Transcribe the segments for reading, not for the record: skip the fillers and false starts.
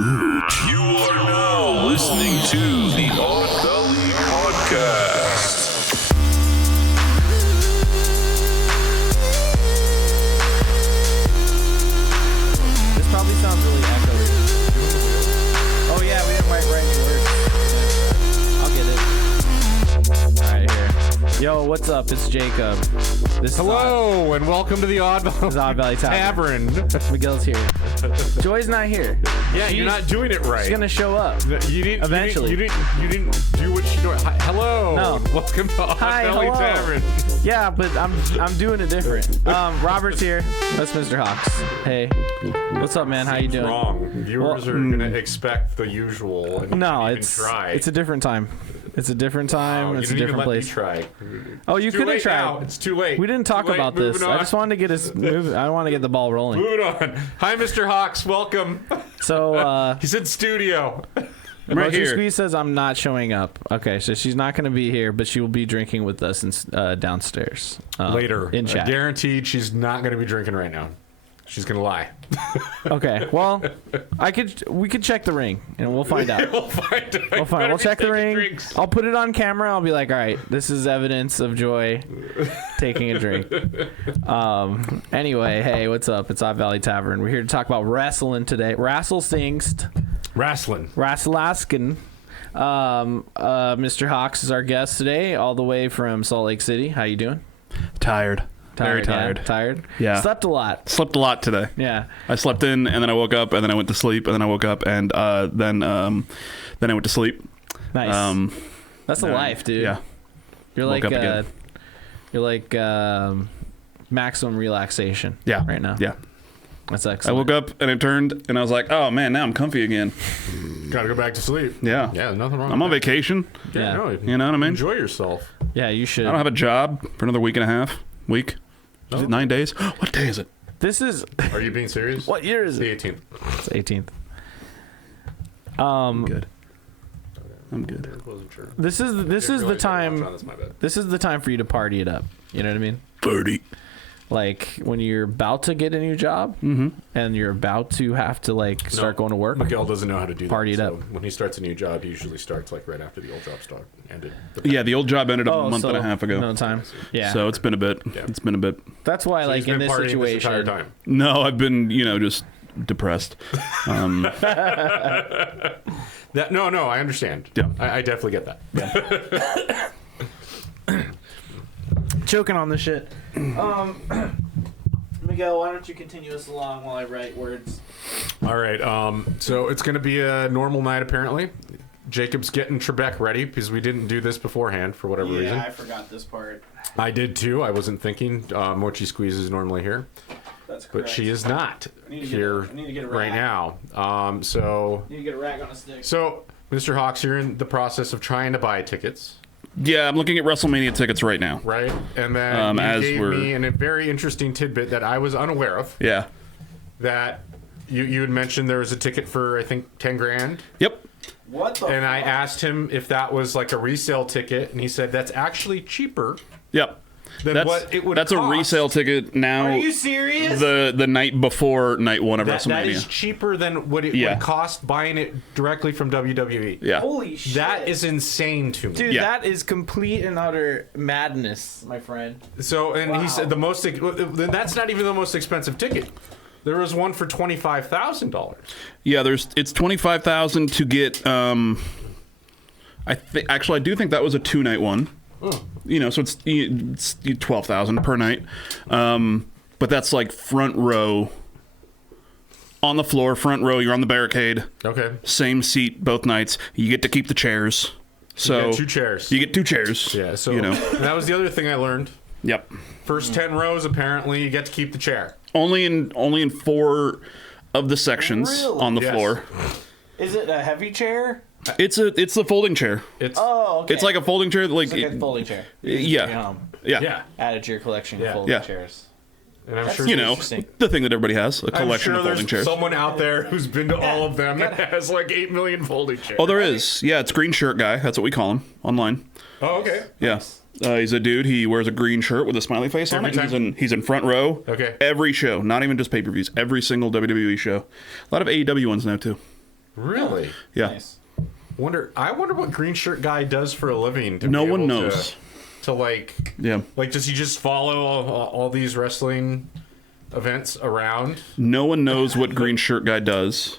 bitch. You are now listening to the Odd Belly Podcast. This probably sounds really echoey. Oh yeah, we didn't write any words. I'll get it. All right, here. Yo, what's up? It's Jacob. Hello, and welcome to the Odd Valley Tavern. Miguel's here. Joy's not here. Yeah, you're not doing it right. She's gonna show up. You didn't. Eventually. You didn't do what you do. Hello. No. Welcome to Odd Hi, Belly hello. Tavern. Yeah, but I'm doing it different. Robert's here. That's Mr. Hawks. Hey, what's up, man? How you doing? Wrong. Viewers are gonna expect the usual. And No, you it's try. a different time. It's a different time. Oh, it's you a didn't even different let place. me try. Oh, you It's too could have late tried. now. It's too late. We didn't talk Too late. about this. Moving on. I just wanted to get us moving. I want to get the ball rolling. Moving on. Hi, Mr. Hawks. Welcome. So, He's in studio. Right here. Squeeze says I'm not showing up. Okay, so she's not going to be here, but she will be drinking with us downstairs Later. in chat. Guaranteed she's not going to be drinking right now. She's going to lie. Okay, well, we could check the ring and we'll find out. We'll find out. We'll check the ring. Drinks. I'll put it on camera. I'll be like, all right, this is evidence of Joy taking a drink. Anyway, hey, what's up? It's Odd Valley Tavern. We're here to talk about wrestling today. Wrestlingst. Wrestling. Wrestlaskin. Mr. Hawks is our guest today, all the way from Salt Lake City. How you doing? Tired. Very tired. Yeah. Tired? Yeah. Slept a lot. Slept a lot today. Yeah. I slept in, and then I woke up, and then I went to sleep, and then I woke up, and then I went to sleep. Nice. That's a life, dude. Yeah. You're Woke like up again. you're like maximum relaxation. Yeah. Right now. Yeah. That's I excellent. woke up, and it turned, and I was like, oh, man, now I'm comfy again. Gotta go back to sleep. Yeah. Yeah, nothing wrong I'm on with that. vacation. Yeah. No, You know what I mean? enjoy yourself. Yeah, you should. I don't have a job for another week and a half. Week. Is it 9 days? What day is it? This is Are you being serious? what year is The it? 18th. It's 18th. Good. I'm good. Wasn't sure. This is the time. That's my bad. This is the time for you to party it up. You know what I mean? 30. Like when you're about to get a new job and you're about to have to like start going to work. Miguel doesn't know how to do that. Party it up. When he starts a new job, he usually starts like right after the old job ended. Yeah, the old job ended up a month so and a half ago. No time. Yeah. So it's been a bit. Yeah. It's been a bit. That's why, So like he's in been this partying situation, this entire time. No, I've been, just depressed. No, I understand. Yeah. I definitely get that. choking on the shit. Miguel, why don't you continue us along while I write words? All right. So it's going to be a normal night, apparently. Jacob's getting Trebek ready because we didn't do this beforehand for whatever reason. I forgot this part. I did too. I wasn't thinking. Mochi Squeeze is normally here, That's correct. but she is not need to here get a right rag. now. You need to get a rag on a stick. So, Mr. Hawks, you're in the process of trying to buy tickets, Yeah, I'm looking at WrestleMania tickets right now. right? And then you as gave we're- me a very interesting tidbit that I was unaware of. Yeah. That you had mentioned there was a ticket for I think 10 grand. Yep. What the And I asked him if that was like a resale ticket, and he said that's actually cheaper Yep. than That's what it would that's cost. a resale ticket now. Are you serious? The night before night one of That WrestleMania. is cheaper than what it Yeah. would cost buying it directly from WWE. Yeah. Holy shit. That is insane to me. Dude, Yeah. that is complete and utter madness, my friend. So, and he said that's not even the most expensive ticket. There was one for $25,000. Yeah, it's $25,000 to get I do think that was a 2-night one. Oh. So it's $12,000 per night. But that's like front row on the floor, front row, you're on the barricade. Okay. Same seat both nights. You get to keep the chairs. So You get 2 chairs. You get 2 chairs. Yeah, so that was the other thing I learned. Yep. First 10 rows, apparently, you get to keep the chair. Only in 4 of the sections Really? on the Yes. floor. Is it a heavy chair? It's the folding chair. It's Oh, okay. It's like a folding chair. Like, It's like a folding chair. yeah. Yeah. yeah. Add it to your collection of Yeah. folding Yeah. chairs. And I'm That's sure Interesting. the thing that everybody has, a I'm collection sure of folding there's chairs. someone out there who's been to all of them and has like 8 million folding chairs. Oh, there is. Yeah, it's Green Shirt Guy. That's what we call him online. Oh, okay. Yeah. He's a dude. He wears a green shirt with a smiley face on Every it. time? He's in front row. Okay. Every show, not even just pay-per-views. Every single WWE show. A lot of AEW ones now too. Really? Yeah. I wonder what green shirt guy does for a living. To No be one able knows. To like, Yeah. like, does he just follow all these wrestling events around? No one knows what green shirt guy does.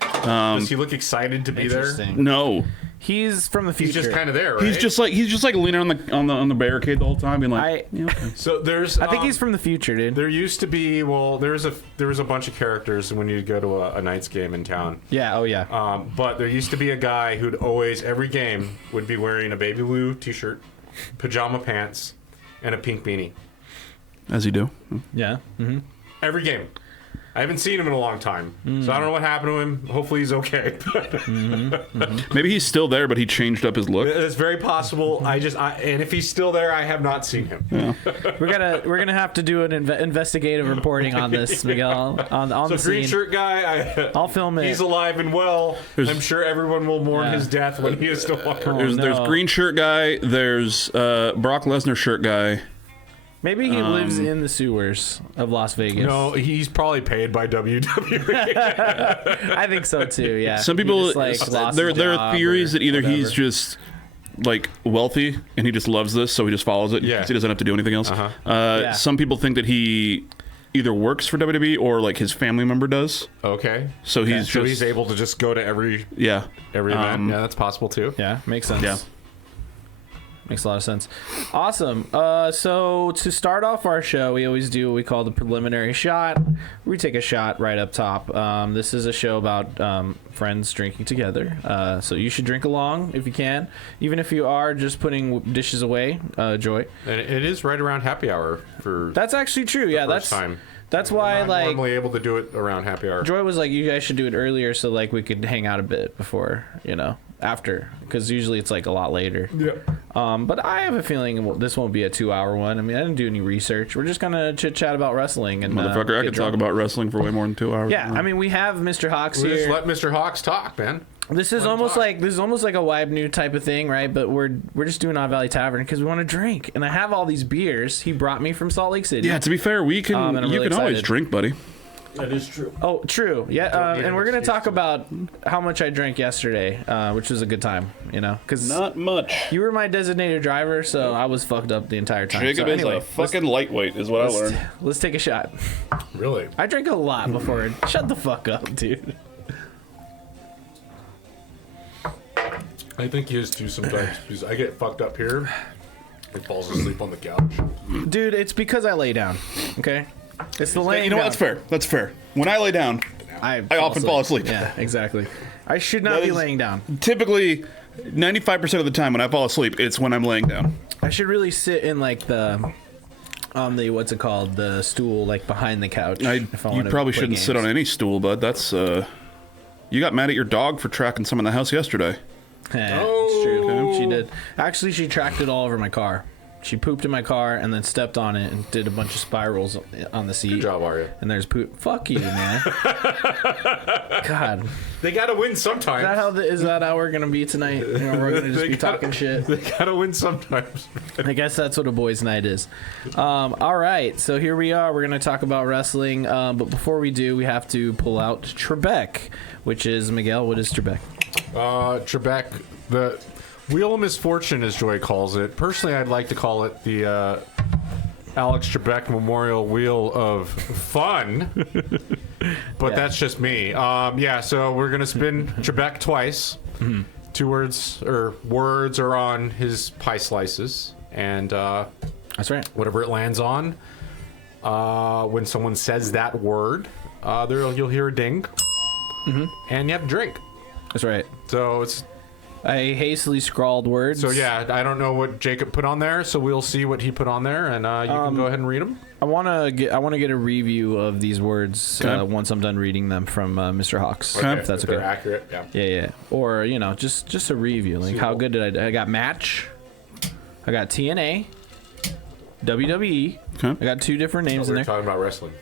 Does he look excited to be there? Interesting. No. He's from the future. He's just kind of there, right? He's just like leaning on the barricade the whole time, being like, yeah, okay. So there's. I think he's from the future, dude. There used to be. Well, there was a bunch of characters when you'd go to a Knights game in town. Yeah. Oh yeah. But there used to be a guy who'd always, every game, would be wearing a baby blue t-shirt, pajama pants, and a pink beanie. As you do. Yeah. Mm-hmm. Every game. I haven't seen him in a long time, so I don't know what happened to him. Hopefully he's okay. Maybe he's still there, but he changed up his look. It's very possible. And if he's still there, I have not seen him. Yeah. We're gonna have to do an investigative reporting on this, Miguel. On So the green scene. shirt guy, I'll film it. he's alive and well. I'm sure everyone will mourn his death when he is still alive. There's green shirt guy. There's Brock Lesnar shirt guy. Maybe he lives in the sewers of Las Vegas. No, he's probably paid by WWE. I think so too. Yeah. Some He people, just, lost there his are job theories or that either he's whatever. just like wealthy and he just loves this, so he just follows it. Yeah. He doesn't have to do anything else. Yeah. Some people think that he either works for WWE or like his family member does. Okay. So he's So just he's able to just go to every yeah. event. Yeah, that's possible too. Yeah, makes sense. Yeah. Makes a lot of sense. Awesome. So to start off our show, we always do what we call the preliminary shot. We take a shot right up top. This is a show about friends drinking together. So you should drink along if you can, even if you are just putting dishes away. Joy. And it is right around happy hour for That's actually true. Yeah, first that's time. that's why I'm like normally able to do it around happy hour. Joy was like, you guys should do it earlier so like we could hang out a bit before, after, because usually it's like a lot later. Yeah. But I have a feeling this won't be a 2-hour one. I mean, I didn't do any research. We're just gonna chit chat about wrestling and Motherfucker, I get could drunk. talk about wrestling for way more than 2 hours. Yeah, I mean, we have Mr. Hawks We'll just here. let Mr. Hawks talk, man. This is almost like a Wibe New type of thing, right? But we're just doing Odd Valley Tavern because we want to drink, and I have all these beers he brought me from Salt Lake City. Yeah, to be fair, we can And I'm you really can always excited. drink, buddy. That is true. Oh, true. Yeah, need and an we're gonna excuse talk to- about how much I drank yesterday, which was a good time, because Not much. you were my designated driver, so I was fucked up the entire time. Jacob so is anyway, a fucking lightweight, is what I learned. let's take a shot. Really? I drink a lot before. Shut the fuck up, dude. I think he is too sometimes because I get fucked up here. He falls asleep on the couch. Dude, it's because I lay down. Okay, it's the laying You know what? down. That's fair. That's fair. When I lay down, I often fall asleep. Yeah, exactly. I should not That be is- laying down. typically 95% of the time when I fall asleep, it's when I'm laying down. I should really sit in like the what's it called, the stool like behind the couch. You wanna probably play shouldn't sit games. on any stool, bud. That's you got mad at your dog for tracking some in the house yesterday. It's true. She did. Actually, she tracked it all over my car. She pooped in my car and then stepped on it and did a bunch of spirals on the seat. Good job, Arya. And there's poop. Fuck you, man. God. They gotta win sometimes. Is that how we're gonna be tonight? We're gonna just They be gotta- talking shit. They gotta win sometimes. I guess that's what a boys' night is. All right, so here we are. We're gonna talk about wrestling, but before we do, we have to pull out Trebek, which is Miguel. What is Trebek? Trebek, the Wheel of Misfortune, as Joy calls it. Personally, I'd like to call it the Alex Trebek Memorial Wheel of Fun. But that's just me. Yeah, so we're going to spin Trebek twice. Mm-hmm. 2 words are on his pie slices. And That's right. whatever it lands on, when someone says that word, you'll hear a ding. Mm-hmm. And you have to drink. That's right. So it's... I hastily scrawled words. So yeah, I don't know what Jacob put on there, so we'll see what he put on there, and you can go ahead and read them. I want to get a review of these words Okay. once I'm done reading them from Mr. Hawks. Okay. If that's If they're okay. accurate, yeah. Yeah. Or just a review, like how good did I got Match, I got TNA, WWE. Okay. I got 2 different names We're in there. talking about wrestling.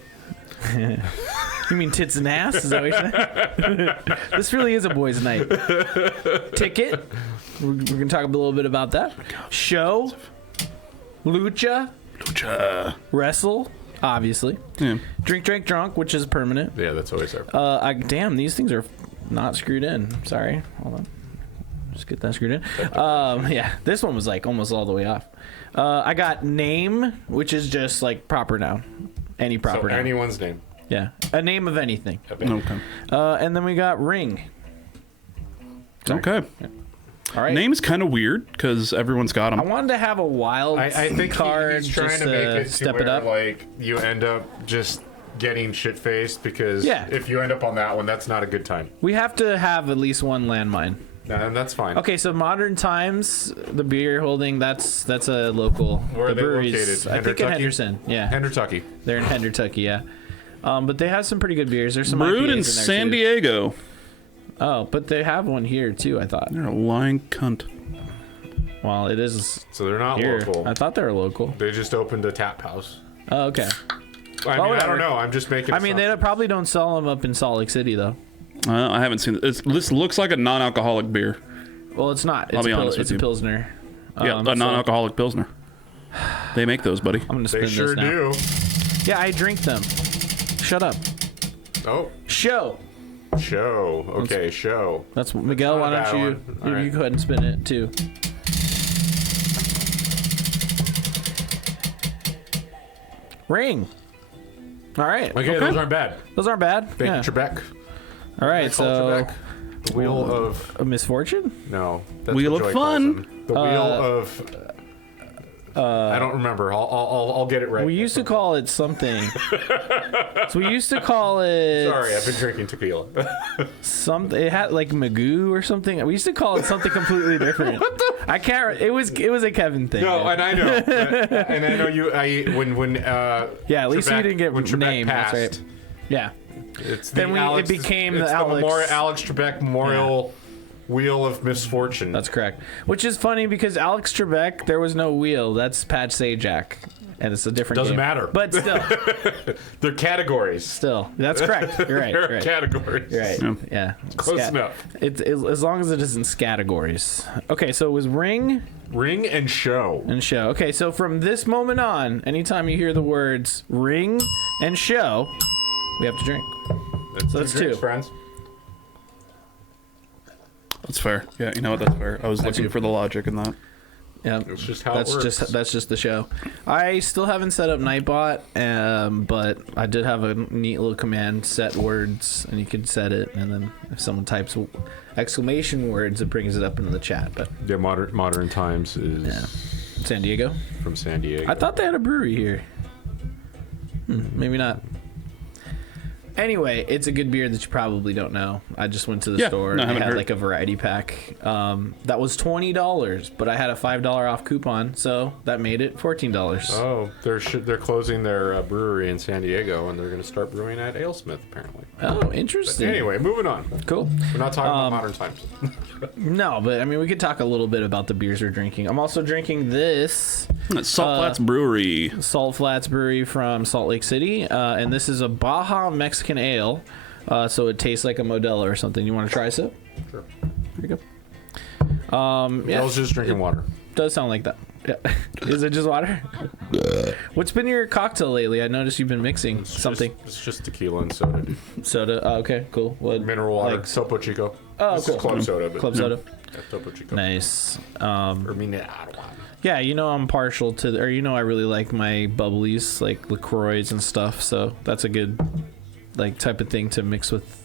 You mean tits and ass? Is that what you're saying? This really is a boys' night. Ticket. We're gonna talk a little bit about that. Show. Lucha. Wrestle. Obviously. Yeah. Drink, drunk, which is permanent. Yeah, that's always there. Damn, these things are not screwed in. Sorry. Hold on. Just get that screwed in. Yeah, this one was like almost all the way off. I got name, which is just like proper noun. Any proper noun. Anyone's name. Yeah, a name of anything. Okay. And then we got ring. Okay. All right. Name's kind of weird because everyone's got them. I wanted to have a wild I think card he's trying just to make it step to it where, up. like, you end up just getting shit-faced because Yeah. if you end up on that one, that's not a good time. We have to have at least one landmine. And that's fine. Okay, so Modern Times, the beer you're holding, that's a local. Where are the they located? I think in Hendertucky? Henderson. Yeah, Hendertucky. they're in Hendertucky. Yeah, but they have some pretty good beers. There's some Brewed IPAs in there, San too. Diego. Oh, but they have one here too. I thought. You're a lying cunt. Well, it is So they're not here. local. I thought they were local. They just opened a tap house. Oh, okay. I mean, I whatever. don't know. I'm just making I mean, they probably don't sell them up in Salt Lake City though. I haven't seen it. This looks like a non-alcoholic beer. Well, it's not. It's I'll be honest with it's a you. Pilsner. Yeah, a so non-alcoholic pilsner. They make those, buddy. I'm gonna spin They sure this now. do. Yeah, I drink them. Shut up. Oh, Show. show. Okay, show. That's Miguel. Why not a don't bad you? one. All You right. go ahead and spin it too. Ring. All right. Okay, those aren't bad. Those aren't bad. Thank yeah. you, Trebek. All right. Call So Trebek. The wheel of a misfortune. no. That's Wheel what of Joey calls fun. them. The wheel of. I don't remember. I'll get it right. We used to call it something. So we used to call it. Sorry, I've been drinking tequila. Something. It had like Magoo or something. We used to call it something completely different. I can't. It was a Kevin thing. No, man. and I know, and I know you. When Yeah, at least Trebek, you didn't get when Trebek name. passed, That's right. Yeah. It's the Then Alex, it became it's the Alex. Alex Trebek Memorial Wheel of Misfortune. That's correct. Which is funny because Alex Trebek, there was no wheel. That's Pat Sajak. And it's a different Doesn't game. matter. But still. They're categories. Still. That's correct. You're right. They're You're right. categories. You're right. Yeah. Close enough. It's as long as it isn't categories. Okay, so it was ring Ring and show. and show. Okay, so from this moment on, anytime you hear the words ring and show, we have to drink. That's drinks, two. friends. That's fair. Yeah, you know what? That's fair. I was looking for the logic in that. Yeah, It's just how that's it works. that's just the show. I still haven't set up Nightbot, but I did have a neat little command: set words, and you can set it, and then if someone types exclamation words, it brings it up into the chat. But Yeah, modern times is yeah, San Diego. from San Diego. I thought they had a brewery here. Maybe not. Anyway, it's a good beer that you probably don't know. I just went to the Yeah, store no, I and they haven't had heard. like a variety pack. That was $20, but I had a $5 off coupon, so that made it $14. Oh, they're closing their brewery in San Diego, and they're going to start brewing at AleSmith apparently. Oh, interesting. Anyway, moving on. Cool. We're not talking about modern times. No, but I mean, we could talk a little bit about the beers we're drinking. I'm also drinking this Salt Flats Brewery. Salt Flats Brewery from Salt Lake City, and this is a Baja Mexican ale, so it tastes like a Modelo or something. You want to try some? Sure. Here you go. I Yeah, was just drinking water. does sound like that. Yeah. Is it just water? What's been your cocktail lately? I noticed you've been mixing something. It's just tequila and soda, dude. Soda. Oh, okay, cool. What? Mineral water. Like, Topo Chico. Oh, This cool. is club soda. But club soda. Yeah, Topo Chico. Nice. Or mineral. Yeah, you know I'm partial to, or you know I really like my bubblies, like LaCroix and stuff. So that's a good, like, type of thing to mix with,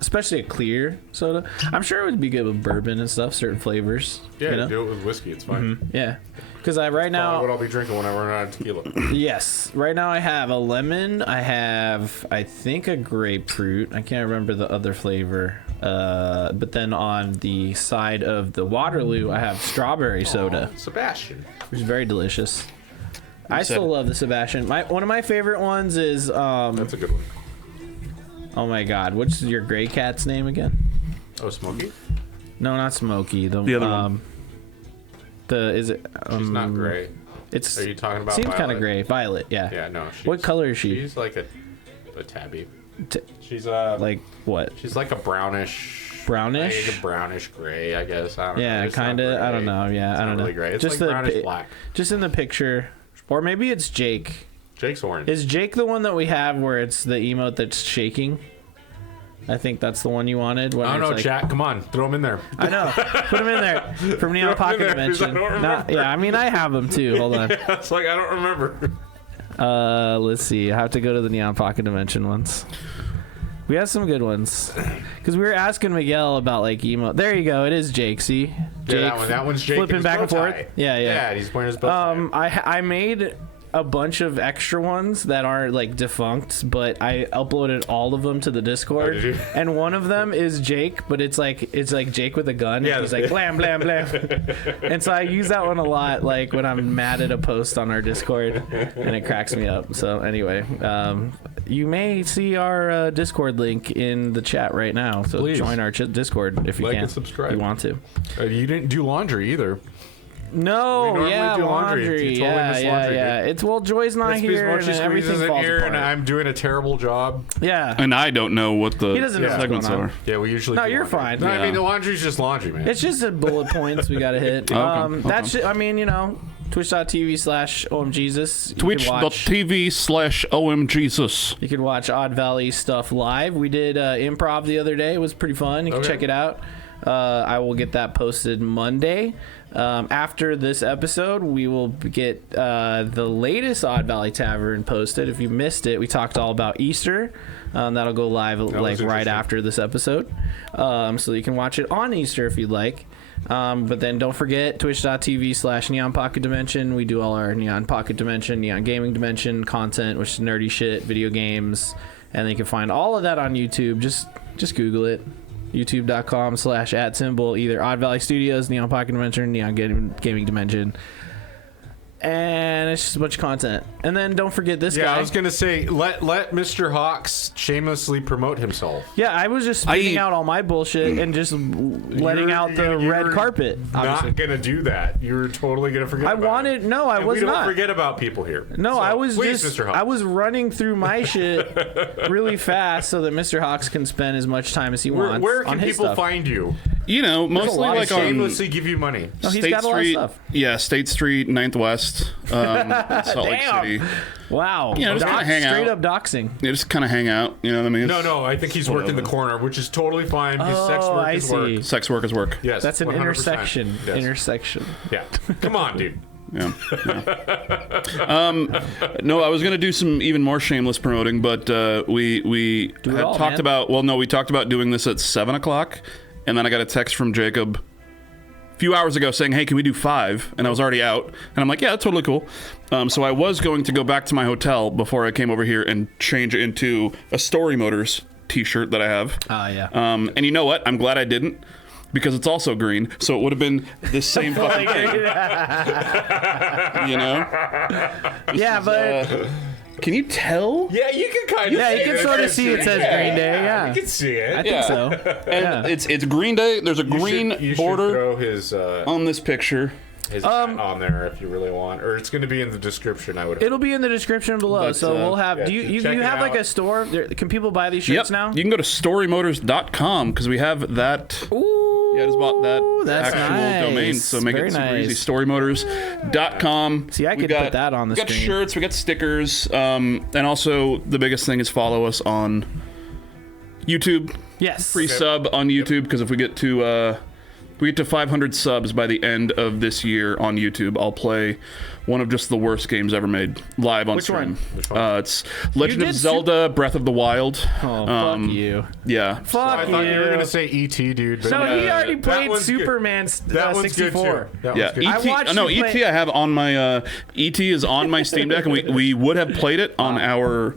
especially a clear soda. I'm sure it would be good with bourbon and stuff, certain flavors. Yeah, you know? do it with whiskey. It's fine. Yeah, because I right Probably now, what I'll be drinking when I run out of tequila. yes, right now I have a lemon. I have, I think, a grapefruit. I can't remember the other flavor. But then on the side of the Waterloo, I have strawberry soda, Sebastian. which is very delicious. I still love the Sebastian. One of my favorite ones is That's a good one. oh my god, what's your gray cat's name again? Oh, Smokey? No, not Smokey. The other one. Is it? She's not gray. It's. Are you talking about Seems kind Violet? of gray. Violet, yeah. Yeah, no. What color is she? She's like a tabby. T- She's like what? she's like a brownish. Brownish? Like a brownish gray, I guess. I don't know. Yeah, It's not kind of. I don't gray. know. Yeah, It's I not don't know. really gray. It's just like brownish black. Just in the picture, or maybe it's Jake. Jake's orange. Is Jake the one that we have where it's the emote that's shaking? I think that's the one you wanted. I don't know, chat. Come on, throw them in there. I know. Put them in there from Neon Pocket Dimension. Yeah, I mean, I have them too. Hold on. Yeah, it's like I don't remember. Let's see. I have to go to the Neon Pocket Dimension ones. We have some good ones. Because we were asking Miguel about like emo. There you go. It is Jake. See? Jake, Yeah, that one's Jake. flipping back and forth. Yeah. Yeah, he's wearing his bow tie. I made a bunch of extra ones that aren't like defunct, but I uploaded all of them to the Discord. Oh, did you? And one of them is Jake, but it's like Jake with a gun. Yeah, He's like blam blam blam. And so I use that one a lot, like when I'm mad at a post on our Discord, and it cracks me up. So anyway, you may see our Discord link in the chat right now. So Please. join our Discord if you Like can. and subscribe. If you want to. You didn't do laundry either. No, We normally yeah, do laundry. laundry. You totally missed laundry, yeah. dude. It's well, Joy's not It's here, and because Mochi everything isn't falls here, apart. and I'm doing a terrible job. Yeah, And I don't know what the He doesn't know what's segments going on. are. Yeah, we usually. No, do you're laundry. fine. No, I Yeah. mean the laundry's just laundry, man. it's just a bullet points we gotta hit. Okay, That's I mean, you know, twitch.tv/OMJesus. Twitch.tv/OMJesus. You can watch Odd Valley stuff live. We did improv the other day. It was pretty fun. You can Okay. check it out. I will get that posted Monday. After this episode, we will get the latest Odd Valley Tavern posted. If you missed it, we talked all about Easter. That'll go live like right interesting. after this episode. So you can watch it on Easter if you'd like. But then don't forget twitch.tv/Neon Pocket Dimension. We do all our Neon Pocket Dimension, Neon Gaming Dimension content, which is nerdy shit, video games. And then you can find all of that on YouTube. Just Google it. YouTube.com/@symbol, either Odd Valley Studios, Neon Pocket Dimension, Neon Gaming Dimension. And it's just a bunch of content. And then don't forget this guy. I was gonna say let Mr. Hawks shamelessly promote himself. Yeah, I was just spitting out all my bullshit and just letting out the red carpet. Obviously. Not gonna do that. You're totally gonna forget. I about wanted it. no, I And was we don't not. forget about people here. No, So, I was please, just Mr. Hawks. I was running through my shit really fast so that Mr. Hawks can spend as much time as he wants Where on can his people stuff. find you? You know, mostly lot of like on Shamelessly give you money. No, he's State got a lot of Street. stuff. Yeah, State Street, 9th West, Salt Lake Damn. City. Wow. You know, just kinda hang Straight out. up doxing. You just kind of hang out. You know what I mean? No, I think he's working the corner, which is totally fine. His sex Oh, work I is see. work. Sex work is work. Yes, That's an 100%. intersection. Yes. Intersection. Yeah. Come on, dude. Yeah. No, I was gonna do some even more shameless promoting, but we had all, talked man. about. Well, no, we talked about doing this at 7:00, and then I got a text from Jacob a few hours ago saying, "Hey, can we do 5?" And I was already out, and I'm like, "Yeah, that's totally cool." So I was going to go back to my hotel before I came over here and change it into a Story Motors T-shirt that I have. Oh, yeah. And you know what? I'm glad I didn't. Because it's also green, so it would have been the same fucking thing, you know? Yeah, but Can you tell? Yeah, you can kind of. yeah, you can sort of see it says Green Day. Yeah, You can see it. I think so. And it's Green Day. There's a green You should border throw his on this picture. hat on there if you really want, or it's going to be in the description. I would. It'll be in the description below. But, So we'll have. yeah, do you check it have like out. a store? Can people buy these shirts now? You can go to storymotors.com because we have that. Ooh, Yeah, I just bought that that's actual nice. domain, so make Very it super nice. easy. Storymotors.com. See, I We could put that on the We got screen. shirts, we got stickers, and also the biggest thing is follow us on YouTube. Yes. Free sub on YouTube because if we get to 500 subs by the end of this year on YouTube, I'll play one of just the worst games ever made live on Which stream. one? It's Legend You of did Zelda: Breath of the Wild. Oh, fuck you. Yeah. Fuck I thought you were you. going to say E.T., dude. But So he already that played one's good. Superman That one's good 64. too. That Yeah, one's good. I watched no, you ET play- I have on my ET is on my Steam Deck, and we would have played it on our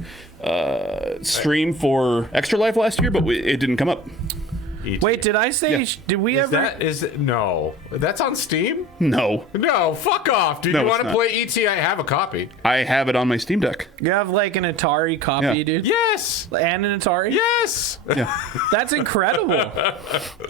stream for Extra Life last year, but it didn't come up. E.T. Wait, did I say? Did we ever? No, that's on Steam. No, No, fuck off, dude. No, You it's want to not. play E.T.? I have a copy. I have it on my Steam Deck. You have like an Atari copy, Yeah. dude? Yes. And an Atari? Yes. That's incredible.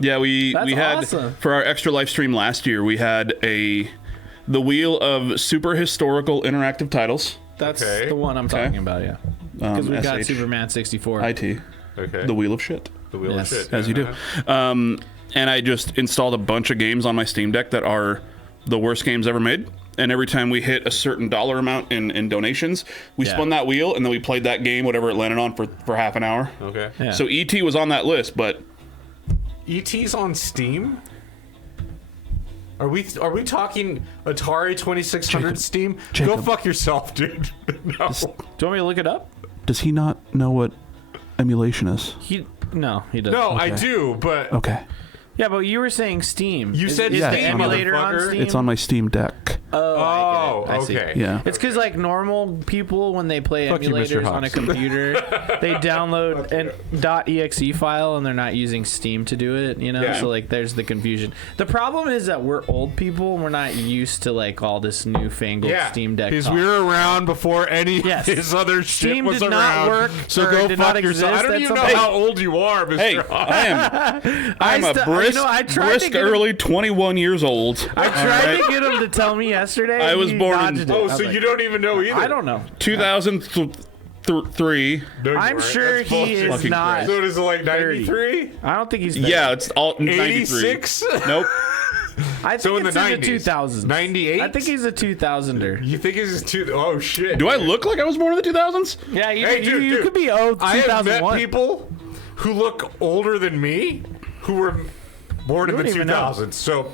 Yeah, we That's had awesome. for our Extra Life stream last year. We had the wheel of super historical interactive titles. That's Okay. the one I'm talking about, yeah. Because we've got SH. Superman 64. IT, Okay. the wheel of shit, The wheel Yes. of shit. as you do. And I just installed a bunch of games on my Steam Deck that are the worst games ever made. and every time we hit a certain dollar amount in donations, we spun that wheel, and then we played that game, whatever it landed on, for half an hour. Okay. Yeah. So E.T. was on that list, but E.T.'s on Steam? Are we talking Atari 2600 Steam? Go fuck yourself, dude. No. Do you want me to look it up? does he not know what emulation is? No, he doesn't. No, I do, but Okay. Yeah, but you were saying Steam. You said is Steam, the emulator on motherfucker. Steam? It's on my Steam Deck. Oh, I get it. I see. okay. Yeah. It's because like normal people when they play Fuck you, Mr. emulators on a Hobbs. computer, they download an .exe file and they're not using Steam to do it. You know, Yeah. so like there's the confusion. The problem is that we're old people and we're not used to like all this newfangled Yeah, Steam Deck. because talk. we were around before any Yes. of his other shit Steam was did around. not work so or go did fuck not yourself. I exist don't at even know some point. how old you are, Mr. Hey, Hobbs. I'm a I tried to get him- early 21 years old. I tried to get him to tell me yesterday. I was he born in- dodged it. I Oh, was so like, you don't even know either. I don't know. 2003. No, you I'm weren't. sure That's he bullshit. is Fucking not. So does it like 93? I don't think he's. 30. Yeah, it's all 93. 86? Nope. I think So in the it's 90s. 2000s. 98? I think he's a 2000er. You think it's two? Oh shit! Do I look like I was born in the 2000s? Yeah, you, Hey, dude, you dude. could be old. I have met 2001. people who look older than me who were born in You the don't even know. 2000s. So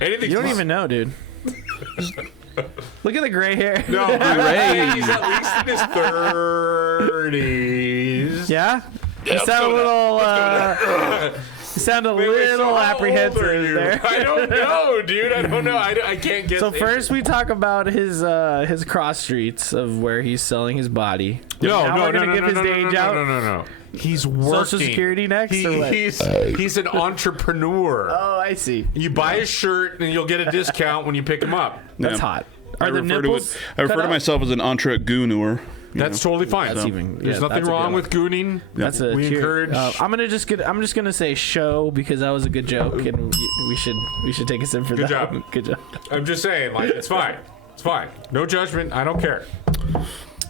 anything You don't even know, dude. Look at the gray hair. No, he's at least in his 30s. Yeah. You sound a little. You sound a Wait, little so how old apprehensive are you? there. I don't know, dude. I don't know. I can't get. So the- first we talk about his cross streets of where he's selling his body. No, Now no, we're no, gonna no, give no, his no, age no, out. no. He's working. Social Security next, or what? He's an entrepreneur. Oh, I see. You buy a shirt and you'll get a discount when you pick him up. That's Yeah. hot. I Are the refer nipples? I refer cut to out? myself as an entrepreneur. That's totally fine. That's even- There's yeah, nothing that's a wrong good with gooning. That's a we cheer. encourage. I'm just gonna say show because that was a good joke and we should take a sip for Good that. job. Good job. I'm just saying, like, it's fine. It's fine. No judgment. I don't care.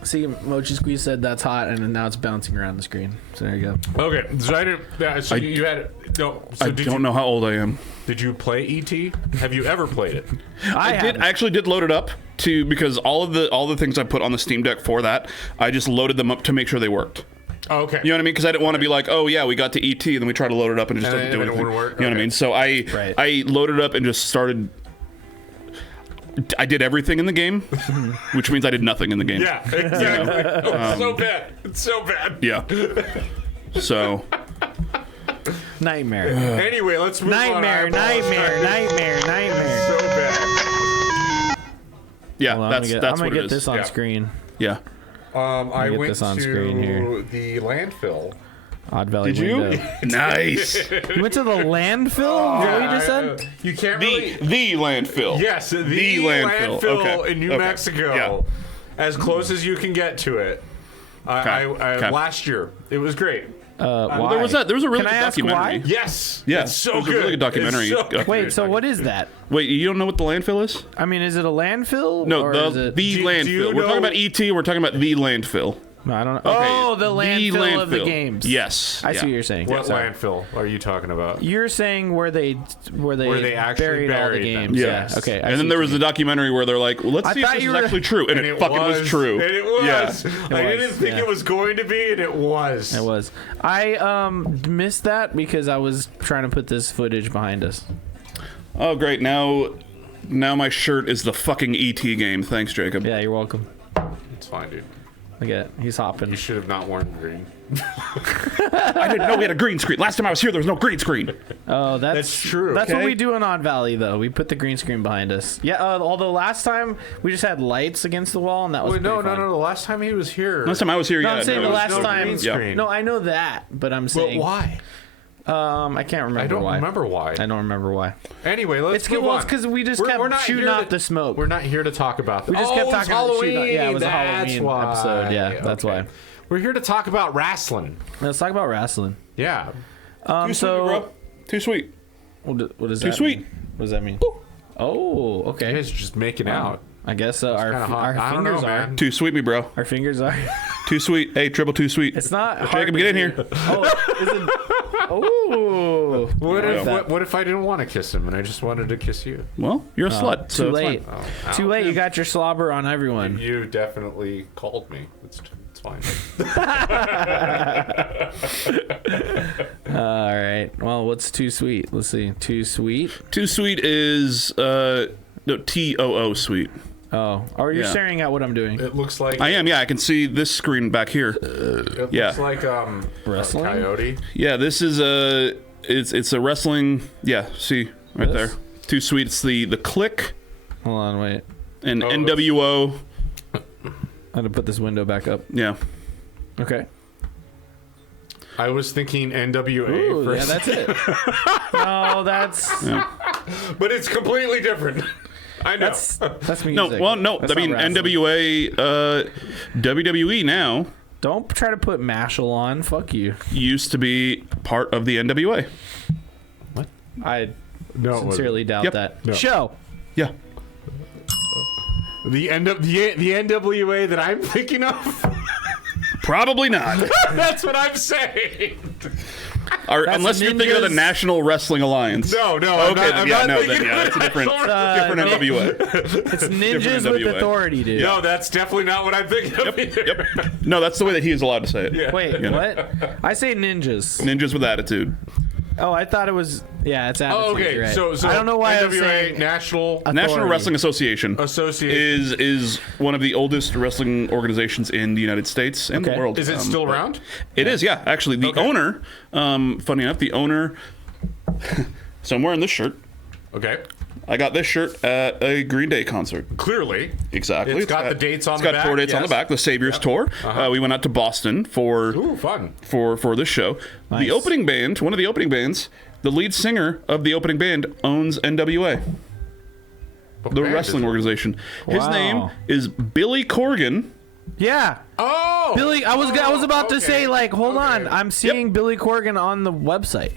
See, Mochi Squeeze said that's hot, and now it's bouncing around the screen. So there you go. Okay, so I didn't. So you had no. So I don't know how old I am. Did you play ET? Have you ever played it? I I actually did load it up because all the things I put on the Steam Deck for that, I just loaded them up to make sure they worked. Oh, okay. You know what I mean? Because I didn't want to be like, oh yeah, we got to ET, and then we try to load it up and it just And doesn't do then it anything. wouldn't work? You know what I Okay. mean? So I loaded up and just started. I did everything in the game, which means I did nothing in the game. Yeah, exactly. Oh, it's so bad. It's so bad. Yeah. So Nightmare. Anyway, let's move on. Nightmare. So bad. yeah, Hold on, I'm that's gonna what get it this is. on Yeah. screen. Yeah. I get went this on to screen here. the landfill. Odd Valley Did you? window. Nice. You went to the landfill? Is that what you just said? You can't The really. landfill. Yes, the landfill. landfill Okay. in New Okay. Mexico. Yeah. As close as you can get to it. Okay. Last year, it was great. Why? There was a really Can I good ask documentary. why? Yes. Yeah, It's so it was good. a really good documentary. It's so good. Wait, so what is that? Wait, you don't know what the landfill is? I mean, is it a landfill? No, or the is it... landfill. do you We're know- talking about ET. We're talking about the landfill. No, I don't know. Oh, the landfill of the landfill. games. Yes. I yeah. see what you're saying. What Sorry. landfill are you talking about? You're saying where they actually buried all the buried them. games. Yes. Yeah. Okay. I And see then there what was you the documentary where they're like, well, let's I see if thought this you is were- actually true. And it fucking was true. And it was. Yeah. I didn't think yeah. it was going to be, and it was. mean. It was. I missed that because I was trying to put this footage behind us. Oh, great. Now my shirt is the fucking ET game. Thanks, Jacob. Yeah, you're welcome. It's fine, dude. Look at it. He's hopping. You should have not worn green. I didn't know we had a green screen. Last time I was here, there was no green screen. Oh, That's true. That's what Okay. we do in Odd Valley, though. We put the green screen behind us. Yeah. Although last time we just had lights against the wall, and that was Wait, no. pretty fun. The last time he was here. Last time I was here, No, yeah. I'm saying no, the it was last no time. green screen. No, I know that, but I'm But saying why? I can't remember I don't why. remember why. I don't remember why. Anyway, let's It's move well, on. it's because we just We're kept not shooting here off to- the smoke. We're not here to talk about that. We just kept talking about shooting. Halloween. Yeah, it was a That's Halloween why. episode. Yeah, that's Okay. why. We're here to talk about wrestling. Let's talk about wrestling. Yeah. Too sweet, bro. Too sweet. What does Too that sweet. mean? What does that mean? Oh, You okay. guys are just making out. I guess our kinda hot. our I don't know, fingers are. man. Too sweet, me, bro. Our fingers are. Too sweet. Hey, triple too sweet. It's not. hard Jacob, to get in do. here. Oh, is it? Oh. What if I didn't want to kiss him and I just wanted to kiss you? Well, you're a slut. So Too it's late. fine. Too late. You got your slobber on everyone. You definitely called me. It's fine. All right. Well, what's too sweet? Let's see. Too sweet. Too sweet is no, TOO sweet. Oh, you're Yeah. staring at what I'm doing. It looks like I am. Yeah, I can see this screen back here. It Yeah. looks like Wrestling? a coyote. Yeah, this is it's a wrestling. Yeah, see right This? there. Too sweet. It's the click Hold on, wait. and Oh, NWO. I had to put this window back up. Yeah. Okay. I was thinking NWA Ooh, for yeah, that's it. No, that's but it's completely different. I know. that's music. No, well, no. That's I mean not wrestling. NWA, WWE now Don't try to put Mashal on. Fuck you. used to be part of the NWA. I No, it sincerely doubt Yep. that. No. Show. Yeah. the NWA that I'm thinking of. Probably not. That's what I'm saying. Or, unless you're thinking of the Ninjas. National Wrestling Alliance. No, Okay, I'm then, yeah, not no, thinking then, yeah, of that's a different, different Nick- NWA. It's ninjas with NWA. authority, dude. No, that's definitely not what I'm thinking of either. Yep. No, that's the way that he is allowed to say it. Yeah. Wait, You know. what? I say ninjas. Ninjas with attitude. Oh, I thought it was. Yeah, it's attitude. Oh, okay. You're right. So I don't know why I was NWA saying National National Wrestling Association is one of the oldest wrestling organizations in the United States and Okay. the world. Is it still around? It is, yeah. Actually, the owner, funny enough, the owner. So I'm wearing this shirt. Okay. I got this shirt at a Green Day concert. Clearly. Exactly. It's got the dates on it's the got 4 back, dates on the yes. back. The Saviors Tour. We went out to Boston for Ooh, fun. for this show. Nice. The opening band, one of the opening bands, the lead singer of the opening band owns NWA, What the band wrestling is it? organization. His Wow. name is Billy Corgan. Yeah. Oh! Billy, I was about to okay. say, like, hold on. Okay. I'm seeing Billy Corgan on the website.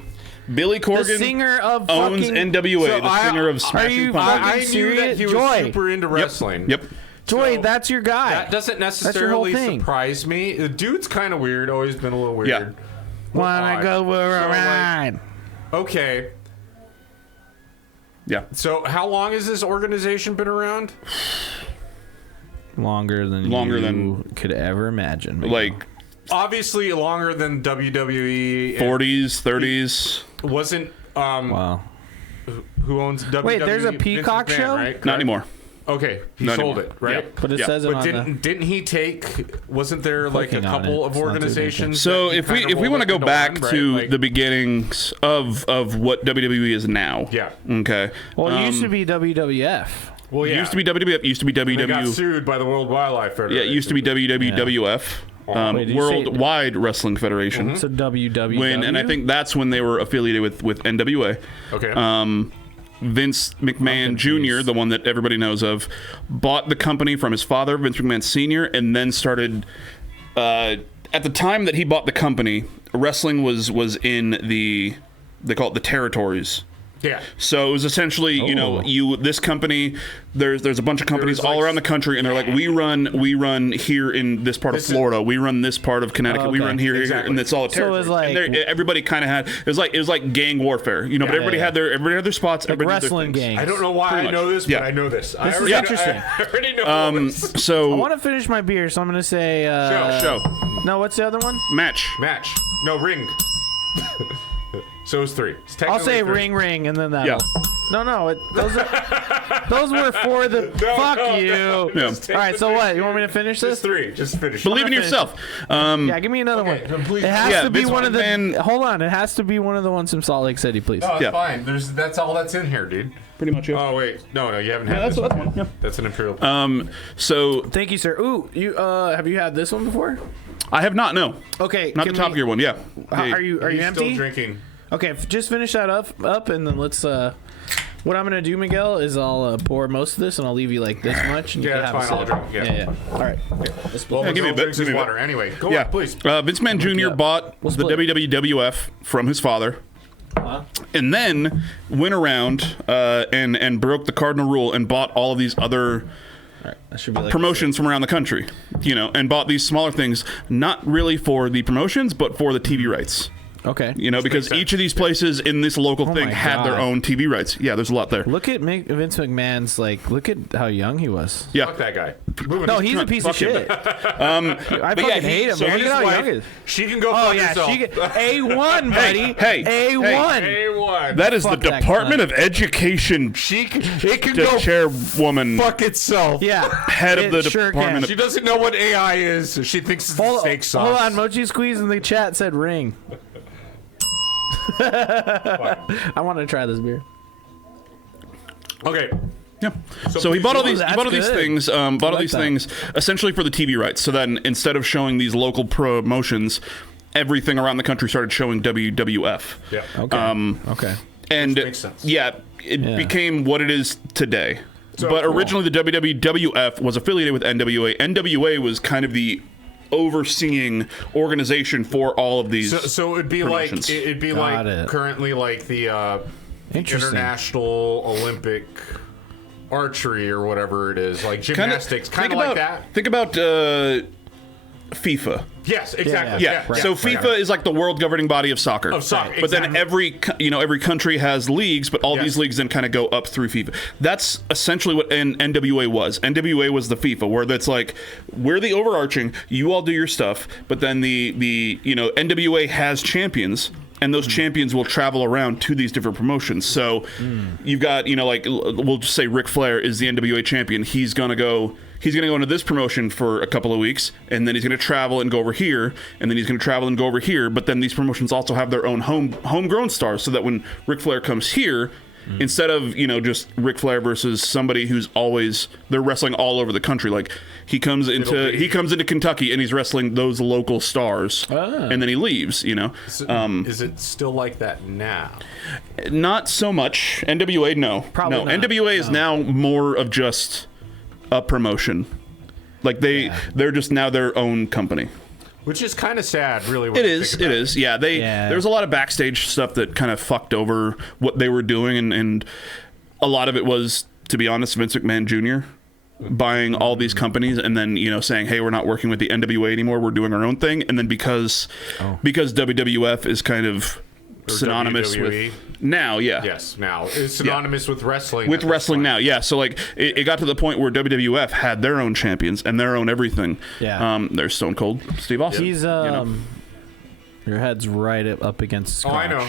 Billy Corgan The singer of owns fucking NWA, So the singer of Smashing you Pumpkins. I knew that serious? he was Joy. super into wrestling. Yep. Joy, So, that's your guy. That doesn't your whole necessarily thing. surprise me. The dude's kind of weird. Always been a little weird. Yeah. Wanna Odd. go for a So, like, ride? Okay. Yeah. So how long has this organization been around? Longer than you could ever imagine. Miguel. Like Obviously longer than WWE. 40s, 30s. Wasn't wow. who owns WWE? Wait, there's a Vince Peacock McMahon, show? right? Not anymore. Okay, he Not sold anymore. it, right? Yeah. But it Yeah. says it But on the. didn't he take? Wasn't there like a Clicking on couple it. of It's not doing organizations? So that he if we kinda want to go rolled back into one, to right? Like- the beginnings of what WWE is now. Yeah. Okay. Well, it used to be WWF. Well, It yeah. used to be WWF. Used to be They got WW. sued by the World Wildlife Federation. Yeah, it used to be WWF. Wait, did you say- Worldwide Wrestling Federation. So WWW. And I think that's when they were affiliated with NWA. Okay. Vince McMahon Jr., the one that everybody knows of, bought the company from his father, Vince McMahon Sr., and then started. At the time that he bought the company, wrestling was in they call it the territories. yeah. So it was essentially, this company. There's a bunch of companies There was, all like- around the country, and they're like, we run here in this part This of is- Florida, we run this part of Connecticut, we Okay. run here, Exactly. and it's all a So it territory. was like- And everybody kind of had it was like gang warfare, but everybody yeah. had their spots. Like everybody did their wrestling things. gangs. I don't know why Pretty I know much. this, Yeah. but I know this. This is interesting. I already know this. So I want to finish my beer, so I'm going to say. show No, what's the other one? match. Match. No, ring. So it's 3. It's I'll say technically 3. ring, and then that. Yeah. No. Those were for the. Fuck you. Yeah. All right, so what? You want me to finish Just this? 3. Just finish. Believe in yourself. Yeah, give me another Okay, one. please. It has Yeah, to be Vince one of the. McMahon- Hold on, it has to be one of the ones from Salt Lake City, please. No, that's Yeah. fine. That's all that's in here, dude. Pretty much. Oh wait, no, you haven't had that's this. one. Yeah. That's an imperial. So Thank you, sir. Ooh, you have you had this one before? I have not. No, Okay, not the Top Gear one. Yeah. Hey. Are you He's empty? still drinking. Okay, just finish that up, and then let's. What I'm gonna do, Miguel, is I'll pour most of this, and I'll leave you like this much, and you Yeah, can that's have fine. a I'll sip. drink. Yeah. All right. Let's split. Well, give me a Miguel bit, drinks give his me a water. Anyway, go Yeah, on, please. Vince McMahon Jr. up. bought We'll the split. WWF from his father, and then went around and broke the cardinal rule and bought all of these other Right. That should be like promotions from around the country, and bought these smaller things, not really for the promotions, but for the TV rights. Okay. Because each of these places in this local thing my had their God. own TV rights. Yeah, there's a lot there. Look at Vince McMahon's, look at how young he was. Yeah. Fuck that guy. No, he's a piece of shit. I fucking hate him. so Man. his Look at how young he is. She can go Oh, fuck yeah. herself. A1, buddy. Hey. A1. A1. That is Fuck the that Department cunt. of Education It can go chairwoman, fuck itself. Yeah. head of the It sure Department She doesn't know what AI is. She thinks it's steak sauce. Hold on. Mochi Squeeze in the chat said ring. I want to try this beer. Okay. Yeah. So he bought all these. He that's bought all these good. things. Bought all like these that. things essentially for the TV rights. So then, instead of showing these local promotions, everything around the country started showing WWF. Yeah. Okay. Okay. And Which makes sense. yeah, it became what it is today. So but cool. originally, the WWF was affiliated with NWA. NWA was kind of the overseeing organization for all of these. So it'd be promotions. Got it. currently like the Interesting. International Olympic Archery or whatever it is, like gymnastics, kind of like that. Think about FIFA. Yes, exactly. Yeah. Right. So FIFA is like the world governing body of soccer. Of soccer, But then exactly. every country has leagues, but all Yes. these leagues then kind of go up through FIFA. That's essentially what NWA was. NWA was the FIFA, where that's like we're the overarching. You all do your stuff, but then the NWA has champions. And those champions will travel around to these different promotions. So you've got, we'll just say Ric Flair is the NWA champion. He's gonna go into this promotion for a couple of weeks, and then he's gonna travel and go over here, and then he's gonna travel and go over here. But then these promotions also have their own homegrown stars, so that when Ric Flair comes here, instead of just Ric Flair versus somebody who's they're wrestling all over the country. Like he comes into Kentucky and he's wrestling those local stars, and then he leaves. Is it still like that now? Not so much. NWA, no. Probably no. not. NWA is now more of just a promotion. Like they're just now their own company. Which is kind of sad, really. When It you is. think It about is. Yeah. There's a lot of backstage stuff that kind of fucked over what they were doing, and a lot of it was, to be honest, Vince McMahon Jr. buying all these companies and then saying, hey, we're not working with the NWA anymore, we're doing our own thing. And then because WWF is kind of Or synonymous WWE. with now, Yes, now it's synonymous with wrestling. with at this wrestling point. now, yeah. So like it got to the point where WWF had their own champions and their own everything. Yeah. There's Stone Cold Steve Austin. He's your head's right up against. Oh, I scratch. know.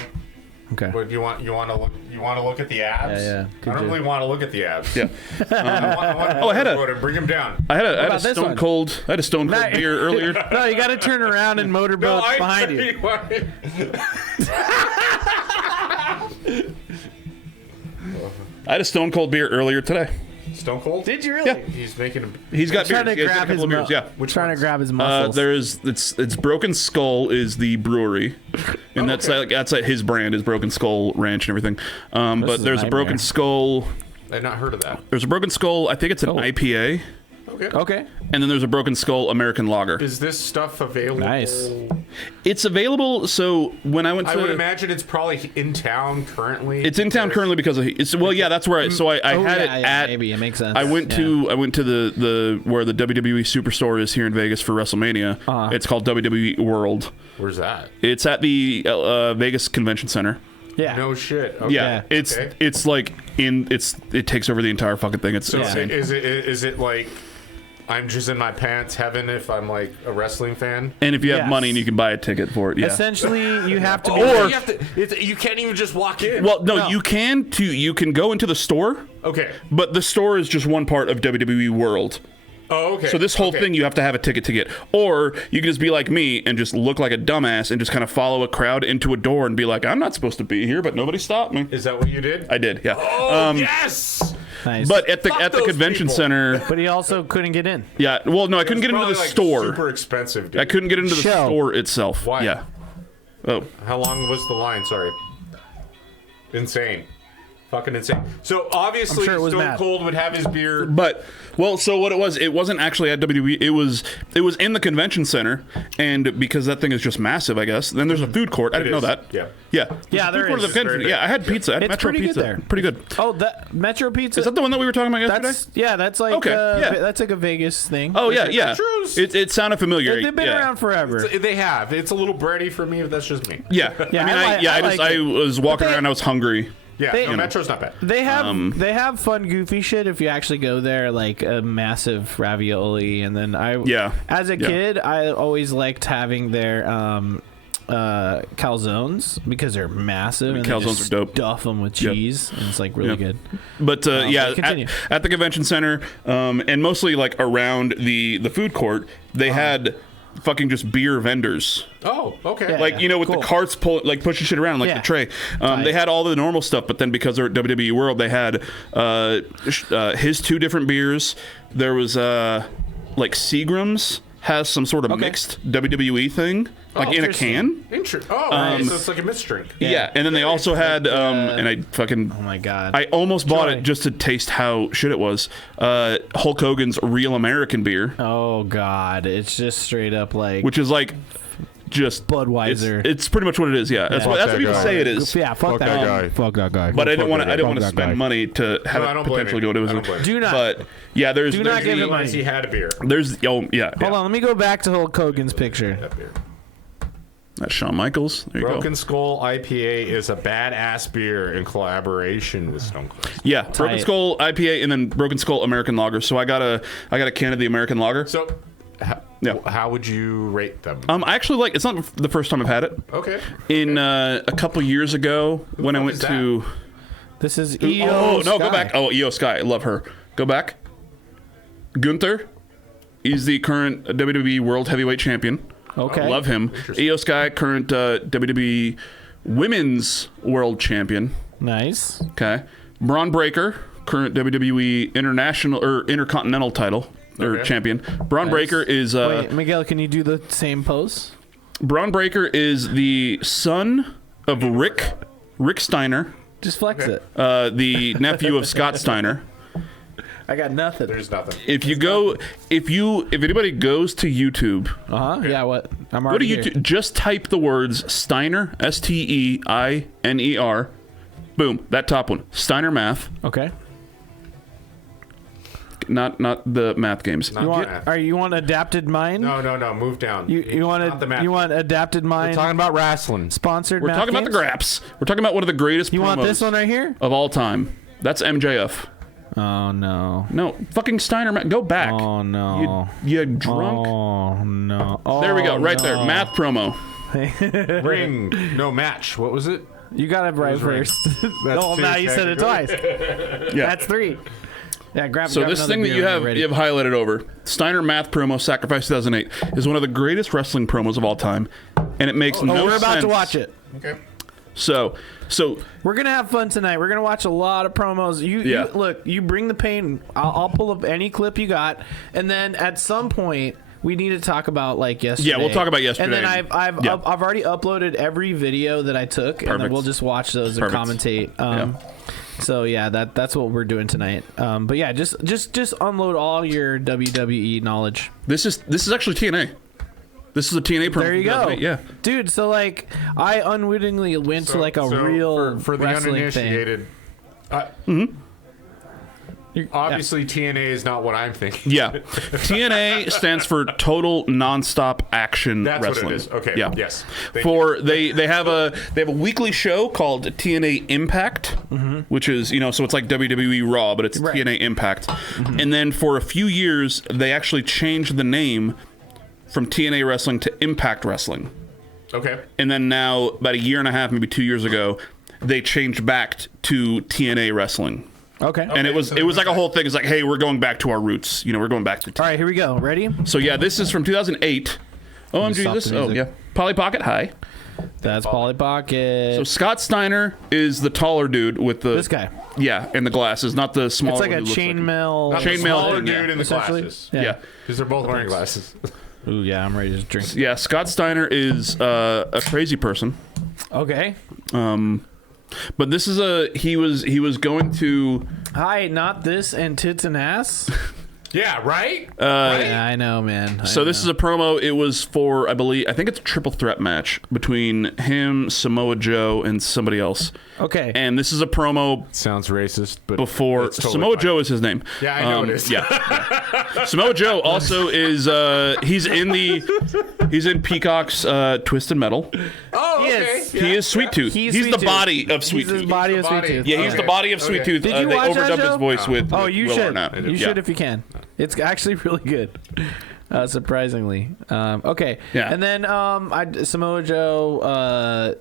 Okay. But you want to look at the abs? Yeah. I don't really want to look at the abs. Yeah. I had a- to bring him down. I had a about this Stone one? Cold. I had a Stone Cold Nice. beer earlier. No, you got to turn around and motorboat behind you. I had a Stone Cold beer earlier today. Stone Cold? Did you really? Yeah. He's making a. He's got Trying beers. to He has a grab his couple of beers. Yeah. Which trying ones? to grab his muscles. It's Broken Skull is the brewery, and that's like his brand is Broken Skull Ranch and everything. But is a there's a Broken nightmare. Skull. I've not heard of that. There's a Broken Skull. I think it's an IPA, Okay. Okay. and then there's a Broken Skull American Lager. Is this stuff available? Nice. It's available. So when I went to, I would imagine it's probably in town currently. it's in town currently because of it's. Well, yeah, that's where I. So I had it at. maybe it makes sense. I went to the where the WWE Superstore is here in Vegas for WrestleMania. It's called WWE World. Where's that? It's at the Vegas Convention Center. Yeah. No shit. Okay. Yeah, it's Okay. it's like it takes over the entire fucking thing. It's So insane. is it like I'm just in my pants heaven if I'm like a wrestling fan? And if you have Yes. money and you can buy a ticket for it, yeah. Essentially, you have to be. Or- you can't even just walk in. Well, no, No. you can go into the store, Okay. but the store is just one part of WWE World. Oh, okay. So this whole Okay. thing you have to have a ticket to get. Or you can just be like me and just look like a dumbass and just kind of follow a crowd into a door and be like, I'm not supposed to be here, but nobody stopped me. Is that what you did? I did, yeah. Oh, yes. Nice. But at the Fuck convention those people. center, But he also couldn't get in. yeah. Well, no, I couldn't get into the Probably, like, store. Super expensive, dude. I couldn't get into the Show. store itself. Why? Yeah. Oh, How long was the line? Sorry. Insane. Fucking insane. So obviously, I'm sure it was Stone mad. Cold would have his beer. But so what it wasn't actually at WWE. It was in the convention center, and because that thing is just massive, I guess. Then there's a food court. I didn't know that. Yeah. Yeah. Yeah, There's a there food court at is. the convention. Very Yeah, I had pizza. I had It's Metro pretty good pizza. there. Pretty good. Oh, that Metro Pizza. Is that the one that we were talking about yesterday? That's like Okay, yeah. that's like a Vegas thing. Oh yeah, yeah. Metro's- It sounded familiar. They've been yeah. around forever. They have. It's a little bready for me, but that's just me. Yeah. Yeah, I mean, I like I it. was walking But they- around. I was hungry. Yeah, They- no, Metro's not bad. They have fun goofy shit if you actually go there, like a massive ravioli, and then as a kid I always liked having their calzones because they're massive and Calzones they just are dope. stuff them with cheese and it's like really good. But yeah, continue. at the convention center, and mostly like around the food court, they had fucking just beer vendors. Oh, okay. Yeah. Like, with cool. the carts pushing shit around, like Yeah. the tray. Tight. They had all the normal stuff, but then because they're at WWE World, they had his 2 different beers. There was like Seagram's has some sort of mixed WWE thing, like in a can. So it's like a mixed drink. Yeah, and then they also had, and I fucking, Oh my god. I almost bought Joy. it just to taste how shit it was. Hulk Hogan's Real American beer, Oh god, it's just straight up like which is like just Budweiser. It's pretty much what it is. Yeah, that's what that people guy. say it is. yeah, fuck that guy. Fuck that guy. But I didn't want to. I didn't Fuck want to that spend guy. money to have No, I it don't blame potentially you. do what it I don't was. blame you. Do not. But yeah, there's Do not there's give the- him money. Unless he had a beer. There's yeah. Hold on, let me go back to Hulk Hogan's picture. That beer. That's Shawn Michaels. There you Broken go. Skull IPA is a badass beer in collaboration with Stone Cold. Yeah, Broken Skull IPA and then Broken Skull American Lager. So I got a can of the American Lager. So, Yeah. how would you rate them? I actually like. It's not the first time I've had it. Okay. In a couple years ago when I fuck went is that? to. This is EO. Oh no, go Sky. back. Oh, Io Sky, I love her. Go back. Gunther. He's the current WWE World Heavyweight Champion. Okay. Love him. Io Sky, current WWE Women's World Champion. Nice. Okay. Braun Breaker, current WWE International or Intercontinental title or Okay. champion. Braun Breaker is Wait, Miguel, can you do the same pose? Braun Breaker is the son of Rick Steiner, Just flex it. the nephew of Scott Steiner. I got nothing. There's nothing. If anybody goes to YouTube, Yeah, what? I'm go to already here. YouTube, just type the words Steiner, Steiner. Boom, that top one. Steiner Math, Okay. not the math games. You want? You want adapted mind? No. Move down. You want Not the math. you want adapted We're mind? talking about wrestling. Sponsored. We're math talking about the games? Graps. We're talking about one of the greatest You promos want this one right here? of all time. That's MJF. Oh no. No, fucking Steiner Math. Go back. Oh no. You drunk. Oh no. There we go, Oh, right there. no. Math promo. Ring. No match. What was it? You got it right Who's right? first. That's Oh, two, now you said it technically. twice. Yeah. That's 3. Yeah, grab. So grab this another thing that beer you when have you're ready. you have highlighted over Steiner Math promo Sacrifice 2008 is one of the greatest wrestling promos of all time, and it makes no sense. Oh, we're about to watch it. Okay. So We're gonna have fun tonight. We're gonna watch a lot of promos. You look. You bring the pain. I'll pull up any clip you got, and then at some point we need to talk about like yesterday. Yeah, we'll talk about yesterday. And then I've Yeah. I've already uploaded every video that I took, and then Perfect. we'll just watch those Perfect. and commentate. Yeah. So yeah, that's what we're doing tonight. But yeah, just unload all your WWE knowledge. this is actually TNA. This is a TNA promo. There you from go. 2008, Yeah. Dude. So like, I unwittingly went to like a So real for the wrestling thing. uninitiated. Obviously, TNA is not what I'm thinking. Yeah. TNA stands for Total Nonstop Action That's Wrestling. what it is. Okay. Yeah. Yes. They have a weekly show called TNA Impact, which is so it's like WWE Raw, but it's Right. TNA Impact. And then for a few years, they actually changed the name from TNA Wrestling to Impact Wrestling. Okay. And then now, about a year and a half, maybe 2 years ago, they changed back to TNA Wrestling. Okay. And it was so like a whole thing. It's like, hey, we're going back to our roots. We're going back to. All right, here we go. Ready? So yeah, this is from 2008. OMG, stop this. the Oh music. yeah, Polly Pocket. Hi. That's Polly Pocket. So Scott Steiner is the taller dude with the This guy. Yeah, and the glasses, not the smaller. It's like one a who looks chainmail. Not Chainmail the smaller thing, yeah. dude in the Essentially. glasses. Yeah. Because they're both wearing glasses. Ooh, yeah, I'm ready to drink. Yeah, Scott Steiner is a crazy person. Okay. But this is he was going to. Hi, not this and tits and ass. Yeah, right? Yeah, I know, man. So this is a promo. It was for, I think it's a triple threat match between him, Samoa Joe, and somebody else. Okay. And this is a promo Sounds racist, but before it's totally Samoa fine. Joe is his name. Yeah, I know it is. Yeah. Samoa Joe also is he's in Peacock's Twisted Metal. Oh, okay. Yes. He is Sweet Tooth. He's He's Sweet the Tooth. body of Sweet He's his Tooth. body of He's the Sweet body. Tooth. Yeah, he's the body of Sweet Tooth. Did you they watch that overdubbed his show? voice with Oh, you Will should. Arnett. You Yeah. should if you can. It's actually really good. Surprisingly. Okay. Yeah. And then Samoa Joe,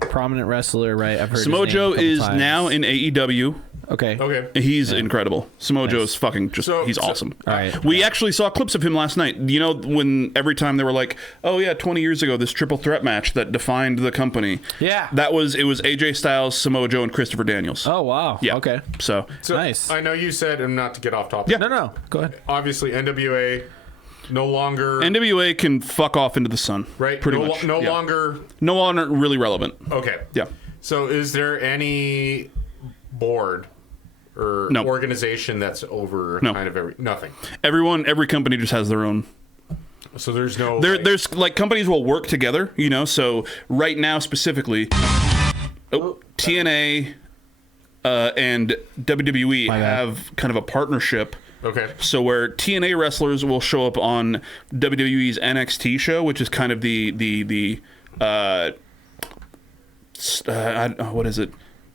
prominent wrestler, right? I've heard Samoa his name Joe a couple is times. now in AEW. Okay. Okay. He's incredible. Samoa Joe is fucking just, he's So- awesome. All right. We actually saw clips of him last night. You know, when every time they were like, oh yeah, 20 years ago, this triple threat match that defined the company. Yeah. It was AJ Styles, Samoa Joe, and Christopher Daniels. Oh, wow. Yeah. Okay. So, Nice. I know you said, and not to get off topic. Yeah. No. Go ahead. Obviously, NWA no longer NWA can fuck off into the sun. right. Pretty no, much. No Yeah. longer. No longer really relevant. Okay. Yeah. So, is there any board or No. organization that's over No. kind of nothing? Every company just has their own. So there's no. There's like companies will work together, you know. So right now specifically, TNA and WWE bad. have kind of a partnership. Okay. So where TNA wrestlers will show up on WWE's NXT show, which is kind of the what is it?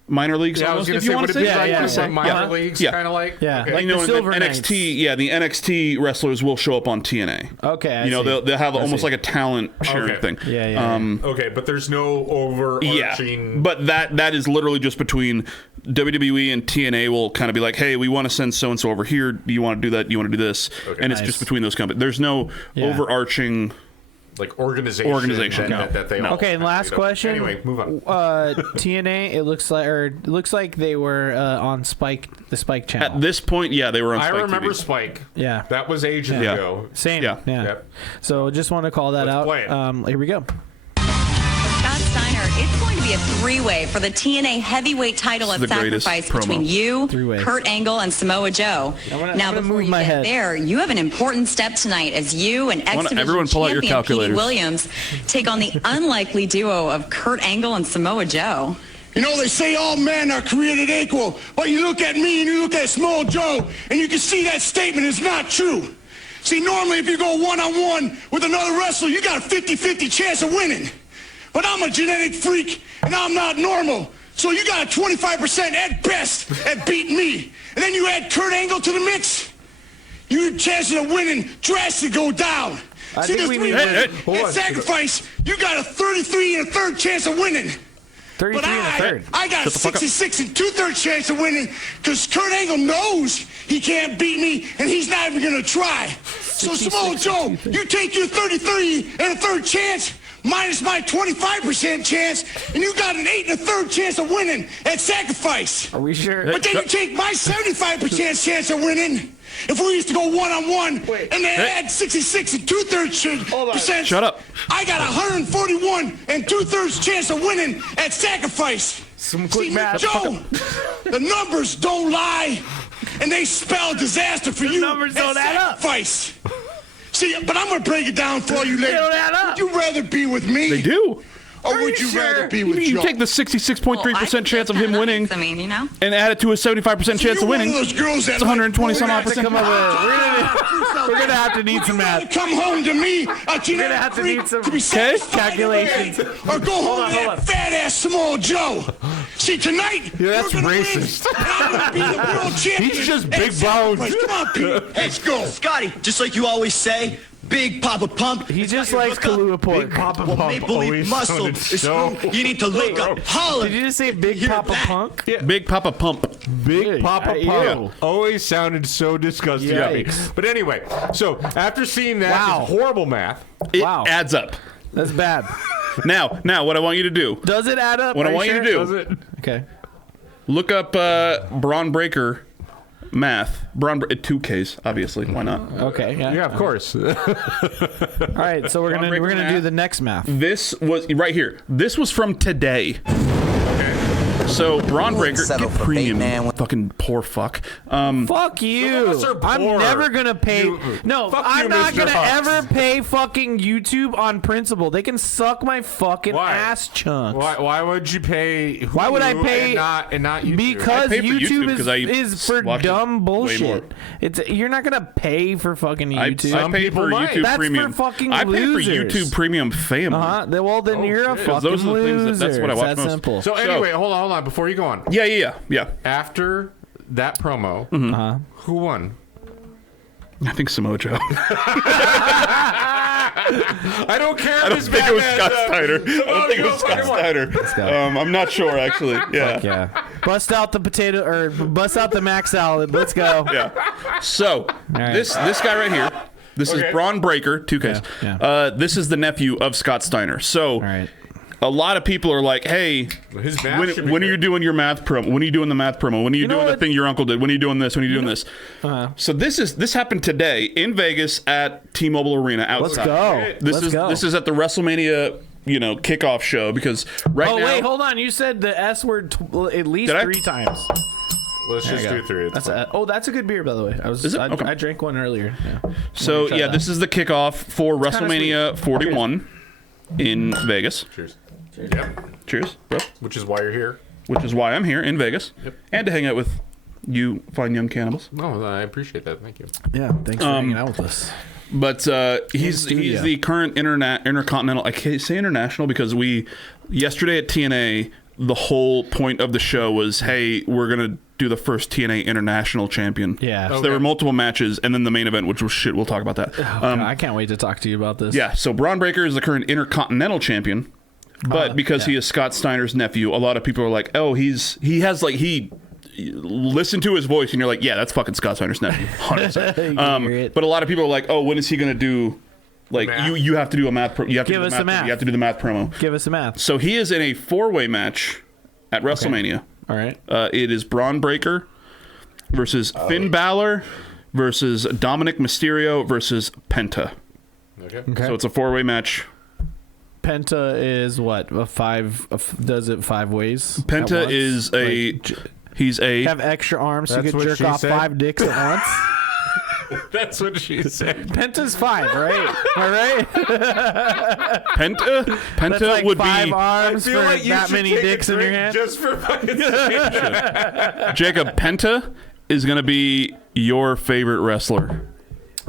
Minor leagues. Yeah, I was almost, going if to you say, want would to it be say. like yeah, what minor yeah. leagues Yeah. kind of like? Yeah. Okay. Like You know, the in Silver the Knights. NXT, yeah, the NXT wrestlers will show up on TNA. Okay. I You know, see. they'll have I almost see. like a talent sharing Okay. thing. Yeah. Okay, but there's no overarching. Yeah, but that is literally just between WWE and TNA will kind of be like, hey, we want to send so and so over here. Do you want to do that? Do you want to do this? Okay. And it's Nice. just between those companies. There's no Yeah. overarching. Like organization that they all Okay, and last kind of- question. Anyway, move on. TNA. It looks like they were on the Spike channel. At this point, yeah, they were on I Spike remember TV. Spike. Yeah. That was ages Yeah. ago. Same. Yeah. Yep. So just want to call that Let's out. play it. Here we go. Scott Steiner, it's going to be a three-way for the TNA heavyweight title This at is the greatest Sacrifice promo. between you, Three ways. Kurt Angle, and Samoa Joe. I'm gonna Now, before move you my get head. there, you have an important step tonight as you and X-Division everyone pull out your champion Petey calculators. Williams take on the unlikely duo of Kurt Angle and Samoa Joe. You know, they say all men are created equal, but you look at me and you look at Small Joe, and you can see that statement is not true. See, normally if you go one-on-one with another wrestler, you got a 50-50 chance of winning. But I'm a genetic freak, and I'm not normal. So you got a 25% at best at beating me. And then you add Kurt Angle to the mix, your chances of winning drastically go down. I See, think the we three need men to- at Sacrifice, you got a 33 and a third chance of winning. 33 But and a third. I got a 66 and 2/3 chance of winning because Kurt Angle knows he can't beat me and he's not even going to try. So, Samoa Joe, you take your 33 and a third chance minus my 25% chance, and you got an 8 and a third chance of winning at Sacrifice. Are we sure? But then you take my 75% chance of winning. If we used to go one-on-one and then add 66 and 2/3 percent, Shut up. I got 141 and 2/3 chance of winning at Sacrifice. Some quick See, math. Joe, the numbers don't lie, and they spell disaster for you numbers at don't add up. Sacrifice. See, but I'm going to break it down for you later. don't add up. Would you rather be with me? They do. Or would you rather be with You Joe? take the 66.3% chance of him winning I mean, you know. and add it to a 75% chance You're of winning. one of those girls that It's 120 some odd We're percent. gonna have to need some math. Come home to me, a genetic have to freak need some to be satisfied calculations. every day, or go home to hold that on. fat ass Samoa Joe. See, tonight, that's we're gonna racist. win, and I'm gonna be the world champion. He's just at big boned. Sacrifice. Come on, Pete, let's go. Scotty, just like you always say, Big Papa Pump. He It's just not your likes hookup. Kahlua pork. Papa Well, Pump Maple Leaf always Muscle sounded is so who you need to look up. Holla. Did you just say Big Hear Papa that? Punk? Big Papa Pump. Big Papa Ew. Pump always sounded so disgusting to me. Yikes. But anyway, so after seeing that Wow. horrible math, It Wow. adds up. That's bad. Now, what I want you to do, Does it add up? what I Are want you sure? to does do, it? Okay. look up Braun Breaker math. Two Ks, obviously. Why not? Okay. Yeah. Yeah, of course. All right. So we're Breaker gonna do math. the next math. This was right here. This was from today. Okay. So Braun Breaker, settle get for premium, bait, man. fucking poor fuck. Fuck you. us are I'm poor. never gonna pay. Fuck I'm you, not Mr. gonna Hux. ever pay fucking YouTube on principle. They can suck my fucking Why? ass chunks. Why would you pay? Why would I Hulu pay- and not YouTube? Because I pay for YouTube YouTube 'cause I is for watch it dumb way more. bullshit. You're not gonna pay for fucking YouTube. I pay people for might. YouTube That's for Premium. fucking I pay for losers. YouTube Premium family. Well, then you're a shit. 'Cause fucking those are the things loser. that's what I watch It's that most. simple. So anyway, hold on. Before you go on, Yeah. after that promo, who won? I think Samoa Joe. I don't care. I don't think it was Scott Steiner. I don't think it was Scott Steiner. go. I'm not sure actually. Yeah. Yeah. Bust out the potato or bust out the mac salad. Let's go. Yeah. So right. this guy right here. This is Braun Breaker, 2Ks. Yeah. This is the nephew of Scott Steiner. So All right. a lot of people are like, "Hey, His math should be when are good. you doing your math promo? When are you doing the math promo? When are you, know doing the what? thing your uncle did? When are you doing this? When are you doing this?" So this happened today in Vegas at T-Mobile Arena outside. Let's go. This is at the WrestleMania kickoff show because right now. Oh wait, hold on. You said the S word at least Did I? 3 times. Let's just do 3. It's fine. That's a good beer, by the way. Is it? Okay. I drank one earlier. Yeah. So try yeah, that. this is the kickoff for kinda WrestleMania 41 in Vegas. Cheers. Yep. Cheers, bro. Which is why you're here. Which is why I'm here in Vegas and to hang out with you fine young cannibals. No, I appreciate that. Thank you. Yeah. Thanks for hanging out with us. But he's studio. the current intercontinental. I can't say international because yesterday at TNA the whole point of the show was, hey, we're gonna do the first TNA international champion. Yeah. So there were multiple matches, and then the main event, which was shit. We'll talk about that. I can't wait to talk to you about this. Yeah. So Braun Breaker is the current intercontinental champion, but because he is Scott Steiner's nephew, a lot of people are like, oh, listen to his voice, and you're like, yeah, that's fucking Scott Steiner's nephew, 100%. But a lot of people are like, oh, when is he gonna do? Like you have to do a math. You have to Give do us the the math. You have to do the math promo. Give us the math. So he is in a 4-way match at WrestleMania. All right. It is Braun Breaker versus Finn Balor versus Dominic Mysterio versus Penta. Okay. So it's a 4-way match. Penta is what? Does it 5 ways? at Penta once? is he's have extra arms so you That's could what jerk she off said? 5 dicks at once. That's what she said. Penta's 5, right? All right. Penta That's like would 5 be arms for that many dicks in your hand. Just for fucking saying Jacob. Penta is going to be your favorite wrestler.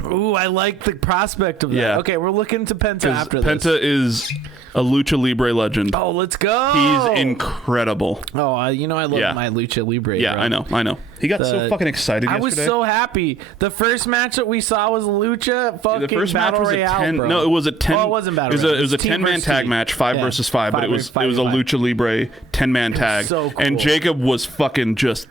Ooh, I like the prospect of that. Yeah. Okay, we're looking to Penta 'Cause after this. Penta is a lucha libre legend. Oh, let's go. He's incredible. Oh, I love Yeah. my lucha libre. Yeah, bro. I know. He got so fucking excited I was yesterday. so happy. The first match that we saw was lucha fucking The first match battle was royale, a 10. bro. No, it was a 10. Oh, it wasn't battle It royale. was a Team 10-man versus tag team. match, 5 Yeah. versus 5, but 5 it was versus a 5. lucha libre 10-man tag. so cool. And Jacob was fucking just.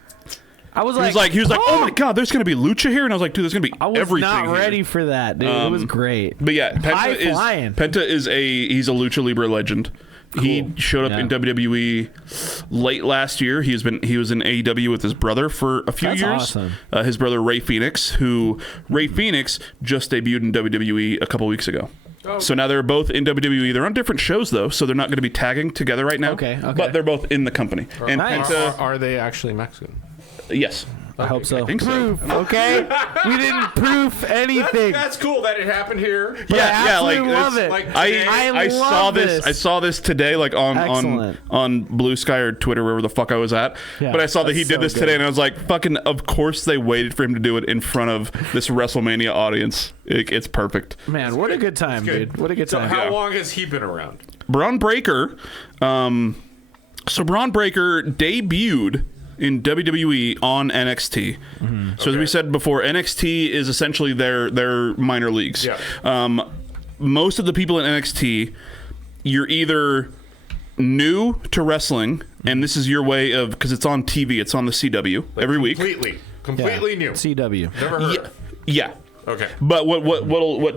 I was He was like, oh my god, there's gonna be lucha here, and I was like, dude, there's gonna be I was everything. not here. ready for that, dude. It was great. But yeah, High flying. Penta is he's a lucha libre legend. He showed up in WWE late last year. He was in AEW with his brother for a few That's years. awesome. His brother Ray Phoenix just debuted in WWE a couple weeks ago. So now they're both in WWE. They're on different shows though, so they're not going to be tagging together right now. Okay. But they're both in the company. And Nice. Penta, Are they actually Mexican? yes, I hope so. I think so. Okay? We didn't proof anything. That's cool that it happened here. Yeah, like absolutely love it. like I saw love this. I saw this today, like Excellent. on Blue Sky or Twitter, wherever the fuck I was at. Yeah, but I saw that he that's did so this good. today, and I was like, "Fucking! Of course they waited for him to do it in front of this WrestleMania audience. It's perfect." Man, what a good time, dude. What a good So time. how long has he been around? Braun Breaker. So Braun Breaker debuted in WWE on NXT. So as we said before, NXT is essentially their minor leagues. Yeah. Most of the people in NXT, you're either new to wrestling, and this is your way of, because it's on TV, it's on the CW every week. Completely new. CW. Never heard. Yeah. Okay. But what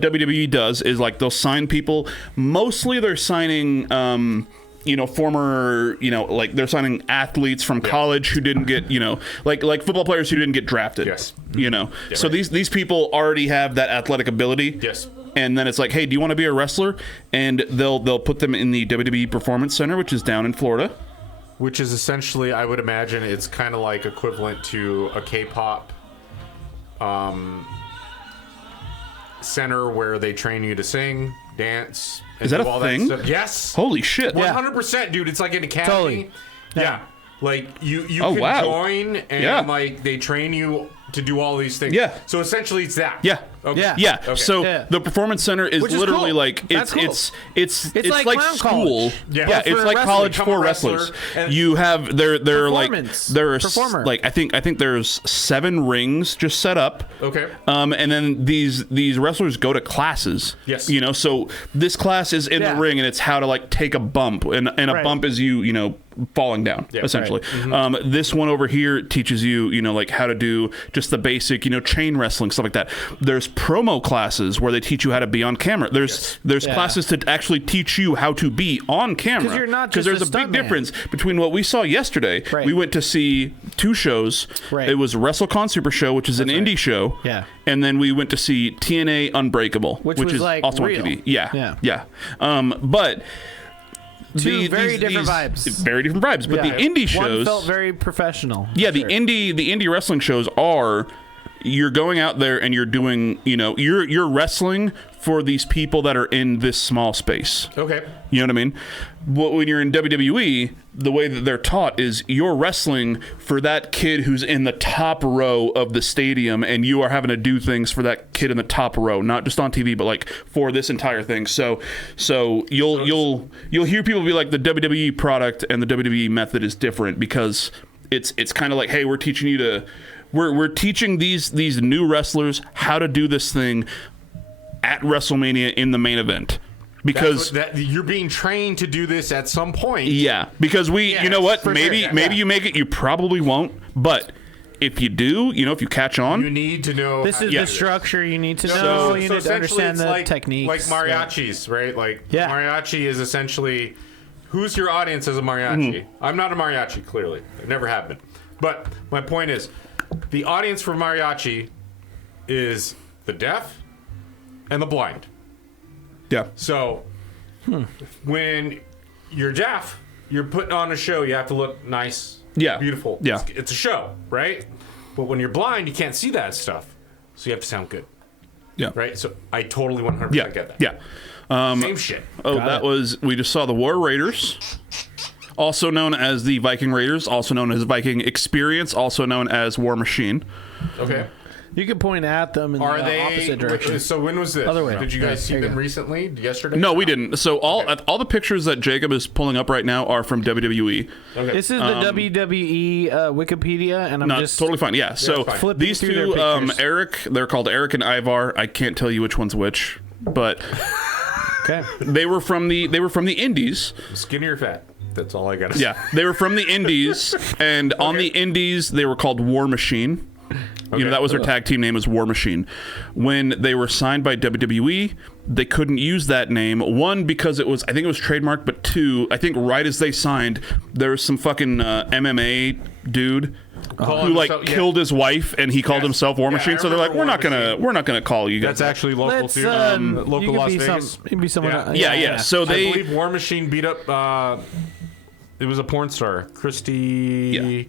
WWE does is like they'll sign people. Mostly they're signing former, like they're signing athletes from college who didn't get, like football players who didn't get drafted. Yes. So these people already have that athletic ability. Yes. And then it's like, hey, do you want to be a wrestler? And they'll put them in the WWE Performance Center, which is down in Florida. which is essentially, I would imagine, it's kind of like equivalent to a K-pop center where they train you to sing, dance. And Is that do a all thing? That stuff. Yes. Holy shit. 100%, dude. It's like an academy. Totally. Yeah. Like you Oh, can wow. join and like they train you to do all these things. Yeah. So essentially it's that. Yeah. Okay. Yeah. Yeah. Okay. So Yeah. the performance center is Which is literally cool. like That's cool. it's like like clown school. college. Yeah. Yeah, But it's for like wrestling. college Become for a wrestler, wrestlers. and- You have they're like Performance. there's Performer. like I think there's 7 rings just set up. Okay. And then these wrestlers go to classes. Yes. You know, so this class is in Yeah. the ring and it's how to like take a bump and a Right. bump is you know falling down essentially. right. This one over here teaches you like how to do just the basic chain wrestling, stuff like that. There's promo classes where they teach you how to be on camera. There's Yeah. classes to actually teach you how to be on camera. 'Cause you're not just there's a a big stuntman. difference between what we saw yesterday. Right. We went to see 2 shows. Right. It was WrestleCon Super Show, which is an indie show. Yeah. And then we went to see TNA Unbreakable, Which which was, is like, also real. on TV. Yeah. Yeah. Yeah. But Two very different vibes. Very different vibes. But the Yeah. indie One shows felt very professional. yeah, Sure. the indie wrestling shows are you're going out there and you're doing, you're wrestling for these people that are in this small space. Okay. You know what I mean? When you're in WWE, the way that they're taught is you're wrestling for that kid who's in the top row of the stadium, and you are having to do things for that kid in the top row, not just on TV, but like for this entire thing. So you'll hear people be like, the WWE product and the WWE method is different because it's kind of like, hey, we're teaching you to. We're teaching these new wrestlers how to do this thing at WrestleMania in the main event. Because you're being trained to do this at some point. yeah, because you know what? for Maybe sure. maybe you make it, you probably won't, but if you do, if you catch on, You need to know. This how is to the do structure you need to know. So You need to essentially understand it's the like, techniques. Like mariachis, right? Like Yeah. mariachi is essentially who's your audience as a mariachi? I'm not a mariachi, clearly. I never have been. But my point is, the audience for mariachi is the deaf and the blind. yeah, So when you're deaf, you're putting on a show. You have to look nice, Yeah. beautiful. Yeah. It's a show, right? But when you're blind, you can't see that stuff. So you have to sound good, yeah, right? So I totally 100% yeah, get that. yeah. Same shit. Oh, we just saw the War Raiders, also known as the Viking Raiders, also known as Viking Experience, also known as War Machine. Okay. You can point at them in Are the they opposite direction. So when was this? Other way Did you around. guys Yeah, see there you them go. recently? Yesterday? No, we didn't. So all the pictures that Jacob is pulling up right now are from WWE. Okay. This is the WWE Wikipedia, and I'm No, just totally fine. Yeah. So it's fine. Flipping these through their two, pictures. Eric, they're called Eric and Ivar. I can't tell you which one's which, but okay. they were from the Indies. Skinny or fat? That's all I got to say. Yeah, they were from the Indies, and on the Indies they were called War Machine. That was their tag team name, was War Machine. When they were signed by WWE, they couldn't use that name. One, because I think it was trademarked, but 2, I think right as they signed, there was some fucking MMA dude who like himself- killed his wife, and he called himself War Yeah, Machine. I So they're like, remember we're not gonna call you guys. That's actually local Let's too. Local you could Las be Vegas. Some, you can be someone. Yeah. Yeah. So I they believe War Machine beat up. It was a porn star, Chrissy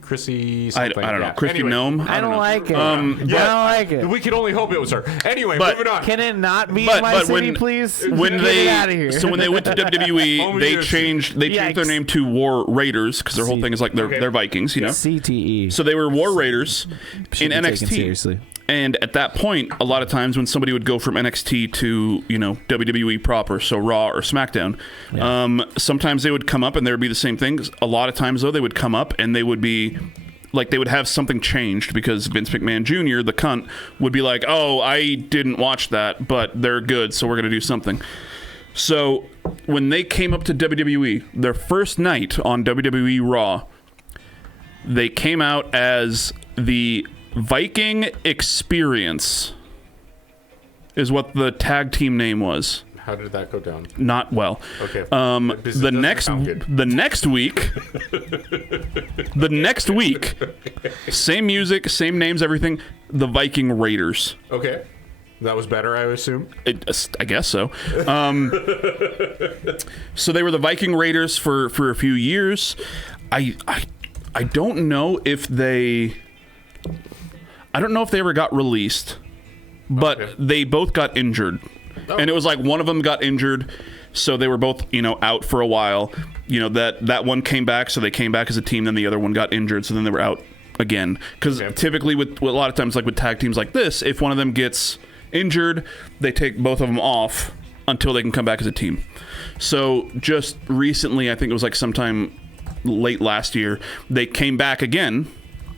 something. I don't know, Yeah. Christy Anyway, Gnome. I don't know. like it. Yeah. I don't like it. We could only hope it was her. Anyway, But- moving on. Can it not be But- in my but city, when- please? When Get they it out of here. so when they went to WWE, Home they UFC. changed their Yikes. name to War Raiders because their whole thing is like they're Vikings, CTE. So they were War Raiders Should in be taken NXT. seriously. And at that point, a lot of times when somebody would go from NXT to WWE proper, so Raw or SmackDown, sometimes they would come up and there would be the same things. A lot of times though, they would come up and they would be like they would have something changed because Vince McMahon Jr., the cunt, would be like, "Oh, I didn't watch that, but they're good, so we're gonna do something." So when they came up to WWE, their first night on WWE Raw, they came out as the Viking Experience, is what the tag team name was. How did that go down? Not well. Okay. This The doesn't next sound good. week, same music, same names, everything. The Viking Raiders. Okay. That was better, I assume. I guess so. So they were the Viking Raiders for a few years. I don't know if they ever got released, but they both got injured. And it was like one of them got injured, so they were both, out for a while. That one came back, so they came back as a team. Then the other one got injured, so then they were out again. Because typically, with a lot of times, like with tag teams like this, if one of them gets injured, they take both of them off until they can come back as a team. So just recently, I think it was like sometime late last year, they came back again.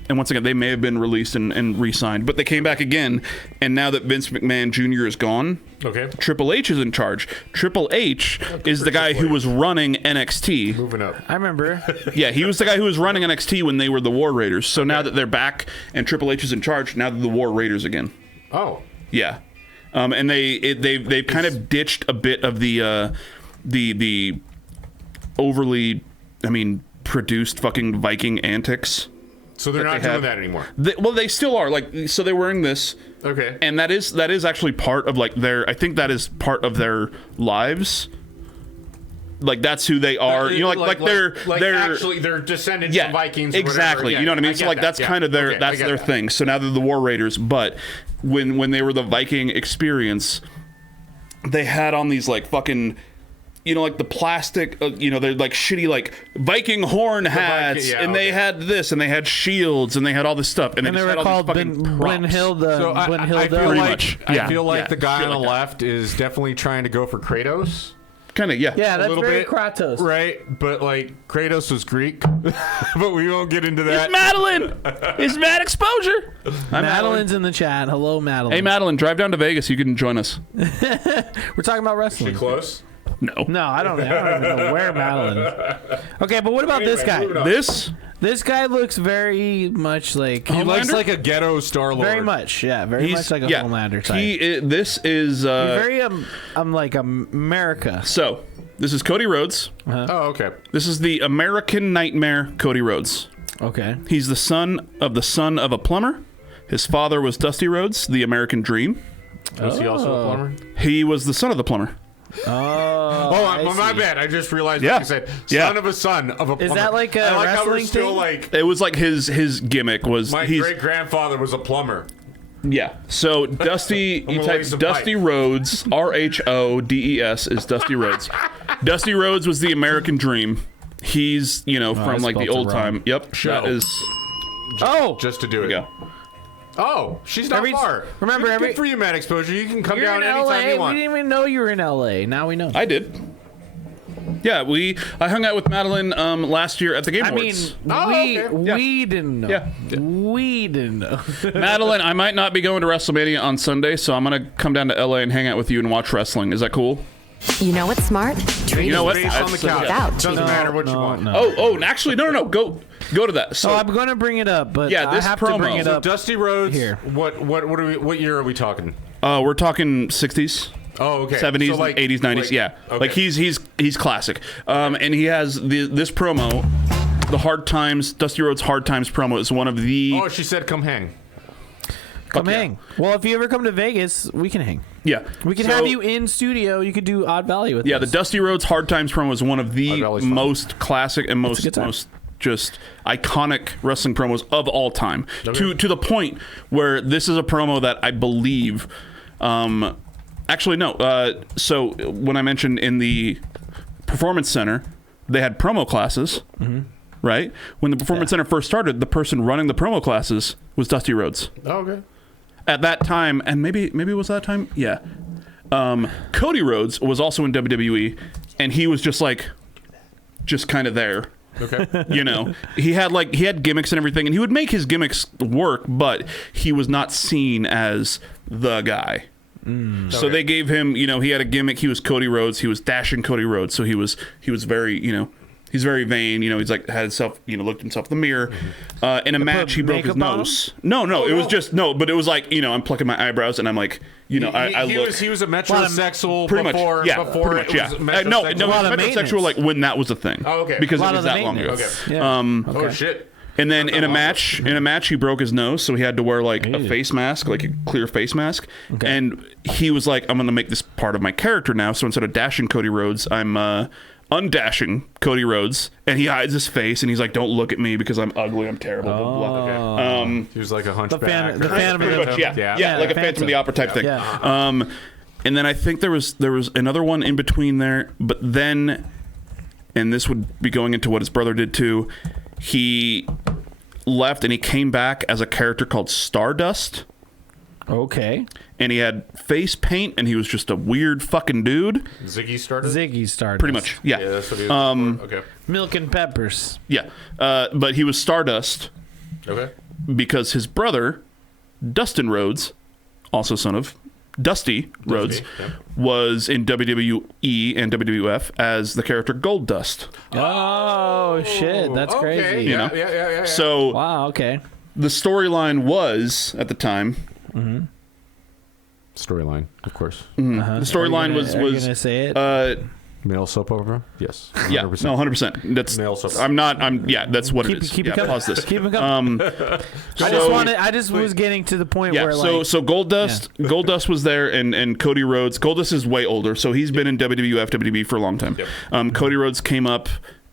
And once again, they may have been released and re-signed, but they came back again. And now that Vince McMahon Jr. is gone, Triple H is in charge. Triple H is the guy who was running NXT. Moving up. I remember. Yeah, he was the guy who was running NXT when they were the War Raiders. So now that they're back and Triple H is in charge, now they're the War Raiders again. Oh. Yeah. And they've kind of ditched a bit of the overly, produced fucking Viking antics. So they're not doing that anymore. They still are. Like, so they're wearing this. Okay. And that is actually part of like I think that is part of their lives. Like that's who they are. They're actually they're descendants from Vikings. Or exactly. Yeah, you know what I mean? So like that's kind of their their thing. So now they're the War Raiders. But when they were the Viking experience, they had on these like fucking. Like the plastic, they're like shitty, like Viking horn hats, and they had this, and they had shields, and they had all this stuff, and they were called Brynhild. So I feel like the guy on the like left is definitely trying to go for Kratos. Kind of, yeah. Yeah, that's little very bit, Kratos. Right, but like Kratos was Greek, but we won't get into that. It's Madeline! It's Mad Exposure! Madeline's in the chat. Hello, Madeline. Hey, Madeline, drive down to Vegas. You can join us. We're talking about wrestling. She close? No, I don't even know where Madeline is. Okay, but what about this guy? This guy looks very much like... He looks like a ghetto Star-Lord. Very much, yeah. Very much like a Homelander type. This is... very, like America. So, this is Cody Rhodes. Oh, okay. This is the American Nightmare Cody Rhodes. Okay. He's the son of a plumber. His father was Dusty Rhodes, the American Dream. Was he also a plumber? He was the son of the plumber. My bad. I just realized what you said. Son of a son of a plumber. Is that like a wrestling thing? It was like his gimmick was... My great-grandfather was a plumber. Yeah. So Dusty, you type Dusty Rhodes, Rhodes is Dusty Rhodes. Dusty Rhodes was the American Dream. He's, from like the old time. Yep. That is... Just to do it. Go. Oh, she's not far. Remember, good for you, Mad Exposure. You can come you're down in anytime LA. you want. We didn't even know you were in LA. Now we know. I did. Yeah, I hung out with Madeline last year at the Game Awards. We didn't know. Yeah. We didn't know. Madeline, I might not be going to WrestleMania on Sunday, so I'm going to come down to LA and hang out with you and watch wrestling. Is that cool? You know what's smart? You know what? Face on the couch. Doesn't matter what you want. Oh, actually, no. Go to that. So I'm going to bring it up, but this I have promo. to bring it up. Dusty Rhodes. Here. What year are we talking? We're talking 60s. Oh, okay. 70s, so like, 80s, 90s. Yeah. Okay. Like he's classic. And he has this promo, the Hard Times, Dusty Rhodes Hard Times promo is one of the... Oh, she said come hang. Come hang. Well, if you ever come to Vegas, we can hang. Yeah. We can have you in studio. You could do Odd Valley with us. Yeah, the Dusty Rhodes Hard Times promo is one of the most classic and most just iconic wrestling promos of all time. Okay. To the point where this is a promo that I believe... actually, no. So when I mentioned in the Performance Center, they had promo classes, right? When the Performance Center first started, the person running the promo classes was Dusty Rhodes. Oh, okay. At that time, and maybe it was that time, yeah. Cody Rhodes was also in WWE, and he was just kind of there. Okay. He had gimmicks and everything, and he would make his gimmicks work, but he was not seen as the guy. So they gave him, he had a gimmick. He was Cody Rhodes. He was dashing Cody Rhodes. So he was very, he's very vain. He's like had himself, looked himself in the mirror. In a match, he broke his nose. No, it was just but it was like, I'm plucking my eyebrows and I'm like, I look. He was a metrosexual pretty before. Much, yeah, before pretty much, yeah. No, it was metrosexual like when that was a thing. Oh, okay. Because it was that long ago. Okay. Yeah. Oh shit. And then in a match, he broke his nose, so he had to wear like a face mask, like a clear face mask. Okay. And he was like, "I'm going to make this part of my character now." So instead of dashing Cody Rhodes, I'm undashing Cody Rhodes, and he hides his face, and he's like, "Don't look at me because I'm ugly, I'm terrible." Blah, blah, blah. He was like a hunchback. The Phantom of Pretty much, yeah, like a Phantom of the Opera type thing. Yeah. And then I think there was another one in between there, but then, and this would be going into what his brother did too. He left and he came back as a character called Stardust. Okay. And he had face paint, and he was just a weird fucking dude. Ziggy started? Ziggy started. Pretty much, yeah. Yeah, that's what he was okay. Milk and peppers. Yeah. But he was Stardust Okay. because his brother, Dustin Rhodes, also son of Dusty Rhodes, yeah. was in WWE and WWF as the character Goldust. Oh, shit. That's Okay. crazy. You know? Yeah. So Wow, okay. the storyline was, at the time, Storyline, of course. the storyline was Are you going to say it? Male soap opera? Yes. 100%. Yeah, no, 100%. That's Male soap. that's what it is. keep it Yeah, coming. pause this. Keep it coming. I just was getting to the point Yeah, where so Goldust was there, and Cody Rhodes. Goldust is way older, so he's been in WWF, WWE for a long time. Cody Rhodes came up,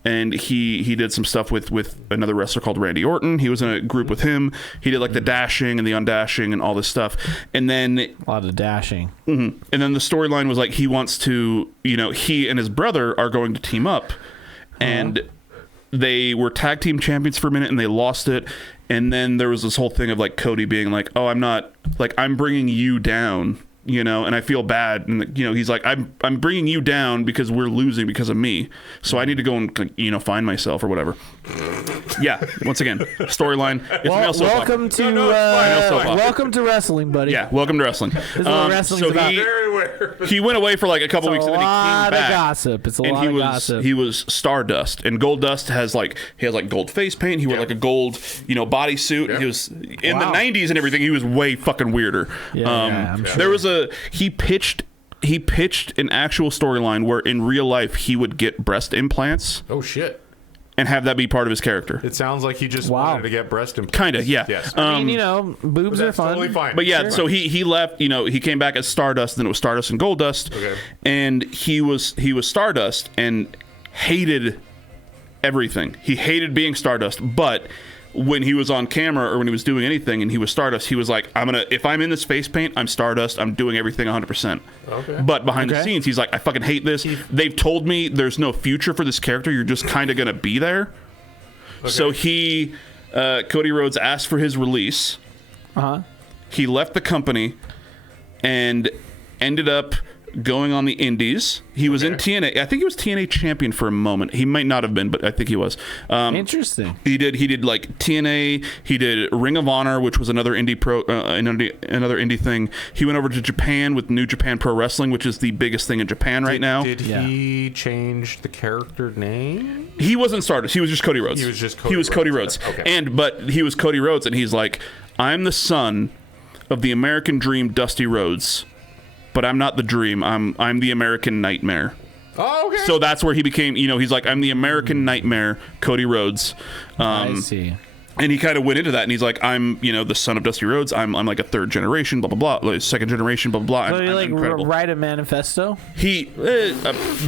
and he did some stuff with another wrestler called Randy Orton. He was in a group with him. He did like the dashing and the undashing and all this stuff. And then a lot of dashing. and then the storyline was like he wants to, he and his brother are going to team up, and they were tag team champions for a minute and they lost it. And then there was this whole thing of like Cody being like, "Oh, I'm bringing you down." And I feel bad. And, he's like, I'm bringing you down because we're losing because of me. So I need to go and, find myself or whatever. Yeah. Once again, storyline. It's male soap opera. Welcome to wrestling, buddy. Yeah. Welcome to wrestling. This is what wrestling's about. He went away for like a couple weeks and then he came back. Gossip. It's a lot of gossip. He was Stardust, and Goldust has like gold face paint. He wore like a gold, bodysuit. Yeah. He was in the 90s and everything. He was way fucking weirder. I'm sure. There was he pitched an actual storyline where in real life he would get breast implants. Oh, shit. And have that be part of his character. It sounds like he just wanted to get breast implants. Kind of, yeah. Yes. I mean, boobs are fun. Totally fine. But yeah, Sure. so he left, he came back as Stardust, then it was Stardust and Goldust. Okay. And he was Stardust and hated everything. He hated being Stardust, but when he was on camera or when he was doing anything and he was Stardust, he was like, if I'm in this face paint, I'm Stardust. I'm doing everything 100%. Okay. But behind the scenes, he's like, I fucking hate this. They've told me there's no future for this character. You're just kind of going to be there. Okay. So Cody Rhodes asked for his release. He left the company and ended up going on the indies. He was in TNA. I think he was TNA champion for a moment. He might not have been, but I think he was. Interesting. He did like TNA. He did Ring of Honor, which was another indie another indie thing. He went over to Japan with New Japan Pro Wrestling, which is the biggest thing in Japan right now. Did he change the character name? He wasn't Stardust. He was just Cody Rhodes. He was Cody Rhodes. Okay. But he was Cody Rhodes, and he's like, I'm the son of the American Dream, Dusty Rhodes. But I'm not the dream. I'm the American Nightmare. Oh, okay. So that's where he became, he's like, I'm the American Nightmare, Cody Rhodes. I see. And he kind of went into that, and he's like, I'm, the son of Dusty Rhodes. I'm like a third generation, blah, blah, blah. Like second generation, blah, blah, blah. So you incredible. write a manifesto? He,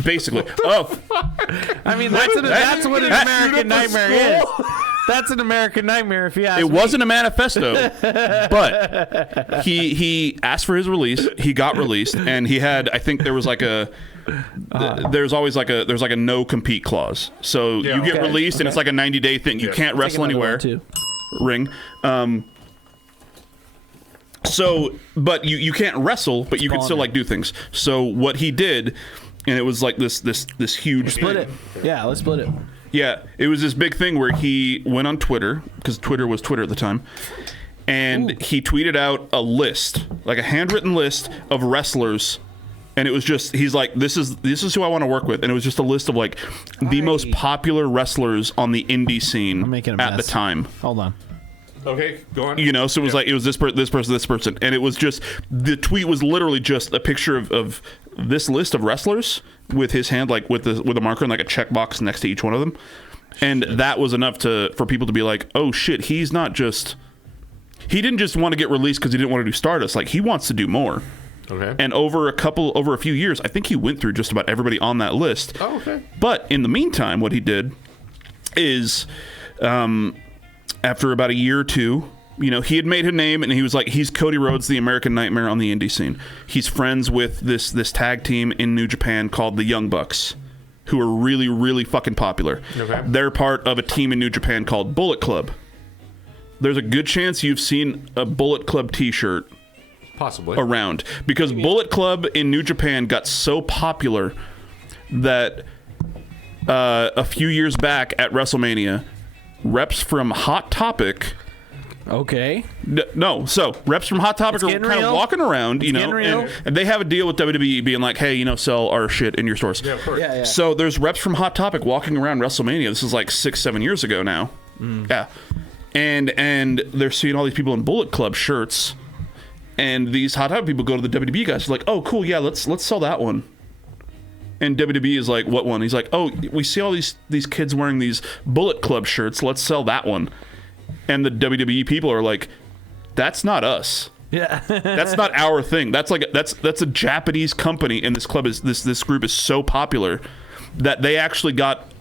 basically. Oh. I mean, that's what an American Nightmare is. That's an American Nightmare, if you ask me. It wasn't a manifesto, but he asked for his release. He got released, and he had, I think there was like there's always like a no compete clause. So you get released, and it's like a 90-day thing. You can't wrestle anywhere. Ring. So, but you can't wrestle, but you can still like do things. So what he did, and it was like this huge Split it. Yeah, let's split it. Yeah, it was this big thing where he went on Twitter, because Twitter was Twitter at the time, and he tweeted out a list, like a handwritten list of wrestlers, and it was just, he's like, this is who I want to work with, and it was just a list of like the most popular wrestlers on the indie scene at the time. Hold on. Okay, go on. So it was like, it was this person, and it was just, the tweet was literally just a picture of this list of wrestlers with his hand, like with a marker and like a checkbox next to each one of them, and that was enough for people to be like, oh shit, he didn't just want to get released because he didn't want to do Stardust, like he wants to do more. Okay. And over a few years, I think he went through just about everybody on that list. Oh, okay. But in the meantime, what he did is, after about a year or two, he had made his name, and he was like, he's Cody Rhodes, the American Nightmare on the indie scene. He's friends with this tag team in New Japan called the Young Bucks, who are really, really fucking popular. Okay. They're part of a team in New Japan called Bullet Club. There's a good chance you've seen a Bullet Club t-shirt Possibly. around, because Bullet Club in New Japan got so popular that a few years back at WrestleMania, reps from Hot Topic... Okay. So reps from Hot Topic are kind of walking around, and they have a deal with WWE being like, hey, sell our shit in your stores. Yeah, of course. Yeah. So there's reps from Hot Topic walking around WrestleMania. This is like 6-7 years ago now. Yeah. And they're seeing all these people in Bullet Club shirts, and these Hot Topic people go to the WWE guys. They're like, oh, cool, yeah, let's sell that one. And WWE is like, what one? He's like, oh, we see all these kids wearing these Bullet Club shirts. Let's sell that one. And the WWE people are like, that's not us. Yeah. That's not our thing. That's a Japanese company, and this club is this group is so popular that they actually got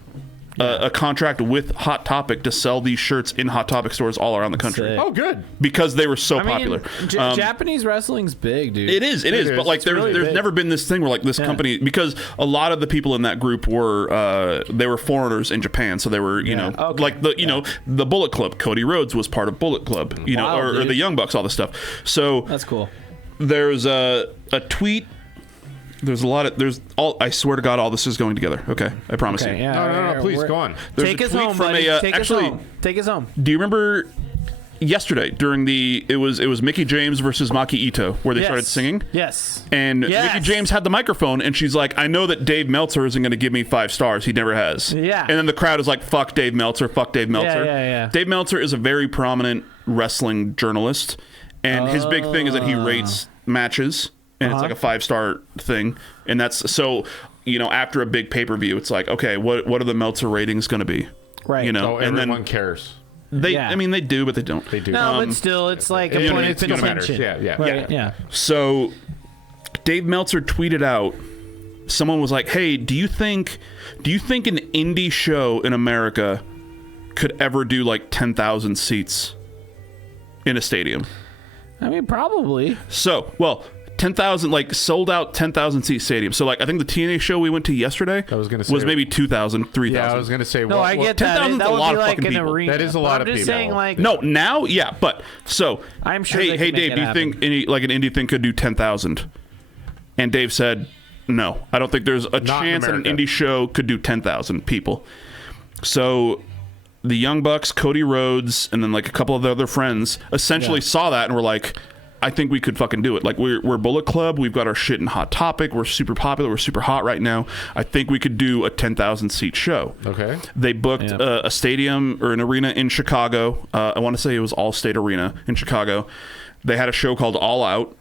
a contract with Hot Topic to sell these shirts in Hot Topic stores all around the country. Sick. Oh, good. Because they were so popular. Japanese wrestling's big, dude. It is. But like, there's never been this thing where like this company, because a lot of the people in that group were they were foreigners in Japan, so they were like the Bullet Club. Cody Rhodes was part of Bullet Club, or the Young Bucks, all this stuff. So that's cool. There's a tweet. There's a lot of I swear to God, all this is going together. Okay, I promise you. Yeah, No, please go on. Take us home, buddy. Take us home. Do you remember yesterday during it was Mickey James versus Maki Ito where they started singing? Yes. And Mickey James had the microphone, and she's like, I know that Dave Meltzer isn't going to give me 5 stars. He never has. Yeah. And then the crowd is like, fuck Dave Meltzer. Fuck Dave Meltzer. Yeah. Dave Meltzer is a very prominent wrestling journalist, and his big thing is that he rates matches. And it's like a 5-star thing. And that's so, after a big pay-per-view, it's like, okay, what are the Meltzer ratings going to be? Right. So and everyone then cares. I mean, they do, but they don't. They do. No, but still, it's like a point of contention. Yeah. Right, yeah. So Dave Meltzer tweeted out, someone was like, hey, do you think an indie show in America could ever do like 10,000 seats in a stadium? I mean, probably. So, 10,000, like sold out 10,000 seat stadium. So like I think the TNA show we went to yesterday was maybe 2,000, 3,000. Yeah, I was gonna say. No, I get that. 10,000 is That a would lot be of like fucking an people. arena. That is a lot of I'm just people. saying, like, No, now, yeah, but so I'm sure. Hey, Dave, do you think an indie thing could do 10,000? And Dave said, no, I don't think there's a chance that an indie show could do 10,000 people. So the Young Bucks, Cody Rhodes, and then like a couple of the other friends essentially saw that and were like, I think we could fucking do it. Like we're Bullet Club. We've got our shit in Hot Topic. We're super popular. We're super hot right now. I think we could do a 10,000 seat show. Okay. They booked a stadium or an arena in Chicago. I want to say it was Allstate Arena in Chicago. They had a show called All Out,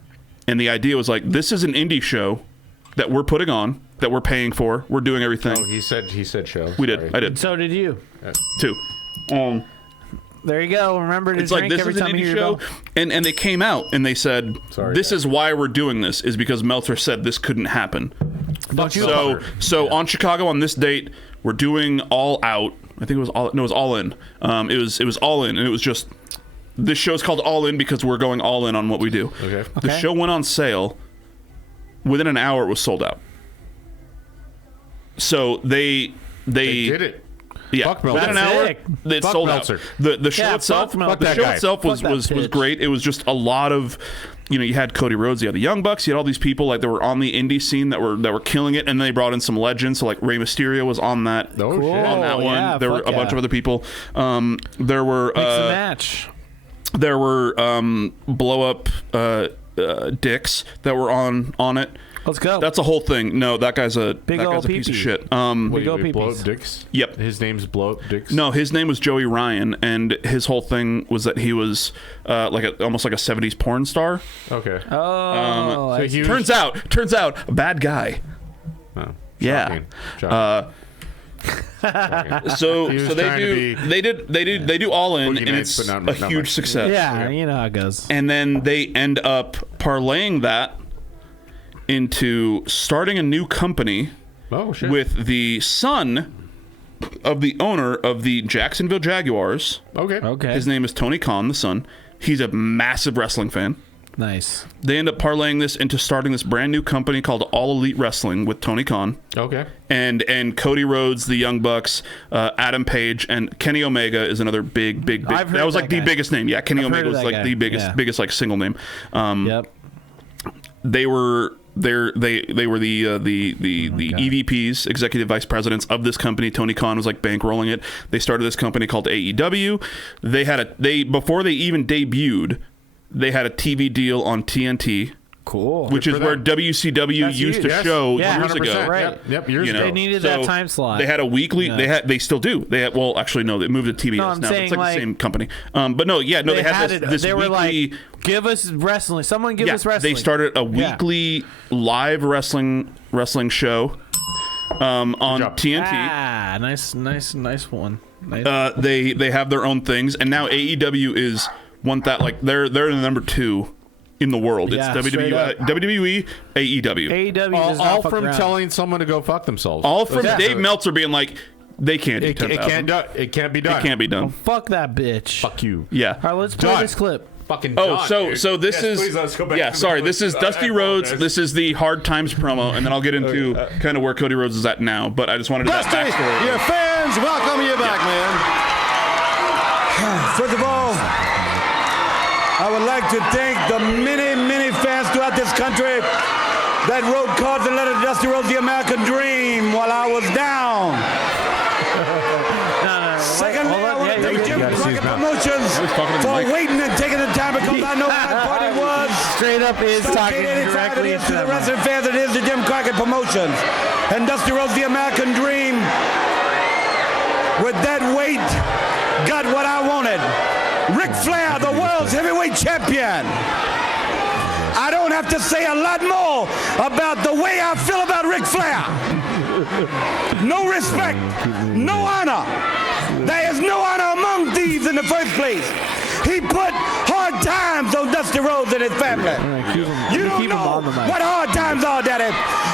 and the idea was like, this is an indie show that we're putting on, that we're paying for. We're doing everything. Oh, he said show. We did. I did. So did you. Too. There you go. Remember to It's drink like, this every is an time you indie hear show, bell. and they came out and they said, this is why we're doing this, is because Meltzer said this couldn't happen. Don't you? So on Chicago on this date, we're doing All Out. I think it was it was All In. It was All In, and it was just, this show's called All In because we're going all in on what we do. Okay. The show went on sale. Within an hour, it was sold out. So they did it. Yeah, Fuck Meltzer. within an hour, Sick. it Fuck sold Meltzer. out. The show itself, fuck the that show guy. itself was Fuck that bitch. great. It was just a lot of, you had Cody Rhodes, you had the Young Bucks, you had all these people like that were on the indie scene that were killing it, and then they brought in some legends. So like Rey Mysterio was on that. Oh, Cool. shit. On that one, yeah, there were a fuck bunch yeah. of other people. There were Mix and match. there were blow up dicks that were on it. Let's go. That's a whole thing. No, that guy's a Big that ol' guy's a piece of pee-pee. shit. Wait, go blow peepees. up dicks? Yep. His name's Blow Up Dicks? No, his name was Joey Ryan, and his whole thing was that he was almost like a 70s porn star. Okay. Oh, so he was, Turns out, a bad guy. Oh, Yeah. shocking. So He was they trying to they do All In, Boogie and Nights, it's but not a huge much. success. yeah, you know how it goes. And then they end up parlaying that into starting a new company with the son of the owner of the Jacksonville Jaguars. Okay. His name is Tony Khan, the son. He's a massive wrestling fan. Nice. They end up parlaying this into starting this brand new company called All Elite Wrestling with Tony Khan. Okay. And Cody Rhodes, the Young Bucks, Adam Page, and Kenny Omega is another big. I've heard that was that like the guy. biggest name. Yeah, Kenny I've Omega heard of was that like guy. the biggest like single name. Yep. They were the EVPs, executive vice presidents of this company. Tony Khan was like bankrolling it. They started this company called AEW. Before they even debuted, they had a TV deal on TNT. Cool. Which is where WCW used to show years ago. Right. Yep, years ago. They needed that time slot. They had a weekly. Yeah. They still do. They had, well, actually, no. They moved to TBS No, I'm now. saying, It's like the same company. But no, yeah, no. They had this They were weekly. like, give us wrestling. Someone give us wrestling. They started a weekly live wrestling show on TNT. Ah, nice one. Nice. They have their own things, and now AEW is they're the number 2 in the world. Yeah, it's WWE, AEW. AEW All from telling someone to go fuck themselves. All from Dave Meltzer being like, they can't do 10,000. It can't be done. It can't be done. Fuck that bitch. Fuck you. Yeah. All right, let's play this clip. Fucking Oh, done, so this is please, let's go back to the sorry. clip. This is Dusty Rhodes. This is the Hard Times promo, and then I'll get into kind of where Cody Rhodes is at now. But I just wanted that Dusty, backstory. your fans welcome you back, man. First of all, I would like to thank the many fans throughout this country that wrote cards and letters to Dusty Rhodes, the American Dream, while I was down. Secondly, I want to thank Jim Crockett Promotions for waiting and taking the time because I know what my party was. Straight up is talking directly to the wrestling fans. It is the Jim Crockett Promotions and Dusty Rhodes, the American Dream. With that weight, got what I wanted. Ric Flair, the world's heavyweight champion. I don't have to say a lot more about the way I feel about Ric Flair. No respect, no honor. There is no honor among thieves in the first place. He put hard times on Dusty Rhodes and his family. You don't know what hard times are, Daddy.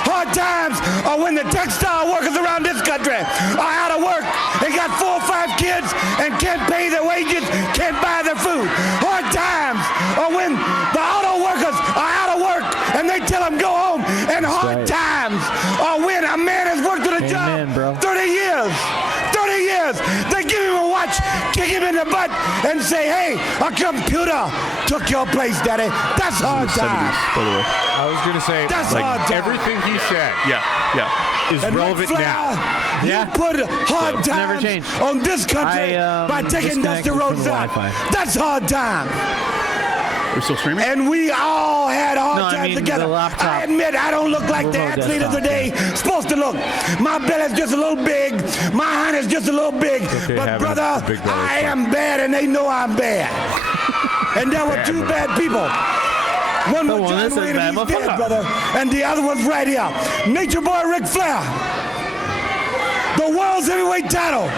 Hard times are when the textile workers around this country are out of work and got 4 or 5 kids and can't pay their wages, can't buy their food. Hard times are when the auto workers are out of work and they tell them go home. And hard times are when a man has worked at a job 30 years. 30 years. They give him a watch, kick him in the butt, and say, hey, a computer took your place, Daddy. That's hard times. By the way. I was going to say, that's hard times. Everything he said is and relevant now. You put hard times on this country by taking Dusty Rhodes out. That's hard times. We're still streaming? And we all had hard times together. I admit I don't look like the athlete of the day supposed to look. My belly's just a little big. My hind is just a little big. But brother, I am bad and they know I'm bad. And there were 2 bad people. One was John Wayne and he's dead, brother. And the other one's right here. Nature Boy Ric Flair. The world's heavyweight title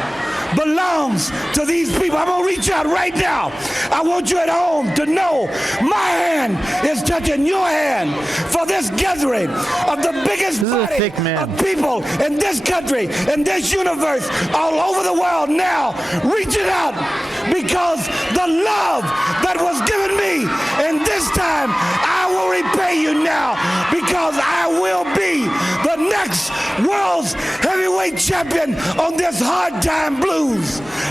belongs to these people. I'm going to reach out right now. I want you at home to know my hand is touching your hand for this gathering of the biggest body of people in this country, in this universe, all over the world now, reaching out because the love that was given me, and this time I will repay you now because I will be the next world's heavyweight champion on this hard time blues.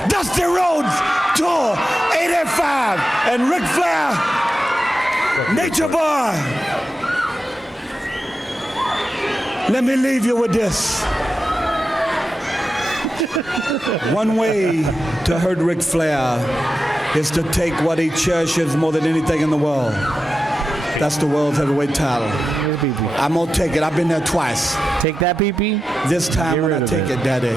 Dusty Rhodes Tour 85 and Ric Flair, Nature Boy. Let me leave you with this. One way to hurt Ric Flair is to take what he cherishes more than anything in the world. That's the world's heavyweight title. I'm gonna take it. I've been there twice. Take that, PP. This time when I take it, Daddy,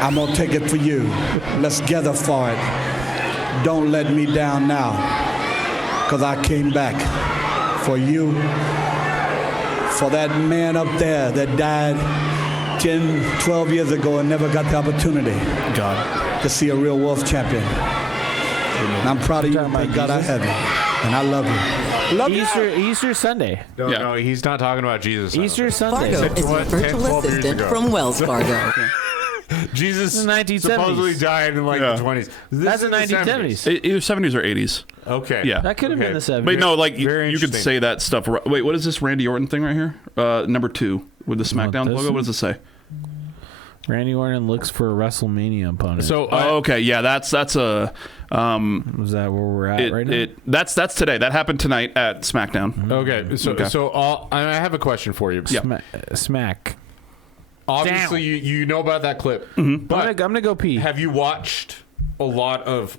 I'm gonna take it for you. Let's gather for it. Don't let me down now, because I came back for you, for that man up there that died 10, 12 years ago and never got the opportunity to see a real world champion. And I'm proud of you. Thank God I have you. And I love you. Love Easter Sunday. No, he's not talking about Jesus. Easter Sunday. Fargo is your virtual assistant from Wells Fargo. Jesus In the 1970s. supposedly died in like the 20s. That's the 1970s. Either 70s or 80s. Okay. Yeah. That could have been the 70s. But no, like Very you could interesting. say that stuff. Wait, what is this Randy Orton thing right here? Number 2 with the SmackDown this logo. one? What does it say? Randy Orton looks for a WrestleMania opponent. So Okay, yeah, that's a is that where we're at right now? that's today. That happened tonight at SmackDown. okay. So I have a question for you. Yeah. Smack. Obviously, you know about that clip, I'm but gonna go pee. have you watched a lot of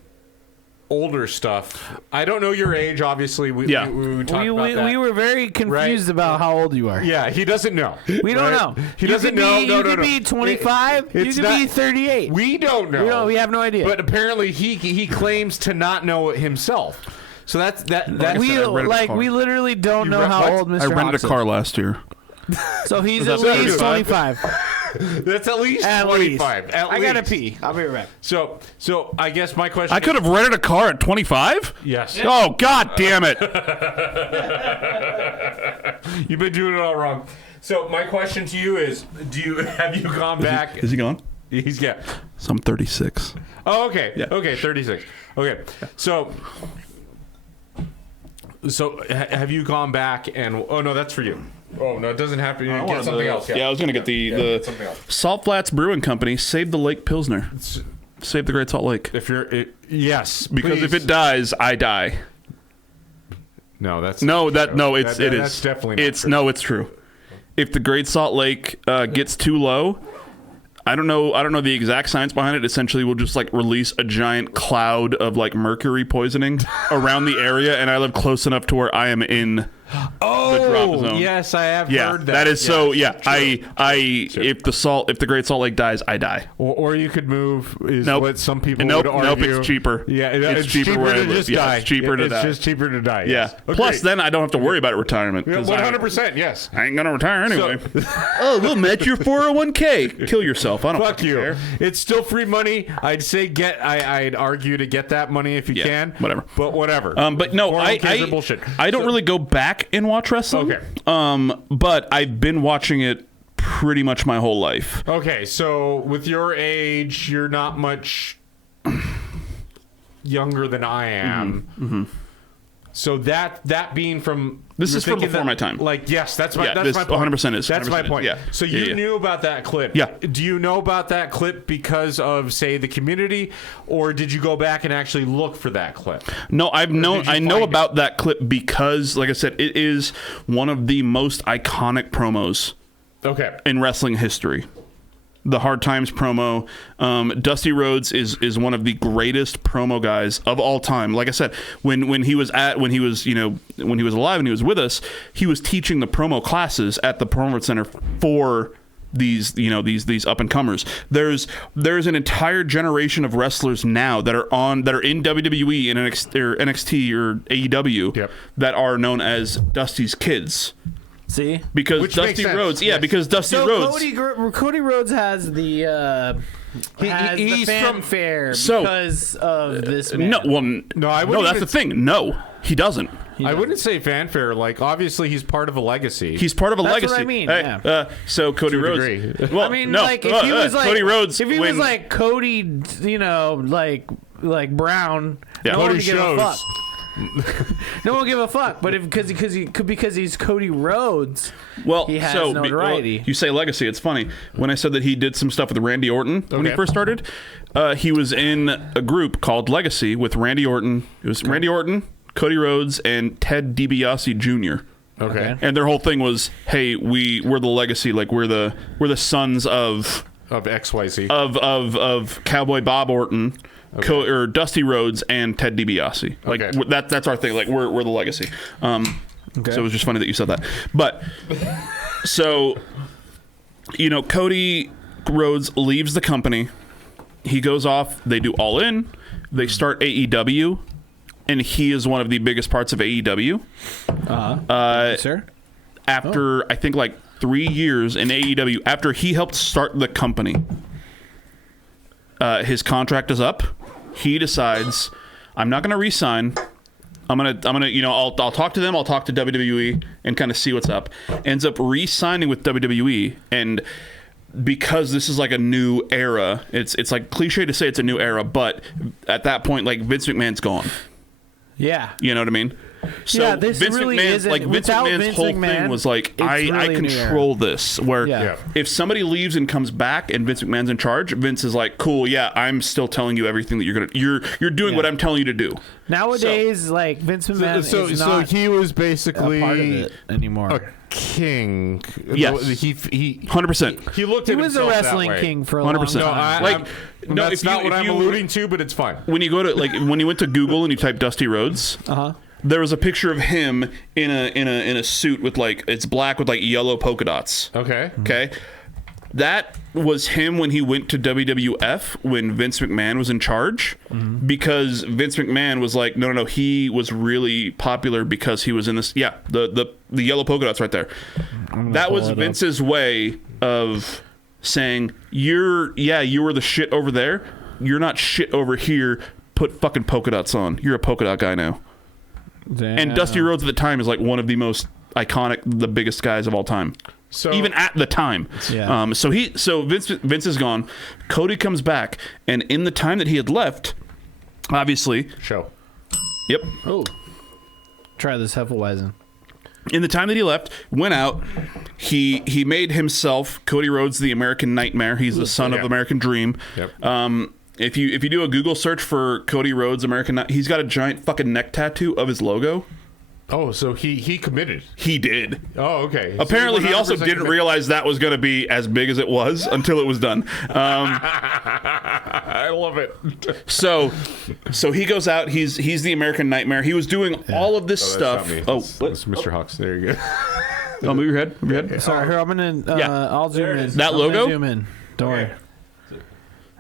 older stuff? I don't know your age. Obviously, we talked about that. We were very confused about how old you are. Yeah, he doesn't know. We don't know. He doesn't know. You could be 25. You It's could not- be 38. We don't know. We have no idea. But apparently, he claims to not know it himself. So that's we literally don't know how old Mr. I rented Hawks a car last year. is. So he's Was at that least 25? 25. That's at least At 25. least. At I gotta least. pee. I'll be right back. So I guess my question. I could have rented a car at 25? Yes. Oh, god damn it. You've been doing it all wrong. So my question to you is: have you gone back? Is he gone? He's So I'm 36. Oh, okay. Yeah. Okay, 36. Okay. So have you gone back and oh no, that's for you. Oh no, it doesn't have to. You get something else. Yeah, I was gonna get the something else. Salt Flats Brewing Company saved the Lake Pilsner. Save the Great Salt Lake. Yes, Because please. if it dies, I die. No, that's that's definitely not it's true. no, it's true. If the Great Salt Lake gets too low, I don't know the exact science behind it. Essentially, we'll just like release a giant cloud of like mercury poisoning around the area, and I live close enough to where I am in the drop zone. Yes, I have Yeah, heard that. that is so. Yeah, true. if the Great Salt Lake dies, I die. Or you could move. Is Nope. what some people Nope, would argue. nope, it's cheaper. Yeah, It's cheaper where I to live. just Yeah, die. it's cheaper to die. It's just cheaper to die. Yeah. Yes. Plus, Agreed. then I don't have to worry about retirement. 'cause 100%. Yes. I ain't gonna retire anyway. Oh, we'll match your 401k. Kill yourself. I don't Fuck you. care. It's still free money. I'd say I'd argue to get that money if you Yeah, can. whatever. But whatever. But no, 401ks are bullshit. I don't really go back and watch wrestling. Okay. But I've been watching it pretty much my whole life. Okay, so with your age, you're not much younger than I am. Mm-hmm. So that being from This you're is from thinking before my time. Like yes, that's my Yeah, that's this my point. 100% is. That's my 100% point. yeah. So Yeah, you yeah. knew about that clip. Yeah. Do you know about that clip because of say the community, or did you go back and actually look for that clip? No, I know find about that clip because, like I said, it is one of the most iconic promos Okay. in wrestling history. The Hard Times promo. Dusty Rhodes is one of the greatest promo guys of all time. Like I said, when he was alive and he was with us, he was teaching the promo classes at the Performance Center for these up and comers. There's an entire generation of wrestlers now that are in WWE and NXT or AEW Yep. that are known as Dusty's kids. See? Because Which makes Dusty sense, Rhodes, yes. because Dusty So Rhodes. Cody Rhodes has the he's from- fanfare So- because of this man. No, well, No, I no, wouldn't that's even- the thing. No, he doesn't. I wouldn't say fanfare. Like obviously he's part of a legacy. He's part of a That's legacy. what I mean, Hey, yeah. So Cody To a Rhodes. degree. Well, I mean, no, like if he was like Cody Rhodes, if he was when- like Cody, like Brown, Yeah. no one Cody would give a shows. fuck. No one will give a fuck. But because he's Cody Rhodes, well, he has so notoriety. you say legacy. It's funny when I said that he did some stuff with Randy Orton when he Okay. first started. He was in a group called Legacy with Randy Orton. It was Randy Orton, Cody Rhodes, and Ted DiBiase Jr. okay. And their whole thing was, hey, we're the legacy, like we're the sons of Of XYZ. of Cowboy Bob Orton, or Dusty Rhodes, and Ted DiBiase. Like Okay. that's our thing. Like we're the legacy. So it was just funny that you said that. But so Cody Rhodes leaves the company. He goes off. They do All In. They start AEW, and he is one of the biggest parts of AEW. sir. After I think like 3 years in AEW, after he helped start the company, his contract is up. He decides, I'm not going to re-sign. I'm gonna, you know, I'll talk to them. I'll talk to WWE and kind of see what's up. Ends up re-signing with WWE, and because this is like a new era, it's like cliche to say it's a new era, but at that point, like Vince McMahon's gone. Yeah, you know what I mean. So yeah, this Vince really McMahon, isn't. Vince McMahon's whole thing was like, I control this. Where if somebody leaves and comes back, and Vince McMahon's in charge, Vince is like, cool, yeah, I'm still telling you everything that you're doing what I'm telling you to do. Nowadays, like Vince McMahon is so not he was basically a part of it anymore. A king. Yes, he 100%. He looked. He at was a wrestling king for a long time. No, that's not what I'm alluding to, but it's fine. When you go to when you went to Google and you type Dusty Rhodes, there was a picture of him in a suit with like, it's black with like yellow polka dots. Okay. That was him when he went to WWF when Vince McMahon was in charge, because Vince McMahon was like, no, he was really popular because he was in this. Yeah, the yellow polka dots right there. That was Vince's way of saying, you were the shit over there. You're not shit over here. Put fucking polka dots on. You're a polka dot guy now. Damn. And Dusty Rhodes at the time is like one of the most iconic, the biggest guys of all time. So even at the time, so Vince is gone. Cody comes back, and in the time that he had left, obviously, Yep. Oh, try this Hefeweizen. In the time that he left, went out. He made himself Cody Rhodes the American Nightmare. He's the son of American Dream. Yep. If you do a Google search for Cody Rhodes American Nightmare, he's got a giant fucking neck tattoo of his logo. Oh, so he committed. He did. Oh, okay. Apparently, he also didn't realize that was going to be as big as it was until it was done. I love it. So he goes out. He's the American Nightmare. He was doing all of this stuff. That's Mr. Hawks. There you go. Oh, move your head. Move your head. Sorry, here, I'm gonna. I'll zoom in. That logo. Zoom in. Don't worry.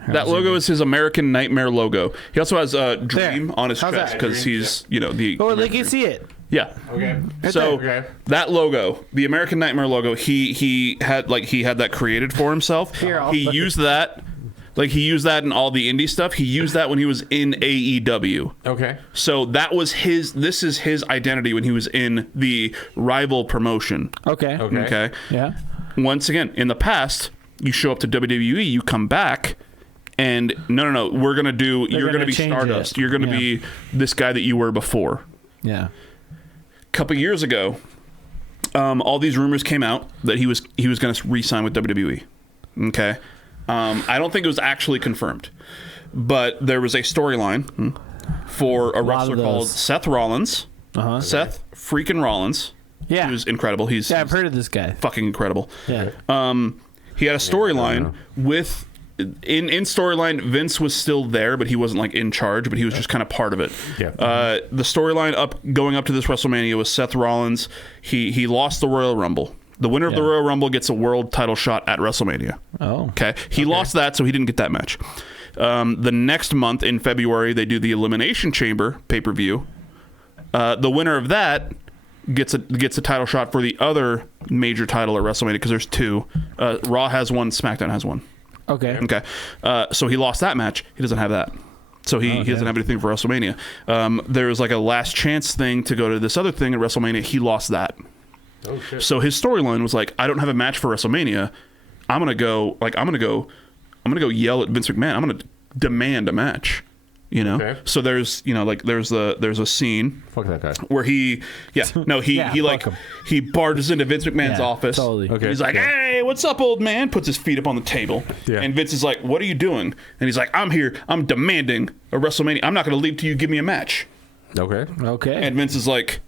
That logo is his American Nightmare logo. He also has a dream on his chest because he's, the. Oh, they can see it. Yeah. Okay. So that logo, the American Nightmare logo, he had that created for himself. He used that. Like, he used that in all the indie stuff. He used that when he was in AEW. Okay. So that was this is his identity when he was in the rival promotion. Okay. Yeah. Once again, in the past, you show up to WWE, you come back, and no, you're going to be Stardust. You're going to be this guy that you were before. Yeah. A couple years ago, all these rumors came out that he was going to re-sign with WWE. Okay. I don't think it was actually confirmed, but there was a storyline for a wrestler called Seth Rollins. Seth freaking Rollins. Yeah. He was incredible. I've heard of this guy. Fucking incredible. Yeah. He had a storyline with... In storyline, Vince was still there, but he wasn't like in charge, but he was just kind of part of it. Yeah. The storyline going up to this WrestleMania was Seth Rollins. He lost the Royal Rumble. The winner of the Royal Rumble gets a world title shot at WrestleMania. Oh. Okay. He lost that, so he didn't get that match. The next month in February, they do the Elimination Chamber pay-per-view. The winner of that gets a title shot for the other major title at WrestleMania, because there's two. Raw has one, SmackDown has one. Okay. So he lost that match. He doesn't have that. So he doesn't have anything for WrestleMania. There was like a last chance thing to go to this other thing at WrestleMania. He lost that. Oh, shit. So his storyline was like, I don't have a match for WrestleMania. I'm gonna go yell at Vince McMahon. I'm gonna demand a match. So there's there's a scene. Fuck that guy. Where he barges into Vince McMahon's office. Totally. Okay. He's like, hey, what's up, old man? Puts his feet up on the table. Yeah. And Vince is like, what are you doing? And he's like, I'm here. I'm demanding a WrestleMania. I'm not going to leave till you give me a match. Okay. And Vince is like,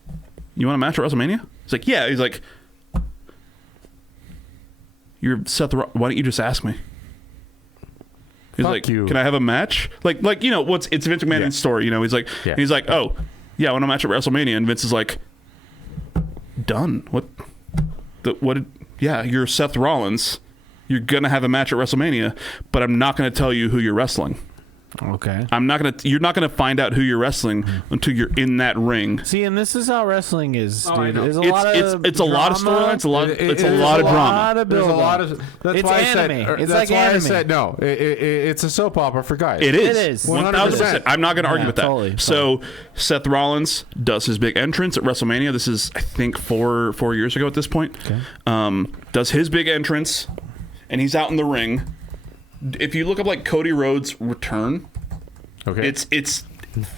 you want a match at WrestleMania? He's like, yeah. He's like, you're Seth. Why don't you just ask me? He's like, can I have a match? Like it's Vince McMahon's story. He's like, oh, yeah, I want a match at WrestleMania. And Vince is like, done. You're Seth Rollins. You're going to have a match at WrestleMania, but I'm not going to tell you who you're wrestling. Okay. You're not gonna find out who you're wrestling until you're in that ring. See, and this is how wrestling is, dude. There's a It's lot of it's a lot of storylines. It's a lot of drama. There's a lot of. That's It's why anime. I said. It's That's like why anime. I said no. It's a soap opera for guys. It is. It is. 1,000%. I'm not going to argue with that. Totally. So Seth Rollins does his big entrance at WrestleMania. This is, I think, four years ago at this point. Okay. Does his big entrance, and he's out in the ring. If you look up like Cody Rhodes' return, Okay. it's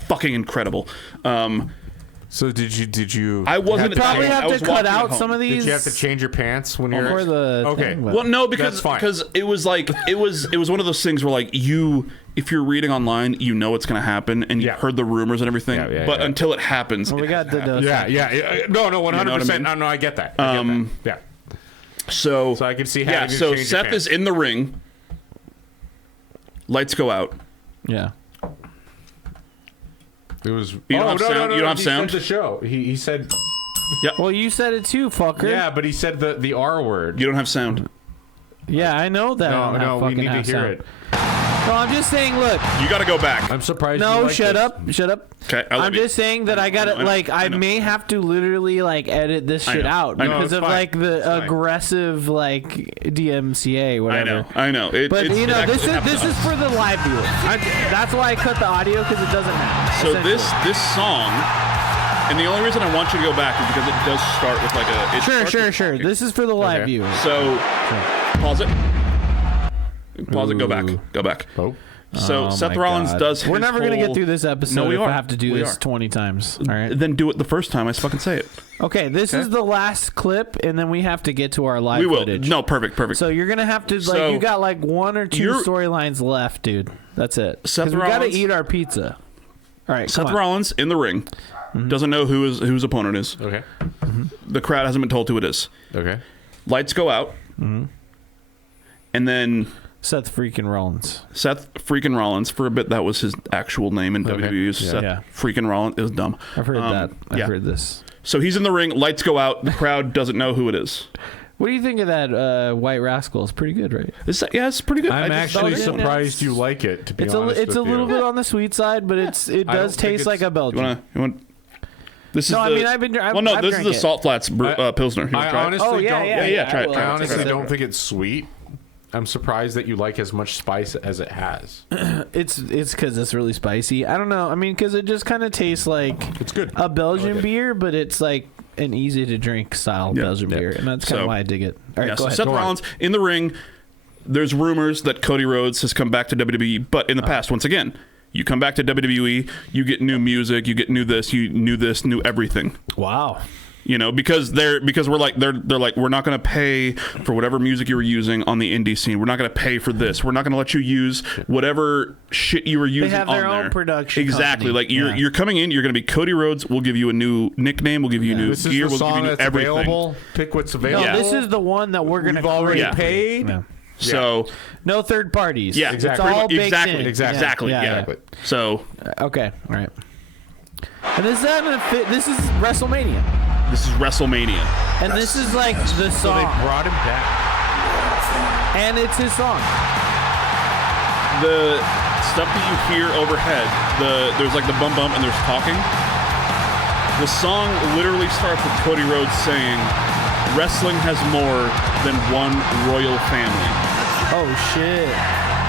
fucking incredible. So did you? I wasn't. Probably I have was to cut watching at out home. some of these. Did you have to change your pants when you're for the okay? thing, but- Well, no, That's fine. because it was like it was one of those things where like if you're reading online, you know what's going to happen, and you've heard the rumors and everything, but until it happens, Well, we got the no, 100%. No, I get that. Yeah. So I can see how. So Seth is in the ring. Lights go out. Yeah. It was. You don't have sound. You don't have sound. He said the show. He said. Yeah. Well, you said it too, fucker. Yeah, but he said the R word. You don't have sound. Yeah, I know that. No, we need to hear it. No, I'm just saying. Look, you got to go back. I'm surprised. No, you shut this. up. Shut up. Okay, I'm just saying that I got to like. I may have to literally like edit this shit out because of like the aggressive like DMCA whatever. I know. But you know, this is for the live viewers. That's why I cut the audio because it doesn't matter. So this song, and the only reason I want you to go back is because it does start with like a. Sure. This is for the live viewers. So pause it. Pause it. Go back. Oh. So Seth Rollins does. We're never gonna get through this episode. No, we if are. I have to do this 20 times. All right. Then do it the first time I fucking say it. Okay, this is the last clip, and then we have to get to our live footage. No, perfect. So you're gonna have to like you got like one or two storylines left, dude. That's it. Seth we gotta Rollins- eat our pizza. All right, Seth Rollins in the ring doesn't know who his opponent is. Okay. The crowd hasn't been told who it is. Okay. Lights go out, and then Seth freaking Rollins. For a bit, that was his actual name in WWE. Seth freaking Rollins is dumb. I've heard that. I've heard this. So he's in the ring. Lights go out. The crowd doesn't know who it is. What do you think of that White Rascal? It's pretty good, right? It's pretty good. I'm actually surprised you like it. To be honest, it's a little bit on the sweet side, but it does taste like a Belgian. You want? This is I mean, I've been. This is the Salt Flats Pilsner. I honestly don't. Try it. I honestly don't think it's sweet. I'm surprised that you like as much spice as it has. It's because it's really spicy. I don't know. I mean, because it just kind of tastes like it's good. A Belgian beer, but it's like an easy to drink style Belgian beer, and that's kind of why I dig it. All right, go ahead. Seth Rollins in the ring. There's rumors that Cody Rhodes has come back to WWE, but in the past, once again, you come back to WWE, you get new music, you get new everything. Wow. You know, because they're like we're not going to pay for whatever music you were using on the indie scene. We're not going to pay for this. We're not going to let you use whatever shit you were using. They have on their there. own production. Exactly. Company. Like you're coming in. You're going to be Cody Rhodes. We'll give you a new nickname. We'll give you new gear. We'll give you new everything. Available. Pick what's available. No, this is the one that we're going to already paid. Yeah. So no third parties. Yeah, exactly. It's all baked in. Exactly. Yeah. So okay, all right. And this is WrestleMania. This is WrestleMania. And this is like the song. So they brought him back. And it's his song. The stuff that you hear overhead, there's like the bum bum and there's talking. The song literally starts with Cody Rhodes saying, "Wrestling has more than one royal family." Oh shit.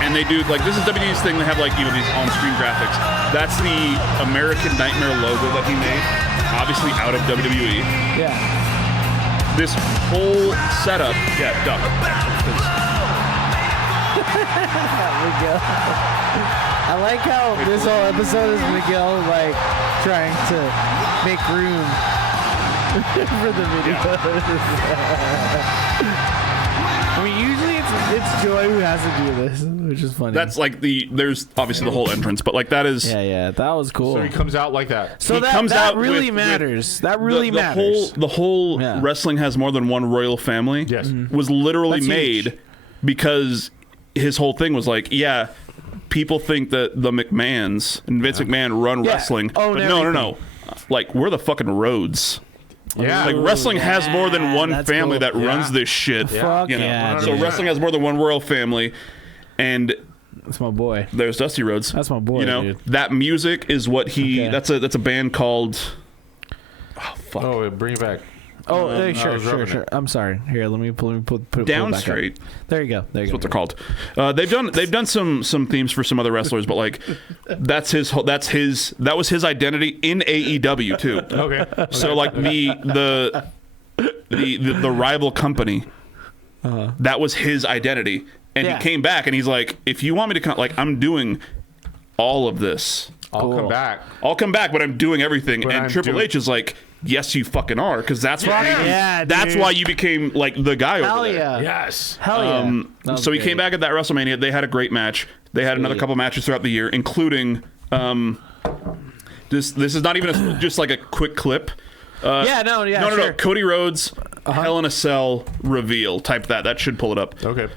And they do, like, this is WWE's thing. They have, like, you know, these on-screen graphics. That's the American Nightmare logo that he made, obviously out of WWE. Yeah. This whole setup, duck. Miguel. I like how this whole episode is Miguel, like, trying to make room for the video. I mean, usually it's Joy who has to do this, which is funny. That's like there's obviously the whole entrance, but like that is that was cool. So he comes out like that. So that really matters. That really matters. The whole wrestling has more than one royal family. Yes. Was literally That's made huge. because his whole thing was like, people think that the McMahons and Vince McMahon run wrestling, but no. Like, we're the fucking Rhodes. Yeah. Like, wrestling has more than one family cool. that runs this shit. Fuck you know? yeah, So dude. wrestling has more than one royal family, and That's my boy. There's Dusty Rhodes. That's my boy. You know, dude. that music is what he. Okay. That's a band called. Oh fuck. Oh, bring it back. Oh, sure. I'm sorry. Here, let me put Down it back Straight. Up. There you go. That's what they're called. They've done some themes for some other wrestlers, but like that was his identity in AEW too. Okay. So like the rival company, that was his identity, and he came back and he's like, if you want me to come, like I'm doing all of this. I'll come back, but I'm doing everything. But and I'm Triple H is like, yes, you fucking are, because that's why. Yeah, that's why you became like the guy over there. Yeah. Yes. Hell yeah. So he came back at that WrestleMania. They had a great match. They had another couple matches throughout the year, including this is not even just like a quick clip. No. Cody Rhodes, Hell in a Cell reveal. Type that. That should pull it up. Okay.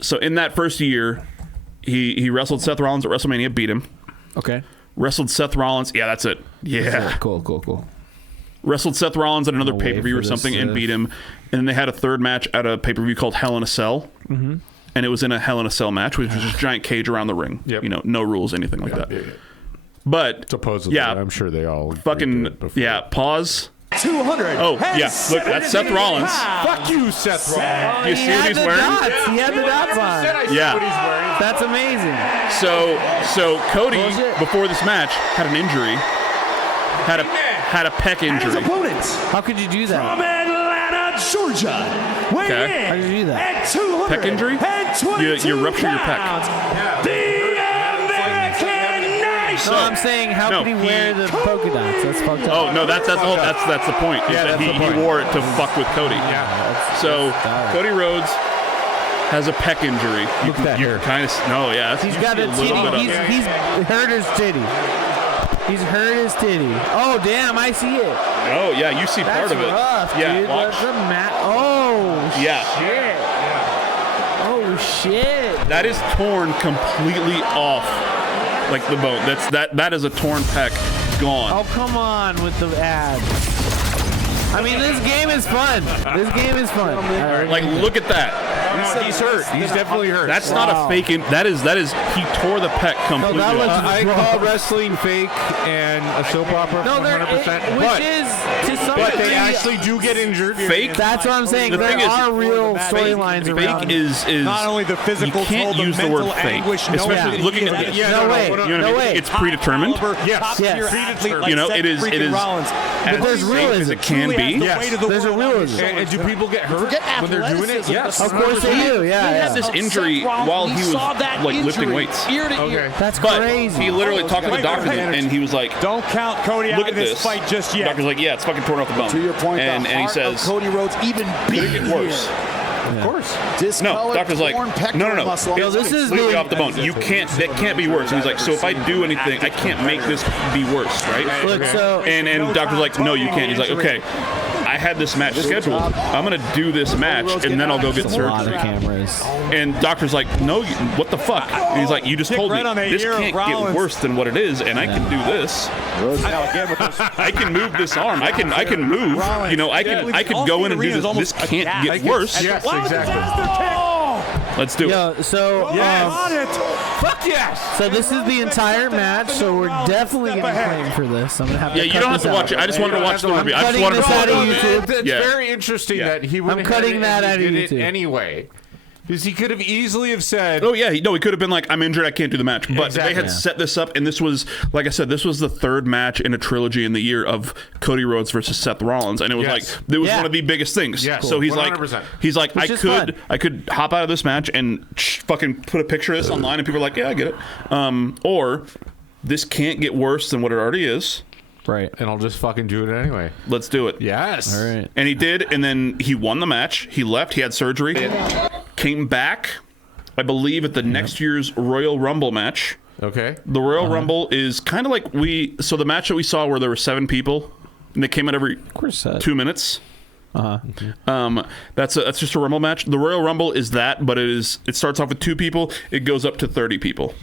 So in that first year, he wrestled Seth Rollins at WrestleMania, beat him. Okay. Wrestled Seth Rollins. Yeah, that's it. Yeah. Cool. Wrestled Seth Rollins at another pay-per-view or something and beat him. And then they had a third match at a pay-per-view called Hell in a Cell. Mm-hmm. And it was in a Hell in a Cell match, which was just a giant cage around the ring. Yep. You know, no rules, anything like that. Yeah. But supposedly, I'm sure they all fucking pause. 200. Oh yeah, look, that's Seth Rollins. Fuck you, Seth Rollins. Do you see what he's wearing? He had the dots on. Yeah, that's amazing. So Cody before this match had an injury, had a pec injury. Opponents. How could you do that? From Atlanta, Georgia. Okay. How did you do that? At 200. Pec injury? You rupture your pec. The American Nation. No, I'm saying how could he wear the polka dots? That's fucked up. Oh no, that's the point. Yeah, he wore it to fuck with Cody. Yeah. So Cody Rhodes has a pec injury. Look at that hair. Kind of He's got a titty. He's hurt his titty. He's hurt his titty. Oh damn, I see it. Oh yeah, you see part of it. Rough, yeah, dude. watch. Yeah. Shit. Oh shit. That is torn completely off, like the bone. That is a torn pec, gone. Oh come on with the ad. I mean, this game is fun. Like, look at that. No, he's hurt. He's definitely hurt. That's not a fake. That is. He tore the pec completely. No, I call wrestling fake and a soap opera. No, 100%. Which is to some but degree, they actually do get injured. Fake. That's what I'm saying. There are real storylines around. Fake is not only the physical, you can't use the word fake, especially looking at this. No way. It's predetermined. Yes. You know, it is. But there's realism. As it can be. There's a realism. And do people get hurt when they're doing it? Yes. Of course they do. Yeah. He had this injury while he was like lifting weights. Okay. That's but crazy. he literally talked to the doctor and he was like, "Don't count Cody out of this fight just yet." The doctor's like, "Yeah, it's fucking torn off the bone." To your point, and he says, Cody Rhodes even could it get worse? Of course. No, doctor's like, no. This is completely off the bone. You can't. That can't be worse. And he's like, so if I do anything, I can't make this be worse, right? Look, so and doctor's like, no, you can't. He's like, okay, I had this match scheduled. I'm gonna do this match, and then I'll go get surgery. And doctor's like, no, what the fuck? And he's like, you just told me this can't get worse than what it is, and I can do this. I can move this arm. I can move. You know, I could go in and do this. This can't get worse. Yes, exactly. Let's do it. So Fuck yes. So this is the entire match. So we're definitely gonna be playing for this. I'm gonna have to. Yeah, you don't have to watch it. I just wanted to watch the review. I just wanted to out of watch YouTube. It's very interesting that he went I'm cutting that out of YouTube anyway. Because he could have easily have said, "Oh yeah, he could have been like, I'm injured, I can't do the match." But they had set this up, and this was, like I said, this was the third match in a trilogy in the year of Cody Rhodes versus Seth Rollins, and it was one of the biggest things. Yes. So he's 100%. like, I could hop out of this match and fucking put a picture of this online, and people are like, yeah, I get it. Or this can't get worse than what it already is. Right. And I'll just fucking do it anyway. Let's do it. Yes. All right. And he did, and then he won the match. He left. He had surgery. Came back, I believe, at the next year's Royal Rumble match. Okay. The Royal Rumble is kind of like so the match that we saw where there were 7 people, and they came out every 2 minutes. That's just a Rumble match. The Royal Rumble is that, but it starts off with 2 people. It goes up to 30 people.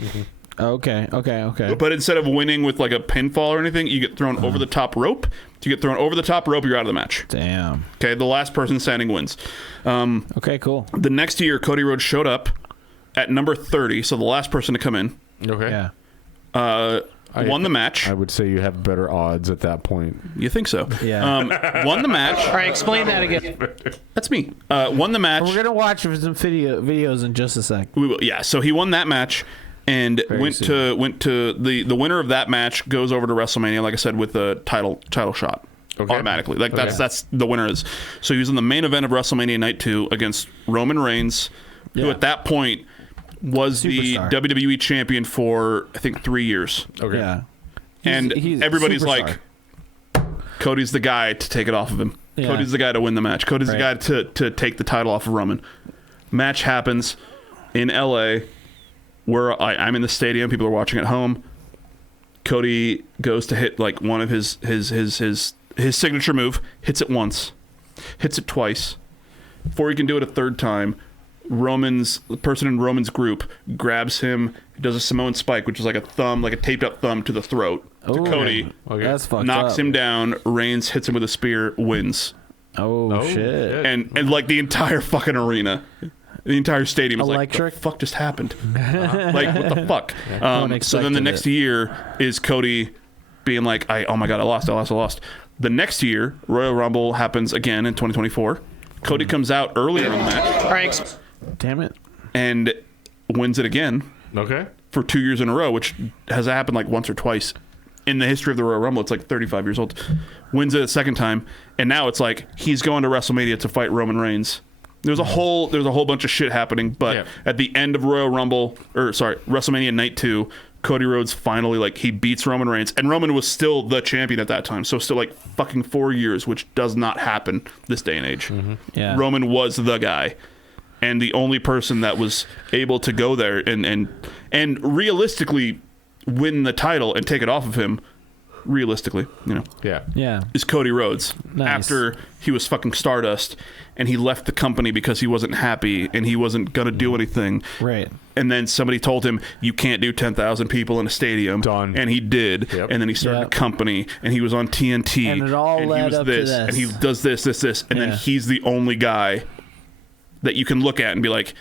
Okay. But instead of winning with like a pinfall or anything, you get thrown over the top rope. You get thrown over the top rope, you're out of the match. Damn. Okay, the last person standing wins. Okay, cool. The next year, Cody Rhodes showed up at number 30, so the last person to come in. Okay. Yeah. Won the match. I would say you have better odds at that point. You think so? Yeah. Won the match. All right, explain that again. That's me. Won the match. We're gonna watch some videos in just a sec. We will. Yeah. So he won that match, and went to the winner of that match goes over to WrestleMania, like I said, with the title shot. Okay. Automatically. Like that's the winner is. So he was in the main event of WrestleMania Night 2 against Roman Reigns, who at that point was Superstar. the WWE champion for I think 3 years. Okay. Yeah. And he's everybody's superstar. like, Cody's the guy to take it off of him. Yeah. Cody's the guy to win the match. Cody's the guy to take the title off of Roman. Match happens in LA where I'm in the stadium. People are watching at home. Cody goes to hit like one of his signature move. Hits it once. Hits it twice. Before he can do it a third time, the person in Roman's group grabs him, does a Samoan spike, which is like a taped up thumb to the throat to Cody. Okay. That's fucked Knocks up. him down. Reigns hits him with a spear, wins. Oh, shit. And like the entire fucking arena, the entire stadium is Electric? like, what the fuck just happened? Like, what the fuck? one So then the expected next it. year is Cody being like, oh my God, I lost. The next year, Royal Rumble happens again in 2024. Cody comes out earlier in the match. All right. Damn it. And wins it again. Okay. For 2 years in a row, which has happened like once or twice in the history of the Royal Rumble. It's like 35 years old. Wins it a second time, and now it's like he's going to WrestleMania to fight Roman Reigns. There's a whole bunch of shit happening, but at the end of WrestleMania Night 2, Cody Rhodes finally he beats Roman Reigns, and Roman was still the champion at that time, so still like fucking 4 years, which does not happen this day and age. Mm-hmm. Yeah. Roman was the guy. And the only person that was able to go there and realistically win the title and take it off of him, realistically, Yeah. is Cody Rhodes. Nice. After he was fucking Stardust and he left the company because he wasn't happy and he wasn't going to do anything. Right. And then somebody told him, you can't do 10,000 people in a stadium. Done. And he did. Yep. And then he started a company and he was on TNT. And it all he led was up to this. And he does this. And then Yeah. he's the only guy that you can look at and be like,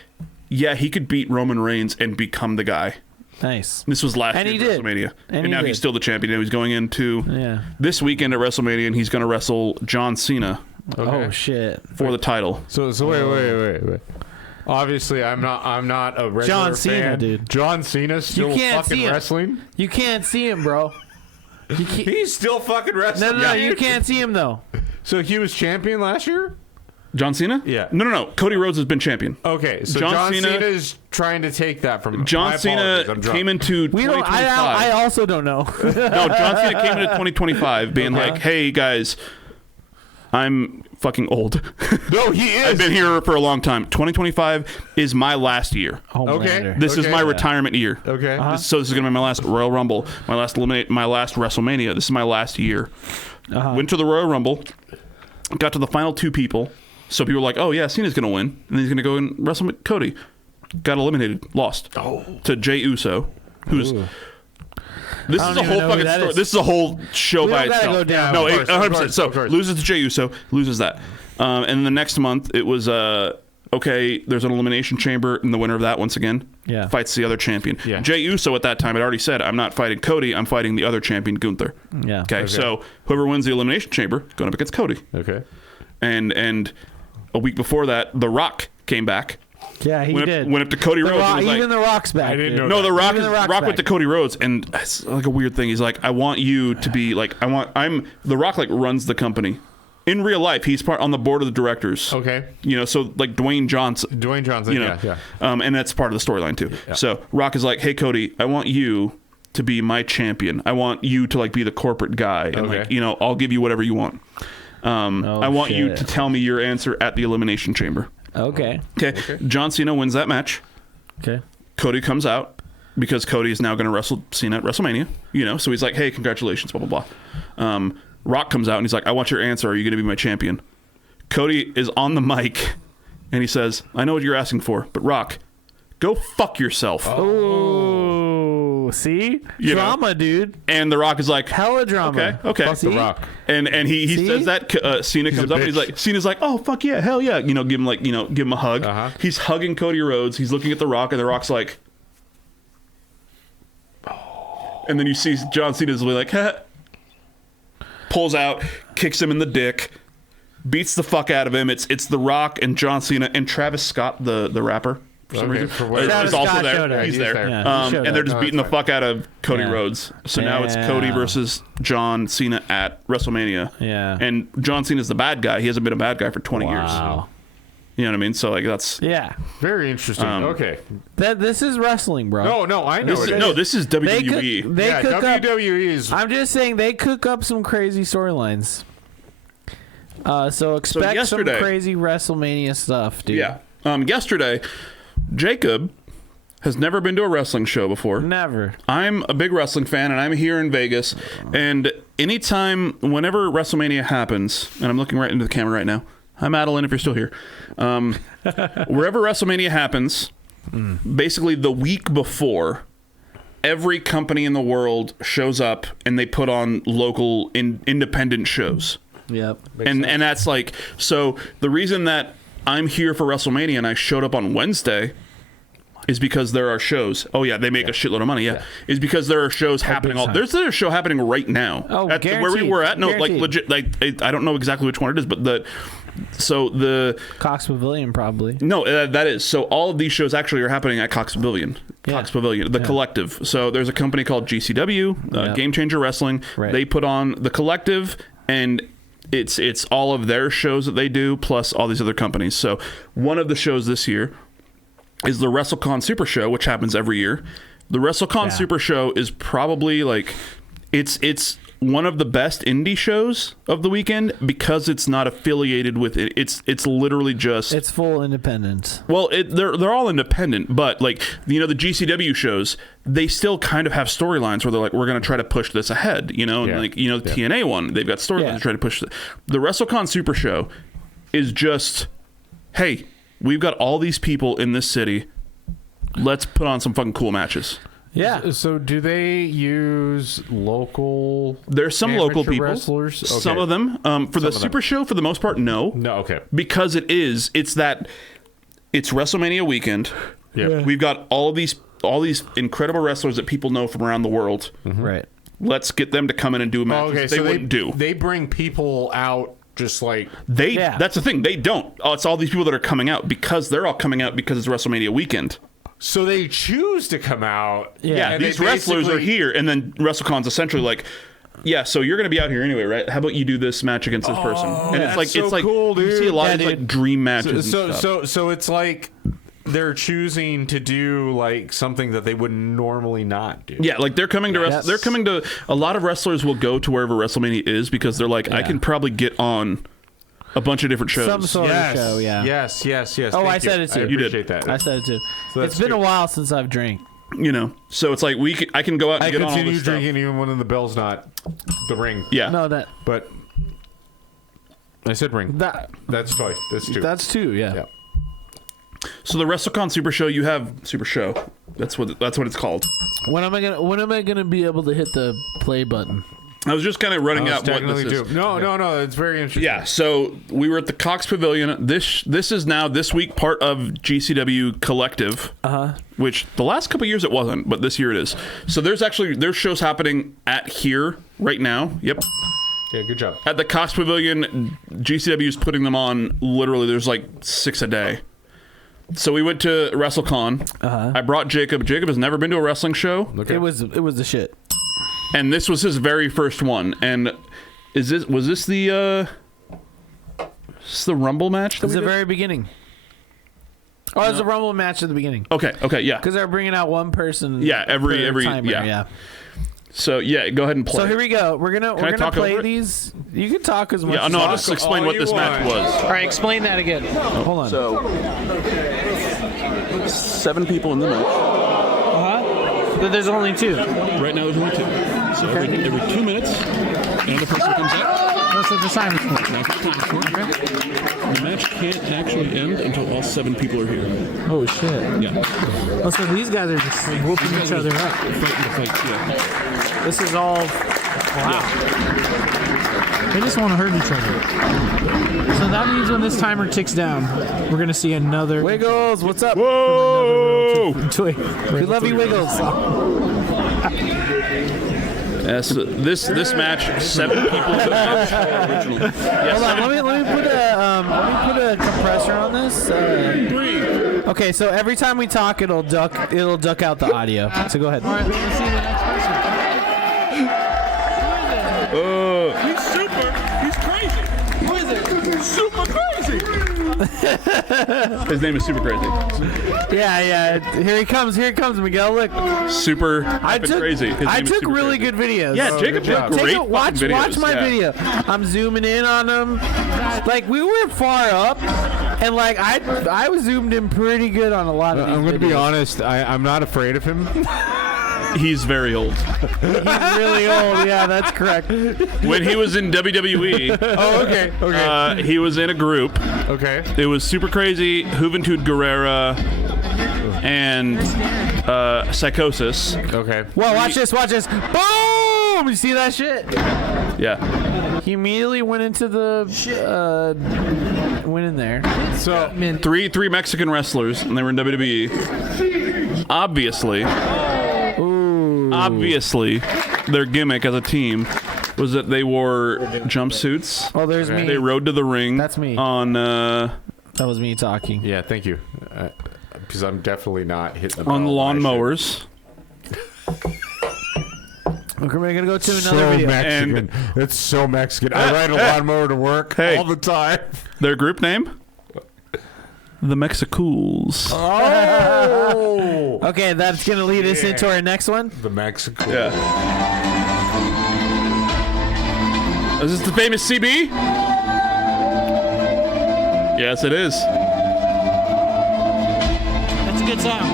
yeah, he could beat Roman Reigns and become the guy. Nice. This was last And year's he did. WrestleMania. And And he now did. he's still the champion. Now he's going into this weekend at WrestleMania, and he's going to wrestle John Cena Oh, shit. for the title. So wait. Obviously, I'm not a regular John Cena, fan. dude. John Cena's still can't fucking see him. wrestling. You can't see him, bro. He's still fucking wrestling. No, you can't see him, though. So he was champion last year? John Cena? Yeah. No. Cody Rhodes has been champion. Okay, so John Cena is trying to take that from John my Cena apologies, I'm drunk. came into We don't. 2025. I also don't know. No, John Cena came into 2025 being like, hey, guys, I'm fucking old. No, he is. I've been here for a long time. 2025 is my last year. Homelander. This is Okay. my retirement year. Okay. So this is going to be my last Royal Rumble, my last WrestleMania. This is my last year. Went to the Royal Rumble, got to the final two people. So people were like, oh, yeah, Cena's going to win. And then he's going to go and wrestle Cody. Got eliminated. Lost. To Jey Uso, who's... This is a whole fucking story. This is a whole show We by don't gotta itself. go down. No, Of course, 100%. So of course. loses to Jey Uso, loses that. And the next month, it was, okay, there's an elimination chamber, and the winner of that, once again, fights the other champion. Yeah. Jey Uso at that time had already said, I'm not fighting Cody, I'm fighting the other champion, Gunther. Yeah. Okay, so whoever wins the elimination chamber, going up against Cody. Okay. And a week before that, The Rock came back. Yeah, he did. Went up to Cody Rhodes. And was like, even The Rock's back. I didn't dude. know no, The Rock Even is The Rock's Rock back. went to Cody Rhodes, and it's like a weird thing. He's like, I want you to be like, I'm The Rock runs the company. In real life, he's part on the board of the directors. Okay. So like Dwayne Johnson. Dwayne Johnson, yeah. And that's part of the storyline too. Yeah. So Rock is like, hey Cody, I want you to be my champion. I want you to be the corporate guy, and I'll give you whatever you want. I want you to tell me your answer at the elimination chamber. Okay. Okay. John Cena wins that match. Okay. Cody comes out because Cody is now going to wrestle Cena at WrestleMania. So he's like, hey, congratulations, blah, blah, blah. Rock comes out and he's like, I want your answer. Are you going to be my champion? Cody is on the mic and he says, I know what you're asking for, but Rock, go fuck yourself. Oh, Ooh, see? You Drama, know? dude. And The Rock is like, hella drama. Okay. Fuck The Rock. And he says that Cena comes up and he's like, Cena's like, oh fuck yeah, hell yeah, give him a hug. He's hugging Cody Rhodes. He's looking at The Rock, and The Rock's like, and then you see John Cena's like, pulls out, kicks him in the dick, beats the fuck out of him. It's The Rock and John Cena and Travis Scott, the rapper. For some reason, is also there. He's there, and they're just beating the fuck out of Cody Rhodes. So now it's Cody versus John Cena at WrestleMania. Yeah, and John Cena's the bad guy. He hasn't been a bad guy for 20 years. You know what I mean? So like that's very interesting. Okay, this is wrestling, bro. No, I know. This is WWE. They cook WWE is. I'm just saying they cook up some crazy storylines. So expect some crazy WrestleMania stuff, dude. Yeah. Yesterday, Jacob has never been to a wrestling show before. Never. I'm a big wrestling fan, and I'm here in Vegas. And whenever WrestleMania happens, and I'm looking right into the camera right now. Hi, Madeline, if you're still here. Wherever WrestleMania happens, basically the week before, every company in the world shows up and they put on local independent shows. Yep. And that's like, so the reason that I'm here for WrestleMania and I showed up on Wednesday is because there are shows. Oh yeah, they make a shitload of money. Yeah, is because there are shows happening. There's a show happening right now. Oh, at where we were at. No, guaranteed. Like legit. Like I don't know exactly which one it is, but the Cox Pavilion probably. No, that is. So all of these shows actually are happening at Cox Pavilion. Cox Pavilion, the Collective. So there's a company called GCW, Game Changer Wrestling. Right. They put on the Collective, and it's all of their shows that they do plus all these other companies. So one of the shows this year is the WrestleCon Super Show, which happens every year. The WrestleCon Super Show is probably like it's one of the best indie shows of the weekend because it's not affiliated with it. It's literally just it's full independent. Well, they're all independent, but like the GCW shows, they still kind of have storylines where they're like, we're going to try to push this ahead, and the TNA one, they've got storylines to try to push. The WrestleCon Super Show is just, hey, we've got all these people in this city. Let's put on some fucking cool matches. Yeah. So do they use local? There's some local people. Wrestlers? Okay. Some of them. For the Super Show, for the most part, no. No. Okay. Because it's WrestleMania weekend. Yeah. We've got all these incredible wrestlers that people know from around the world. Mm-hmm. Right. Let's get them to come in and do matches they wouldn't do. They bring people out. Just like that's the thing. They don't. It's all these people that are coming out because they're all coming out because it's WrestleMania weekend. So they choose to come out. Yeah, these wrestlers are here, and then WrestleCon's essentially like, yeah, so you're going to be out here anyway, right? How about you do this match against this person? And it's like cool, dude. You see a lot of like dream matches. So it's like they're choosing to do like something that they would normally not do. Yeah, like they're coming to they're coming to a lot of wrestlers will go to wherever WrestleMania is because they're like, I can probably get on a bunch of different shows. Some sort of show, yeah. Yes. Oh, I said it too. I appreciate that. I said it too. So it's been a while since I've drank. So it's like I can go out and get on all this continue stuff. drinking even when the bell's not the ring. Yeah. No, that. But I said ring. That's twice. That's two. That's two. Yeah. So the WrestleCon Super Show, you have Super Show. That's what it's called. When am I gonna be able to hit the play button? I was just kind of running out what this is. No, it's very interesting. Yeah, so we were at the Cox Pavilion. This is now this week part of GCW Collective, which the last couple of years it wasn't, but this year it is. So there's shows happening at here right now. Yep. Yeah, good job. At the Cox Pavilion, GCW is putting them on. Literally, there's like 6 a day. So we went to WrestleCon. I brought Jacob. Jacob has never been to a wrestling show. Okay. It was the shit. And this was his very first one. And was this the Rumble match? It was the very beginning. Oh, it was a Rumble match at the beginning. Okay, yeah. Because they're bringing out one person. Yeah, every timer, yeah. So yeah, go ahead and play. So here we go. We're gonna play these. You can talk as much. Yeah, no, I'll just explain what this match was. All right, explain that again. Oh, hold on. So 7 people in the match. But there's only 2. Right now, there's only 2. So every 2 minutes, and the person comes out. That's what the sign is for. Now, for the time is short, the match can't actually end until all 7 people are here. Oh shit! Yeah. Oh, so these guys are just whooping each other up. Fighting the fight. Yeah. This is all. Wow. They just want to hurt each other. So that means when this timer ticks down, we're gonna see another. Wiggles, what's up? Whoa! We love you, Wiggles. Yes, this match, 7 people originally. Yes. Hold on, let me put a compressor on this. Okay, so every time we talk, it'll duck out the audio. So go ahead. All right, let's see the next person. He's crazy. Who is it? Super crazy. His name is Super Crazy. Yeah. Here he comes, Miguel. Look. Super crazy. I took really good videos. Yeah, Jacob took great watch videos. my video. I'm zooming in on him. Like, we were far up, and like I was zoomed in pretty good on a lot of these I'm going to be videos. honest. I'm not afraid of him. He's very old. He's really old. Yeah, that's correct. When he was in WWE, Oh, okay. he was in a group. Okay. It was Super Crazy, Juventud Guerrera, and Psychosis. Okay. Well, watch this. Boom! You see that shit? Yeah. He immediately went into the went in there. So Three Mexican wrestlers, and they were in WWE. Obviously, their gimmick as a team was that they wore jumpsuits. Oh, there's me. They rode to the ring. That's me. On That was me talking. yeah, thank you. Because I'm definitely not hitting the on lawnmowers. Okay, we're gonna go to another So video. Mexican. It's so Mexican. I ride a lawnmower to work all the time. Their group name? The Mexicools. Oh! Okay, that's gonna lead us into our next one. The Mexican. Yeah. Is this the famous CB? Yes, it is. That's a good time.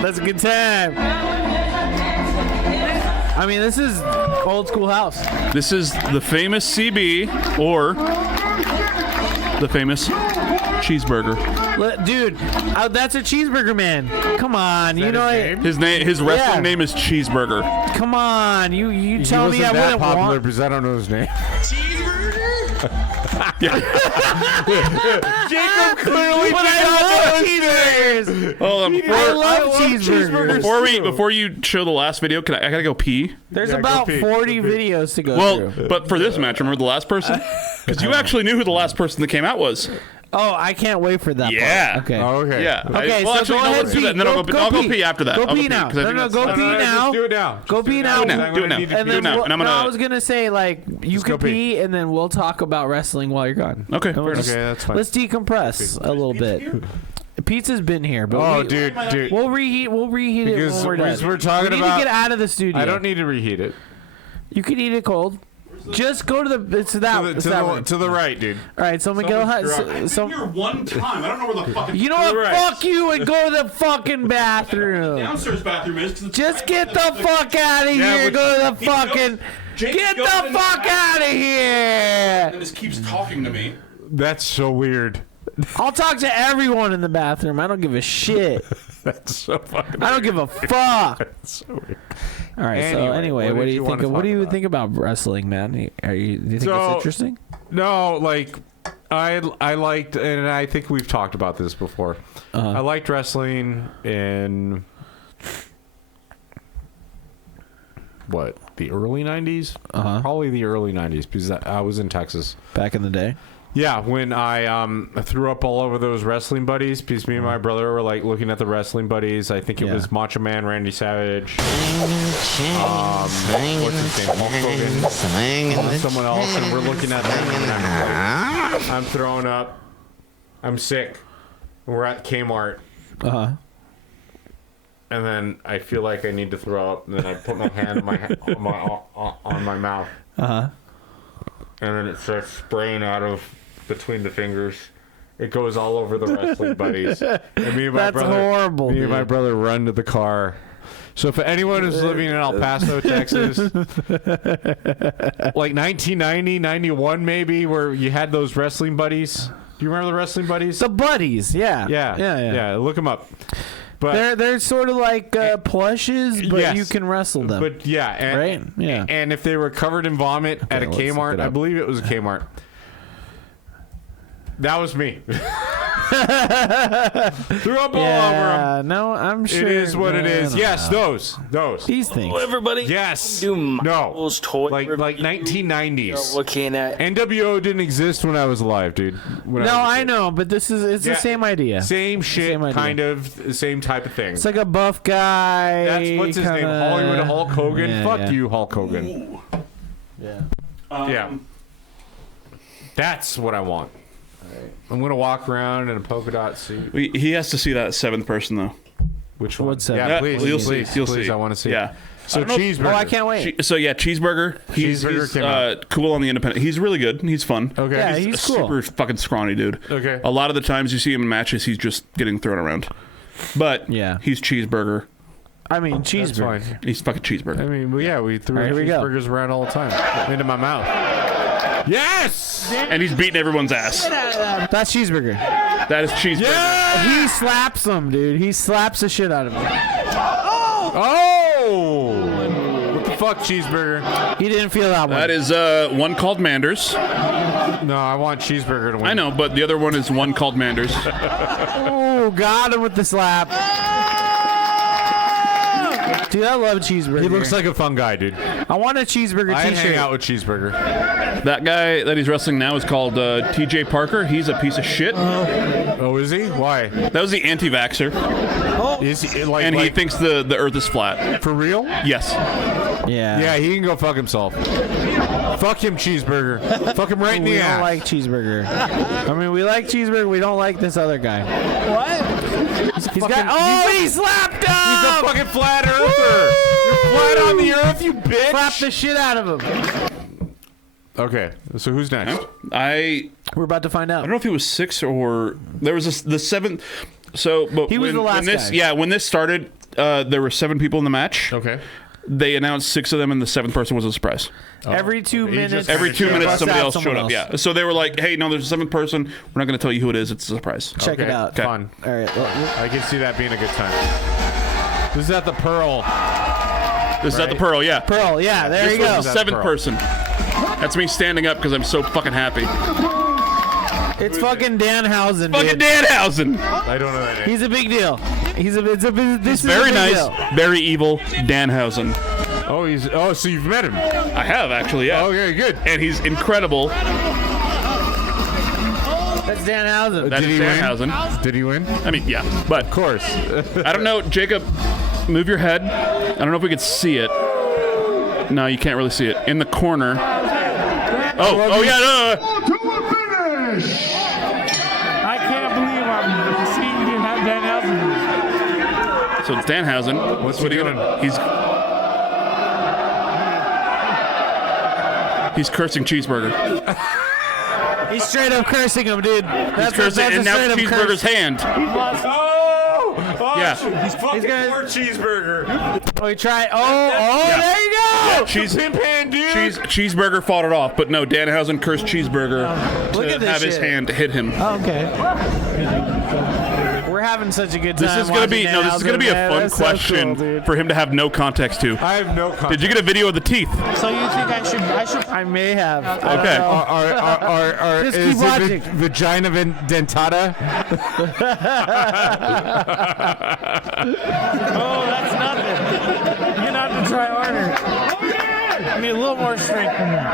That's a good time. I mean, this is old school house. This is the famous CB or the famous cheeseburger. Dude, that's a cheeseburger man. Come on, you know his wrestling name is Cheeseburger. Come on, you tell me I that wouldn't popular want. because I don't know his name. Jacob clearly love cheeseburgers. Hold on, I love cheeseburgers. Before you show the last video, I gotta go pee. There's about 40 videos to go through. But for this match, remember the last person? Because you actually knew who the last person that came out was. Oh, I can't wait for that. Yeah. Part. Okay. Oh, okay. Yeah. Okay, Well, so actually, go no, ahead let's do pee. that. And then I'll go pee after that. Go I'll pee now. No, go pee now. Just do it now. Go pee now. Do it now. And then And I'm gonna. I was gonna say, like, you can go pee. pee, and then we'll talk about wrestling while you're gone. Okay. And we're just- that's fine. Let's decompress a little bit. Pizza's been here, but Oh, dude. we'll reheat. We'll reheat it Because when we're done. we're talking we need about- to get out of the studio. I don't need to reheat it. You can eat it cold. Just go to the. It's that. It's that one. To the right, dude. All right, so Miguel has. So, Here one time. I don't know where the fucking. you know what? Fuck you and go to the fucking bathroom. Downstairs bathroom is. Just get the fuck out of here. Go to the fucking. Get the fuck out of here. And just keeps talking to me. That's so weird. I'll talk to everyone in the bathroom. I don't give a shit. That's so fucking. I don't give a fuck. That's so weird. All right. So anyway, what do you think? What do you think about wrestling, man? Do you think it's interesting? No, like I liked, and I think we've talked about this before. I liked wrestling in what, the early 90s? Probably the early 90s because I was in Texas back in the day. Yeah, when I threw up all over those wrestling buddies, because me and my brother were like looking at the wrestling buddies. I think it was Macho Man, Randy Savage, what's his name, Hulk Hogan, someone else, and we're looking at them. I'm throwing up. I'm sick. We're at Kmart. And then I feel like I need to throw up. And then I put my hand on my mouth. And then it starts spraying out of between the fingers. It goes all over the wrestling buddies. And me and my That's horrible. Me and my brother run to the car. So if anyone is living in El Paso, Texas, like 1990, 91 maybe, where you had those wrestling buddies. Do you remember the wrestling buddies? The buddies, yeah. Yeah, look them up. But they're sort of like plushes, but yes, you can wrestle them. But yeah, and, right? Yeah. And if they were covered in vomit at a Kmart, I believe it was a Kmart. That was me. Threw up all over them. No, I'm sure. It is what it is. Yes, those. These things. Hello, everybody. Yes. No. Toy like 1990s. Looking at NWO didn't exist when I was alive, dude. I know, but it's the same idea. Same shit, kind of, same type of thing. It's like a buff guy. That's what's his name, Hollywood Hulk Hogan. Yeah, Fuck you, Hulk Hogan. Yeah. Yeah. That's what I want. I'm gonna walk around in a polka dot suit. He has to see that seventh person though. Which one? What's that? Yeah, please, you'll please, see. please. I want to see. Yeah. So Cheeseburger. Oh, I can't wait. Cheeseburger. He's came out. cool on the independent. He's really good. He's fun. Okay. Yeah, he's cool. Super fucking scrawny dude. Okay. A lot of the times you see him in matches, he's just getting thrown around. But yeah, he's Cheeseburger. I mean, Cheeseburger. That's fine. He's fucking Cheeseburger. I mean, well, yeah, we threw cheeseburgers around all the time into my mouth. Yes! And he's beating everyone's ass. That's Cheeseburger. That is Cheeseburger. Yeah! He slaps him, dude. He slaps the shit out of him. Oh! What the fuck, Cheeseburger? He didn't feel that one. That is one called Manders. No, I want Cheeseburger to win. I know, but the other one is one called Manders. Oh, got him with the slap. Dude, I love Cheeseburger. He looks like a fun guy, dude. I want a Cheeseburger I'd t-shirt. hang out with Cheeseburger. That guy that he's wrestling now is called TJ Parker. He's a piece of shit. Oh, is he? Why? That was the anti-vaxxer. Oh. Is he, like, and he thinks the earth is flat. For real? Yes. Yeah. Yeah, he can go fuck himself. Fuck him, Cheeseburger. Fuck him right in the We ass. don't like Cheeseburger. I mean, we like Cheeseburger. We don't like this other guy. What? He slapped him! He's a fucking flat earther. You're flat on the earth, you bitch. Slap the shit out of him. Okay, so who's next? We're about to find out. I don't know if he was 6 or there was the 7th. So, but he was the last guy. Yeah, when this started, there were 7 people in the match. Okay. They announced 6 of them, and the 7th person was a surprise. Every 2 minutes. Every 2 minutes, somebody else showed up. Yeah. So they were like, "Hey, no, there's a 7th person. We're not going to tell you who it is. It's a surprise." Check it out. Okay. Fun. All right. I can see that being a good time. This is at the Pearl. This is at the Pearl. Yeah. Pearl. Yeah. There you go. This was the 7th person. That's me standing up because I'm so fucking happy. It's fucking Danhausen. Fucking Danhausen. I don't know that name. He's a big deal. This is Very a big nice, deal. very evil Danhausen. Oh, so you've met him? I have actually, yeah. Okay, good. And he's incredible. That's Danhausen. That's Did he Danhausen. win? Did he win? I mean, yeah, but Of course. I don't know, Jacob. Move your head. I don't know if we could see it. No, you can't really see it. In the corner. Oh yeah. To a finish! I can't believe I'm seeing you have Danhausen. So it's Danhausen. What's what he are you doing? gonna? He's cursing Cheeseburger. He's straight up cursing him, dude. He's cursing, and now Cheeseburger's hand. Yeah. He's fucking poor Cheeseburger. Oh, he tried. There you go. Yeah, Pimp hand, dude. Cheeseburger fought it off, but no, Danhausen cursed Cheeseburger Look to at this have his shit. hand hit him. Oh, okay. We're having such a good time. This is gonna be watching This is gonna be a Danhausen, fun man. That's so question cool, dude. for him to have no context to. I have no context. Did you get a video of the teeth? So you think I should? I may have. Okay. Just is keep watching. it vagina dentata? Oh, that's nothing. You're gonna have to try harder. I need a little more strength than that.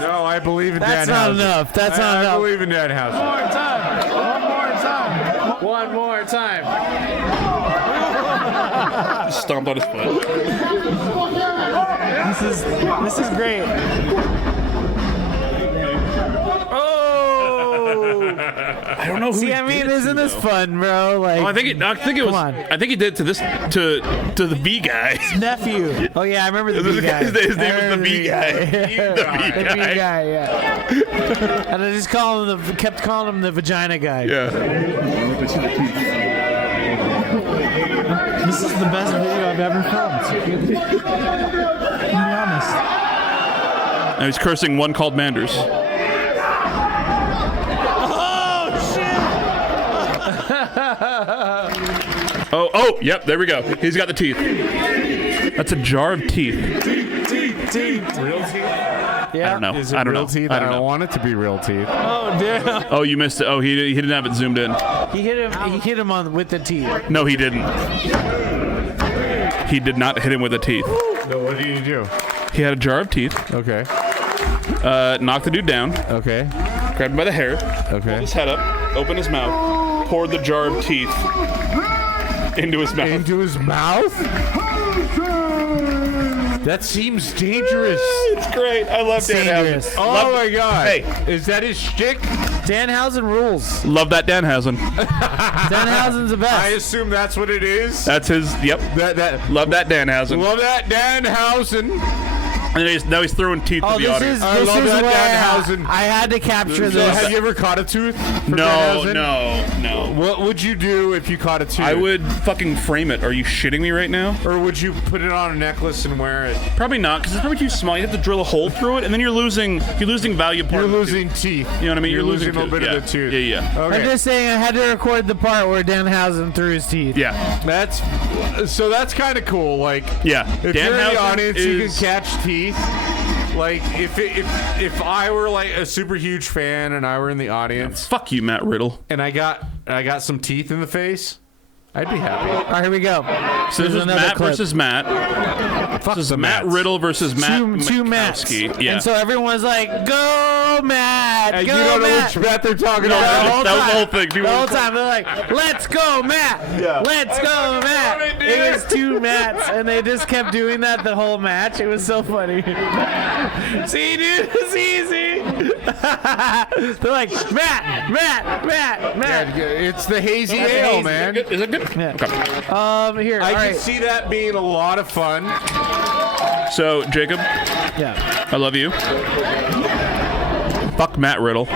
No, I believe in That's Danhausen. not enough. That's not I enough. believe in Danhausen. One more time. Stomped on his foot. This is great. Oh! I don't know who. See, I mean, isn't this fun, bro? Like, I think it was. I think he did to the B guy. Nephew. Oh yeah, I remember the B guy. His name was the B guy. The B guy, yeah. And I just kept calling him the vagina guy. Yeah. This is the best video I've ever filmed. I'll be honest. Now he's cursing one called Manders. Oh, yep, there we go. He's got the teeth. That's a jar of teeth. Teeth. Real teeth? Yeah. I don't know. Is it I don't real know. teeth? I don't know. want it to be real teeth. Oh damn. Oh, you missed it. Oh, he didn't have it zoomed in. He hit him with the teeth. No, he didn't. He did not hit him with the teeth. No, what did you do? He had a jar of teeth. Okay. Knocked the dude down. Okay. Grabbed him by the hair. Okay. Pulled his head up. Opened his mouth. Poured the jar of teeth into his mouth. Into his mouth? That seems dangerous. It's great. I love Danhausen. Oh my god. Hey, is that his shtick? Danhausen rules. Love that Danhausen. Danhausen's the best. I assume that's what it is. That's his. Yep. Love that Danhausen. Love that Danhausen. And now he's throwing teeth to the audience. I love that Danhausen. I had to capture this. Have you ever caught a tooth? No. What would you do if you caught a tooth? I would fucking frame it. Are you shitting me right now? Or would you put it on a necklace and wear it? Probably not, because it's probably too small. You have to drill a hole through it, and then you're losing value. You're losing teeth. You know what I mean? You're losing a little bit of the tooth. Yeah. Okay. I'm just saying I had to record the part where Danhausen threw his teeth. Yeah. That's kind of cool. Like, yeah. If you're in the audience, you can catch teeth. Like, if I were like a super huge fan and I were in the audience, fuck you, Matt Riddle, and I got some teeth in the face, I'd be happy. All right, here we go. So this is Matt versus Matt. Fuck this is Matt Riddle versus Matt two Matts. Yeah. And so everyone's like, "Go Matt!" And go, you don't know Matt. which Matt they're talking That about. was the whole thing. The whole time they're like, "Let's go, Matt! Yeah. Let's go, Matt!" It was two Matts, and they just kept doing that the whole match. It was so funny. See, dude, see. They're like, Matt. Yeah, it's the hazy ale, man. Is it good? Yeah. Okay. Here. I all can right. see that being a lot of fun. So, Jacob, Yeah. I love you. Fuck Matt Riddle.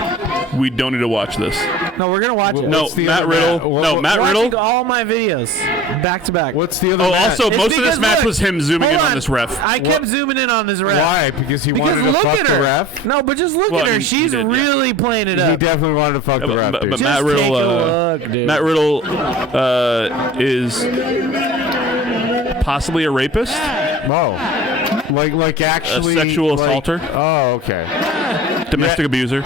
We don't need to watch this. No, we're gonna watch it. No, What's the Matt other Riddle. Matt? Matt Watching Riddle. all my videos back to back. What's the other Oh, Matt? also, It's most of this because, match look, was him zooming in hold on this ref. I kept zooming in on this ref. Why? Because he Because wanted to look fuck at the her. ref? No, but just look Well, at her. he She's did, yeah. really playing it He up. definitely wanted to fuck the ref, But dude. Just Matt Riddle, take a look, dude. Matt Riddle is possibly a rapist, Oh. Like actually a sexual like- assaulter, Oh, okay. domestic abuser.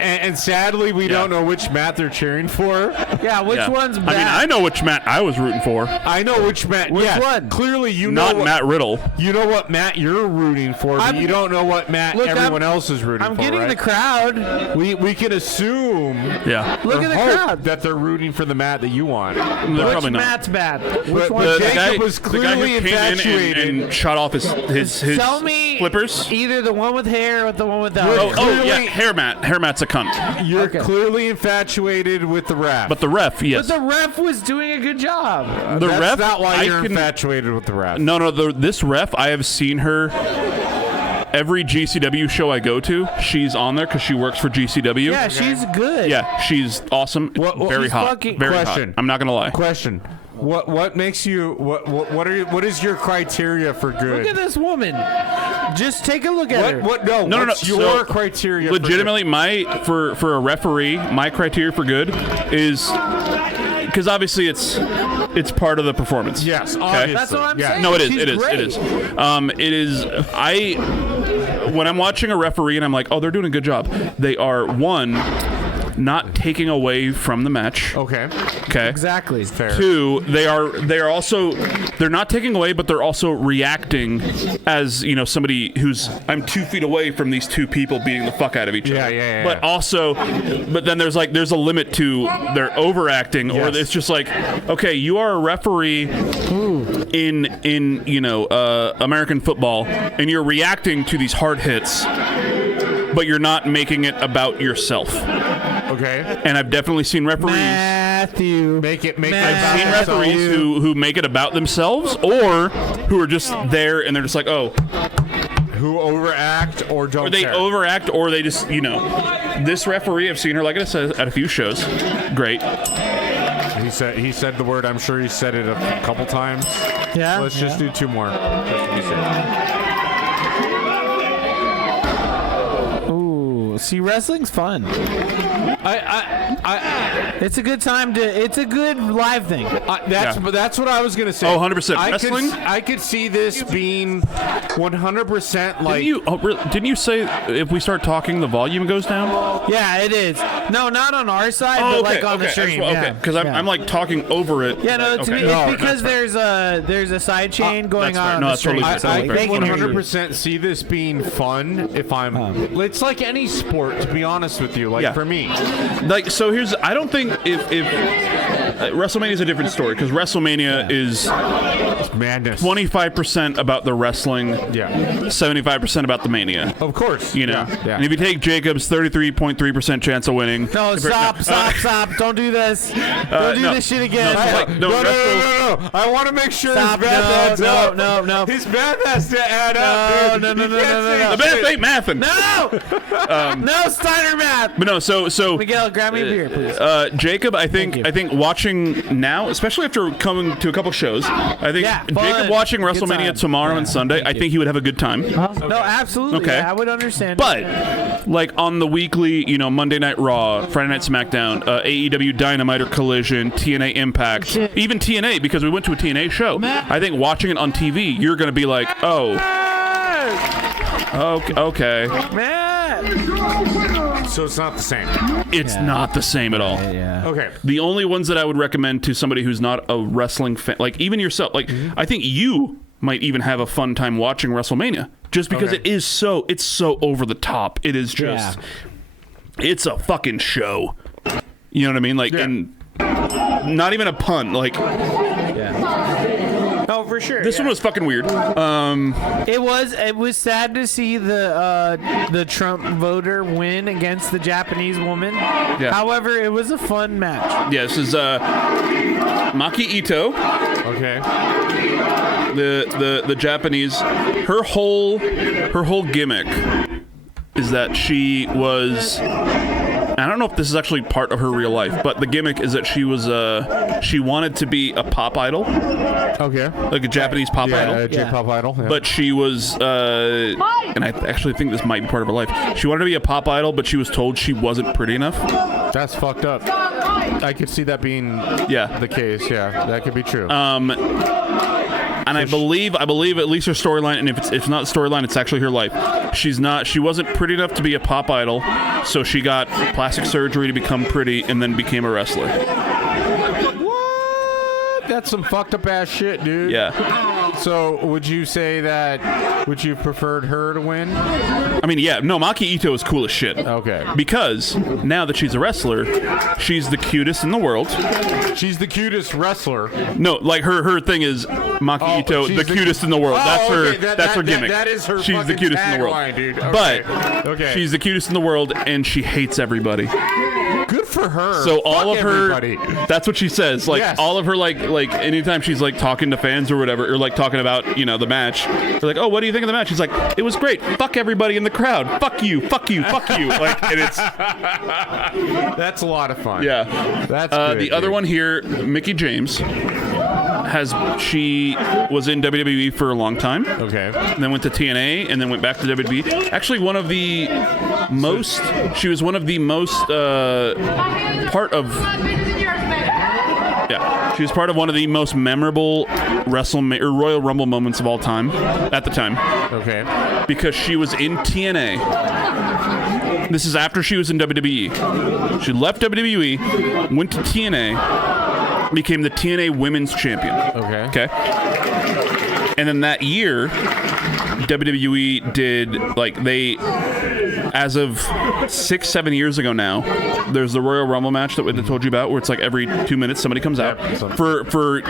And sadly we don't know which Matt they're cheering for. Yeah, which Yeah. one's bad? I mean, I know which Matt I was rooting for. I know which Matt. Which yeah, one? Clearly, you know Not what, Matt Riddle. You know what Matt you're rooting for, but you don't know what Matt Look, everyone else is rooting I'm for. getting right? the crowd. We can assume. Yeah. Look or at the hope crowd. that they're rooting for the Matt that you want. They're Which probably not. Matt's bad? Which But one? the- The guy, Jacob was the guy who clearly came in infatuated. and shot off his Tell me flippers. either the one with hair or the one without. Oh, hair. yeah, Hair Matt's a cunt. You're Okay. clearly infatuated with the ref. But the ref, yes. But the ref was doing a good job. The That's ref, not why I you're can- infatuated with the ref. No, this ref, I have seen her every GCW show I go to. She's on there because she works for GCW. Yeah, she's good. Yeah, she's awesome. Very she's hot. fucking- Very Question. hot. I'm not gonna lie. Question. What makes you what is your criteria for good? Look at this woman. Just take a look at her. No. What's your So, criteria? legitimately, for a referee, my criteria for good is because obviously it's part of the performance. Yes, Okay? obviously. That's what I'm saying. No, it is. She's It is. great. It is. It is. When I'm watching a referee and I'm like, oh, they're doing a good job. They are not taking away from the match. Okay. Okay. Exactly. Fair. Two, they are also they're not taking away, but they're also reacting as somebody who's I'm 2 feet away from these two people beating the fuck out of each other. Yeah. But then there's a limit to their overacting, or Yes. it's just like, okay, you are a referee in American football, and you're reacting to these hard hits, but you're not making it about yourself. Okay. And I've definitely seen referees. Matthew. Make it I've seen referees who make it about themselves, or who are just there and they're just like, oh. Who overact or don't Or they care. overact, or they just, this referee, I've seen her, like I said, at a few shows. Great. He said the word. I'm sure he said it a couple times. Yeah. Let's just do 2 more. Ooh, see, wrestling's fun. It's a good time to. It's a good live thing. That's what I was gonna say. Oh, 100%. Wrestling? I could see this being 100% like. Didn't you say if we start talking, the volume goes down? Yeah, it is. No, not on our side, but like on the stream. Okay, because I'm like talking over it. Yeah, no, it's because there's a side chain going on. No, the that's totally stream. fair. I 100% see this being fun. If I'm, it's like any sport, to be honest with you. Like for me, like so. I don't think if WrestleMania is a different story, because WrestleMania is madness. 25% about the wrestling, 75% about the mania. Of course, And if you take Jacob's 33.3% chance of winning, No, stop! Don't do this! Don't do this shit again! No. I want to make sure his math adds up. No. His math has to add up. No. The math ain't mathing. No Steiner math. But no, so Miguel, grab me a beer, please. Jacob, I think watching now, especially after coming to a couple shows, I think Jacob watching WrestleMania tomorrow and Sunday, I think he would have a good time. No, absolutely. Okay. Yeah, I would understand. But like on the weekly, Monday Night Raw, Friday Night SmackDown, AEW Dynamite or Collision, TNA Impact, even TNA, because we went to a TNA show. I think watching it on TV, you're going to be like, oh, okay. So it's not the same. It's not the same at all. Yeah. Okay. The only ones that I would recommend to somebody who's not a wrestling fan, like even yourself, like I think you might even have a fun time watching WrestleMania, just because it's so over the top. It is just, it's a fucking show. You know what I mean? Like, and not even a pun. Like, Oh, for sure. This one was fucking weird. It was sad to see the Trump voter win against the Japanese woman. Yeah. However, it was a fun match. Yeah, this is Maki Ito. Okay. The Japanese. Her whole gimmick is that she was. I don't know if this is actually part of her real life, but the gimmick is that she was she wanted to be a pop idol. Okay. Like a Japanese pop idol. J-pop idol. Yeah. But she was, and I actually think this might be part of her life. She wanted to be a pop idol, but she was told she wasn't pretty enough. That's fucked up. I could see that being the case. Yeah, that could be true. And I believe at least her storyline, and if it's not storyline, it's actually her life. She wasn't pretty enough to be a pop idol, so she got plastic surgery to become pretty, and then became a wrestler. What? That's some fucked up ass shit, dude. Yeah. So would you say that? Would you preferred her to win? I mean, yeah. No, Maki Ito is cool as shit. Okay. Because now that she's a wrestler, she's the cutest in the world. She's the cutest wrestler. No, like her thing is Maki Ito, the cutest in the world. That's her. That's her gimmick. That is her. She's the cutest in the world, line, dude. Okay. But she's the cutest in the world, and she hates everybody. Good for her. So all Fuck of her, everybody. that's what she says. Like all of her, like anytime she's like talking to fans or whatever, or like talking about the match, they're like, oh, what do you think of the match? She's like, it was great. Fuck everybody in the crowd. Fuck you. Fuck you. Fuck you. Like, and it's that's a lot of fun. Yeah, that's good, the other one here, Mickie James. She was in WWE for a long time. Okay. And then went to TNA and then went back to WWE. Actually, she was one of the most part of. Yeah, she was part of one of the most memorable Royal Rumble moments of all time at the time. Okay. Because she was in TNA. This is after she was in WWE. She left WWE, went to TNA, became the TNA Women's Champion. Okay. And then that year, WWE did, as of 6-7 years ago now, there's the Royal Rumble match that I told you about, where it's like every 2 minutes somebody comes out. For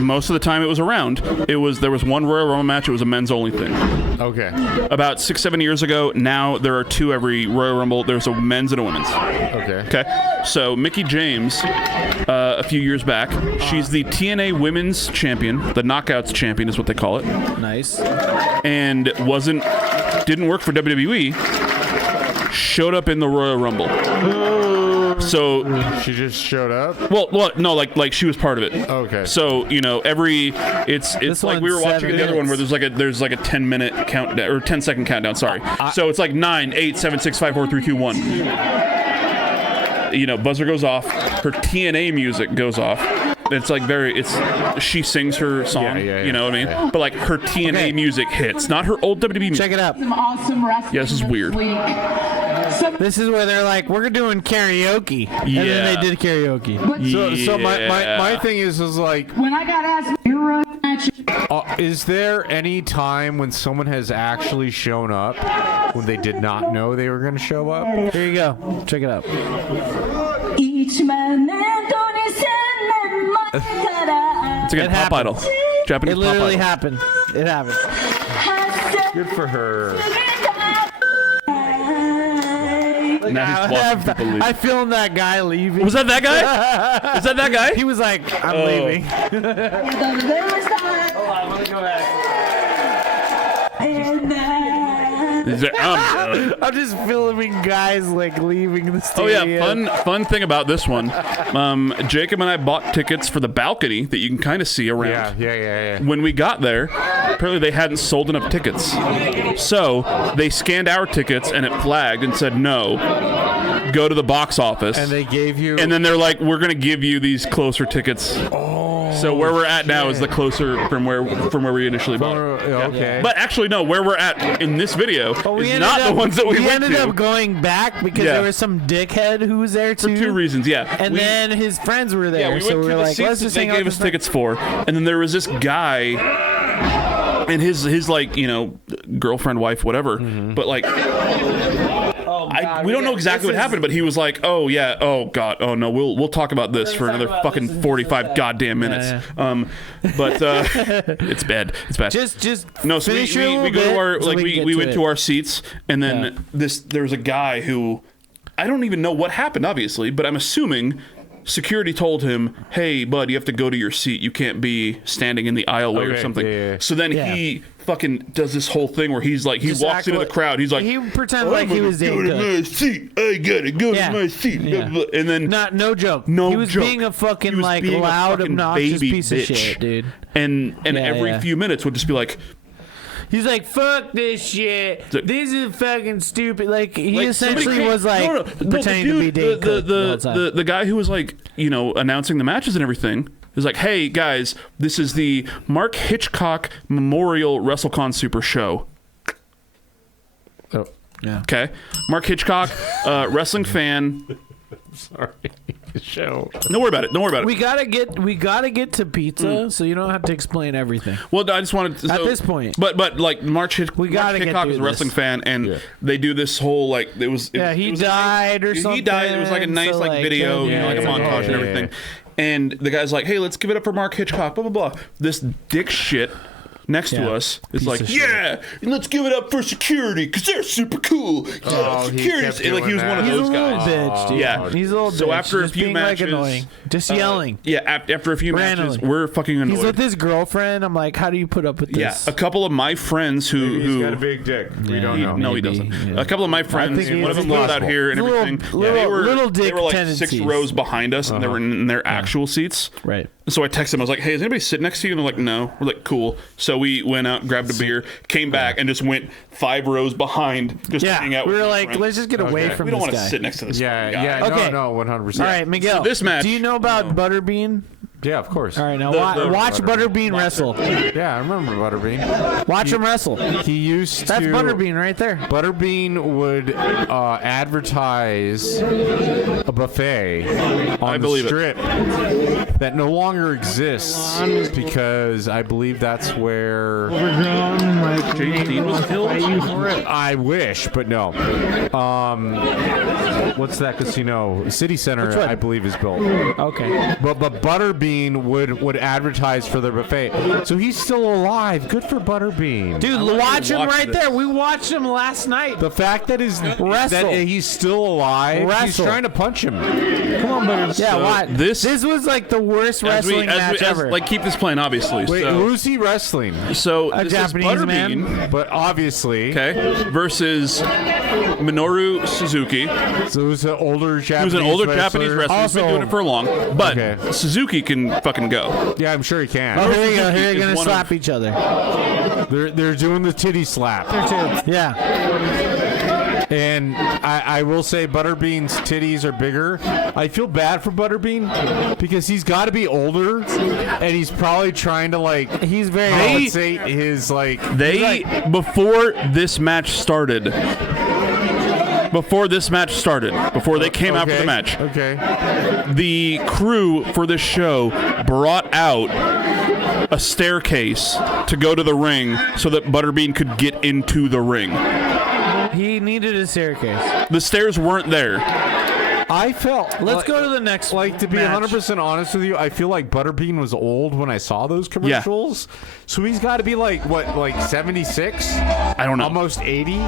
most of the time it was around. There was one Royal Rumble match. It was a men's only thing. Okay. About 6-7 years ago, now there are 2 every Royal Rumble. There's a men's and a women's. Okay. So Mickie James, a few years back, she's the TNA Women's Champion, the Knockouts Champion is what they call it. Nice. And didn't work for WWE. Showed up in the Royal Rumble. So she just showed up. Well, no, like she was part of it. Okay. So it's like we were watching the other one where there's like a 10-minute countdown or 10-second countdown. Sorry. So it's like 9, 8, 7, 6, 5, 4, 3, 2, 1. Buzzer goes off. Her TNA music goes off. It's like she sings her song. You know what I mean? But like her TNA music hits, not her old WWE music. Check it out. Some awesome wrestling. Yeah, this is weird. This is where they're like, we're doing karaoke. And then they did karaoke. So my thing is like, when I got asked, is there any time when someone has actually shown up when they did not know they were going to show up? Here you go. Check it out. It's again pop idol. Japanese it literally pop idol. happened. It happened. Good for her. Now he's I filmed that guy leaving. Was that guy? Is that guy? He was like, I'm leaving. Hold on, let me go back. I'm just filming guys like leaving the stadium. Oh yeah, fun thing about this one. Jacob and I bought tickets for the balcony that you can kind of see around. Yeah. When we got there, apparently they hadn't sold enough tickets. So they scanned our tickets and it flagged and said no. Go to the box office. And they gave you. And then they're like, we're gonna give you these closer tickets. So where we're at now is the closer from where we initially bought. Okay. But actually, no. Where we're at in this video is not the ones that we went to. We ended up going back because there was some dickhead who was there too. For 2 reasons, yeah. And then his friends were there. Yeah, we so went we to were the like, seats let's that just they hang out gave us tickets for, and then there was this guy and his like girlfriend, wife, whatever. But like. We don't know exactly what happened, but he was like, "Oh yeah, oh god, oh no, we'll talk about this for another fucking 45 goddamn minutes." But it's bad. It's bad. Just no. So we go to our we went to our seats, and then there was a guy who I don't even know what happened, obviously, but I'm assuming security told him, "Hey, bud, you have to go to your seat. You can't be standing in the aisleway or something." Yeah. So then he fucking does this whole thing where he's like, he walks into the crowd. He's like, he pretended like he was go to my seat. I gotta go to my seat. Yeah. And then no joke. No he was joke. being a fucking like loud, fucking obnoxious baby piece bitch. of shit, dude. And every few minutes would just be like, he's like, fuck this shit. This is fucking stupid. Like, he like essentially was like pretending to be Dane Cook the guy who was like, announcing the matches and everything. Is like, hey guys, this is the Mark Hitchcock Memorial WrestleCon Super Show. Oh, yeah. Okay, Mark Hitchcock, wrestling fan. Sorry. Show. Don't worry about it. We gotta get to pizza, so you don't have to explain everything. Well, I just wanted to, at this point. But like Mark Hitchcock is a wrestling fan, and they do this whole like it was died or something. He died. It was like a nice video, like a montage and everything. And the guy's like, "Hey, let's give it up for Mark Hitchcock." Blah blah blah. This dick shit next to us is like, and let's give it up for security because they're super cool. Security, like he was one of those guys. He's a little bitch, dude. Yeah, he's a little bitch. So after just a few being, matches, annoying. Just yelling. After a few randomly. matches, we're fucking annoyed. He's with his girlfriend. I'm like, how do you put up with this? Yeah, a couple of my friends he's got a big dick. We don't know. No, he doesn't. Yeah. A couple of my friends, one of them lived out here and everything. They were like tendencies. 6 rows behind us, and they were in their actual seats. Right. So I texted him. I was like, "Hey, is anybody sitting next to you?" And they're like, "No." We're like, "Cool." So we went out, grabbed a beer, came back, and just went 5 rows behind, just hang out. We were with like, let's just get away from this guy. We don't want to sit next to this guy. Okay. No, 100%. All right, Miguel. So this match. Do you know about Butterbean? Yeah, of course. All right, now watch Butterbean wrestle. Yeah, I remember Butterbean. Watch him wrestle. He used That's Butterbean right there. Butterbean would advertise a buffet on the strip that no longer exists because I believe that's where James Dean was killed. I wish, but no. What's that casino? City Center, I believe, is built. Okay. But Butterbean Butterbean would advertise for their buffet. So he's still alive. Good for Butterbean. Dude, watch him right there. We watched him last night. The fact that he's still alive, he's trying to punch him. Come on, Butterbean. Yeah, watch. This was like the worst wrestling match ever. Like, keep this playing, obviously. Wait, who's he wrestling? So a this Japanese is Butterbean, man. But obviously. Okay. Versus Minoru Suzuki. So who's an older Japanese Who's an older wrestler? Japanese wrestler. He's been doing it for long. But Suzuki can fucking go. Yeah, I'm sure he can. Oh, here you go. Here they're going to slap each other. They're doing the titty slap. Yeah. And I will say Butterbean's titties are bigger. I feel bad for Butterbean because he's got to be older, and he's probably trying to he's very compensate his before this match started. Before they came out for the match, the crew for this show brought out a staircase to go to the ring so that Butterbean could get into the ring. He needed a staircase. The stairs weren't there. I felt. Let's go to the next. To be 100% honest with you, I feel like Butterbean was old when I saw those commercials. Yeah. So he's got to be like 76? I don't know. Almost 80.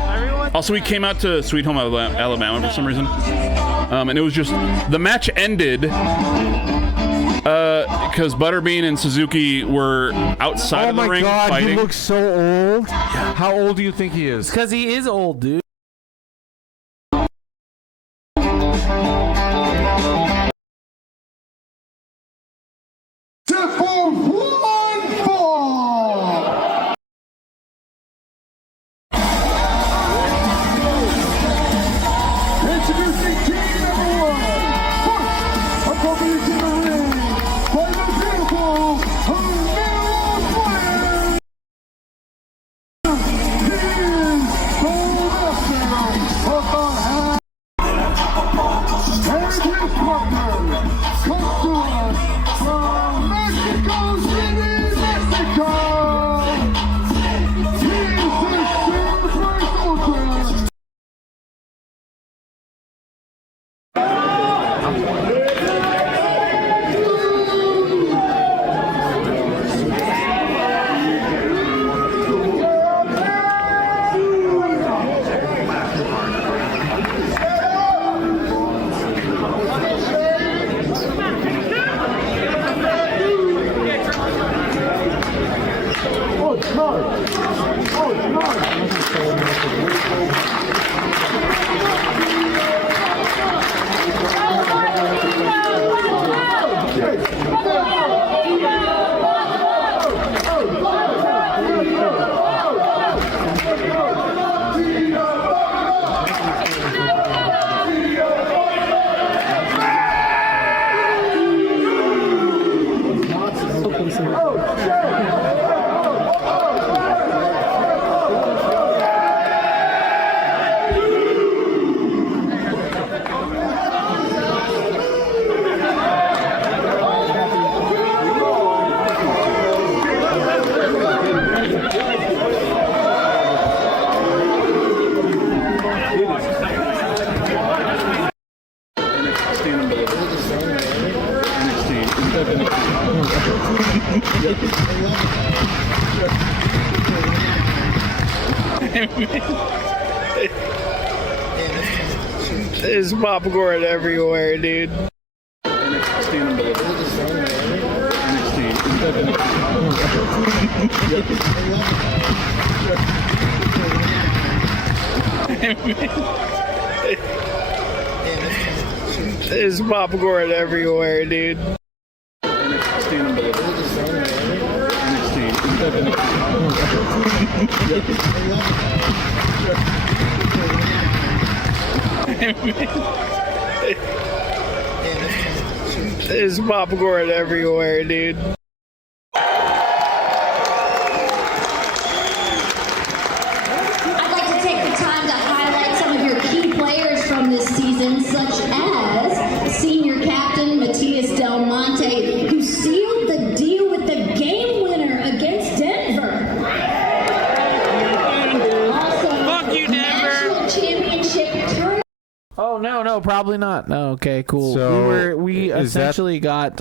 Also, he came out to Sweet Home Alabama for some reason, and it was just the match ended because Butterbean and Suzuki were outside of the ring fighting. Oh my God, he looks so old. How old do you think he is? Because he is old, dude. There's popcorn everywhere, dude. There's popcorn everywhere, dude. There's popcorn everywhere, dude. I'd like to take the time to highlight some of your key players from this season, such as senior captain Matias Del Monte, who sealed the deal with the game winner against Denver. Also, Fuck you, Denver. National Championship tournament. Oh no, probably not. No, okay, cool. So we essentially got.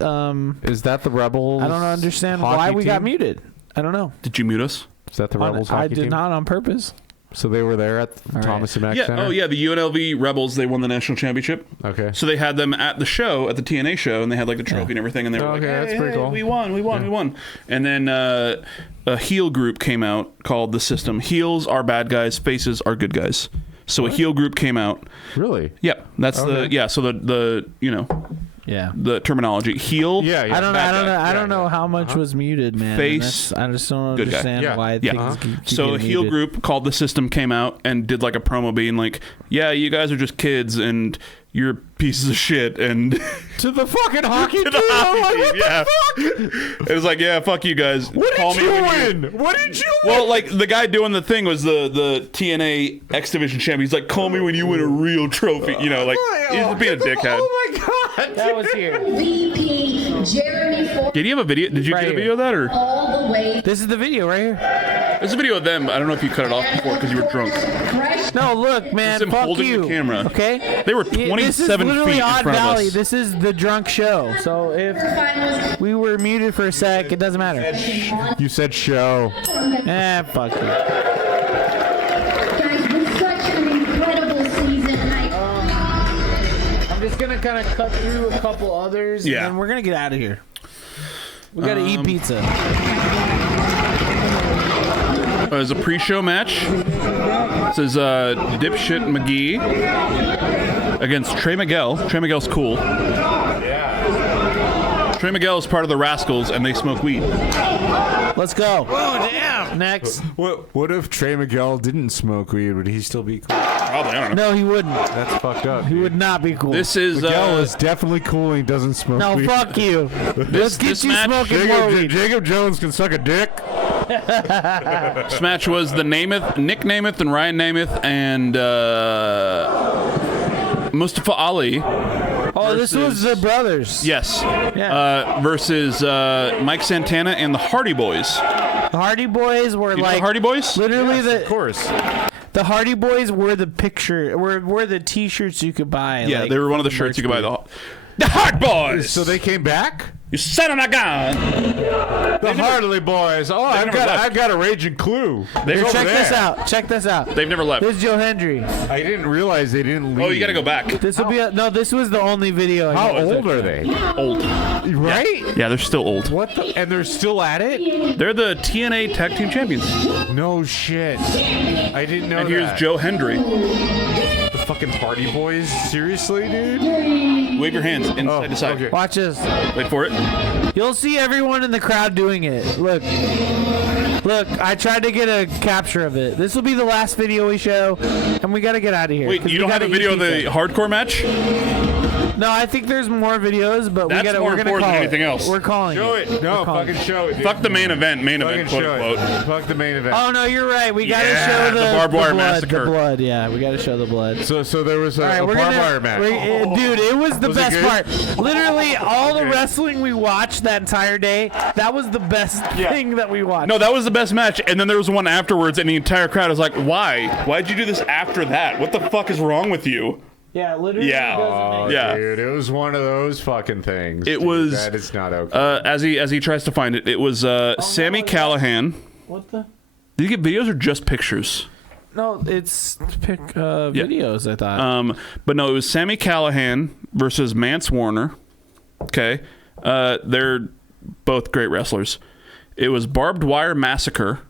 Is that the Rebels? I don't understand why we got muted. I don't know. Did you mute us? Is that the Rebels I hockey did team? not on purpose. So they were there at Thomas and Mack Yeah. Center? Oh, yeah. The UNLV Rebels, they won the national championship. Okay. So they had them at the show, at the TNA show, and they had like the trophy and everything, and they were like, that's pretty cool. we won. And then a heel group came out called The System. Heels are bad guys, faces are good guys. So a heel group came out. Really? Yep. That's so the the terminology. Heel. Yeah. I don't know how much was muted, man. Face. I just don't understand why things keep So a getting heel muted. group called The System came out and did like a promo being like, yeah, you guys are just kids and you're pieces of shit, and to the fucking hockey team. Yeah. It was like, yeah, fuck you guys. What did you win? What did you win? Well, like the guy doing the thing was the TNA X Division champion. He's like, call me when you win a real trophy. You know, like he's just being a dickhead. Oh my god, that was here. VP Jeremy Ford. Did you have a video? Did you get a video of that or? All the way. This is the video right here. This is a video of them. I don't know if you cut it off before because you were drunk. No, look, man. It's them Fuck holding you. the camera. Okay. They were This is 27 literally feet in Odd front of Valley. us. This is the drunk show. So if we were muted for a sec, it doesn't matter. You said show. Fuck you. Guys, with such an incredible season, I'm just gonna kind of cut through a couple others, Yeah. and then we're gonna get out of here. We gotta eat pizza. As a pre-show match, this is Dipshit McGee against Trey Miguel. Trey Miguel's cool. Yeah. Trey Miguel is part of the Rascals, and they smoke weed. Let's go. Oh damn! Next. What if Trey Miguel didn't smoke weed? Would he still be cool? Probably. I don't know. No, he wouldn't. That's fucked up. He would not be cool. This is Miguel is definitely cool and he doesn't smoke No, weed. fuck you. Let's get this you match- smoking more weed. Jacob Jones can suck a dick. This match was the Nick Namath and Ryan Namath and Mustafa Ali. Oh, this was the brothers. Yes. Yeah. Versus Mike Santana and the Hardy Boys. The Hardy Boys were You know like the Hardy Boys? literally Of course. the Hardy Boys were the picture were the T-shirts you could buy. Yeah, like, they were one of the shirts you could buy. The Hard Boys. So they came back? You son of a gun. The Harley Boys. Oh, I've got a raging clue. They've Check this out. Check this out. They've never left. This is Joe Hendry. I didn't realize they didn't leave. Oh, you got to go back. This will be this was the only video. I How got. old are they? Old. Right? Yeah, they're still old. What the? And they're still at it? They're the TNA Tag Team Champions. No shit. I didn't know And that. here's Joe Hendry. The fucking Hardy Boys? Seriously, dude? Wave your hands inside to side. okay. Watch this. Wait for it. You'll see everyone in the crowd doing it. Look, I tried to get a capture of it. This will be the last video we show, and we got to get out of here. Wait, 'cause you we don't have gotta a video eat of the pizza. hardcore match? No, I think there's more videos, but That's more we're gonna important call than anything it. else. We're calling Show it. it. No, We're calling fucking show it. Dude. Fuck the main event, Fucking quote show unquote. it. Fuck the main event. Oh no, you're right. We gotta Yeah, show the the barbed wire blood. massacre. The blood. Yeah, we gotta show the blood. So there was a, All right, a we're barbed gonna, wire match. dude, it was the Was it best good? part. Literally, all the wrestling we watched that entire day, that was the best thing that we watched. No, that was the best match, and then there was one afterwards, and the entire crowd was like, "Why? Why'd you do this after that? What the fuck is wrong with you?" Yeah, literally. Yeah. Oh, Yeah. dude, it was one of those fucking things. It dude. was. That is not okay. As he tries to find it, it was Sammy Callahan. What the? Did you get videos or just pictures? No, it's videos. I thought. But no, it was Sammy Callahan versus Mance Warner. Okay, they're both great wrestlers. It was Barbed Wire Massacre.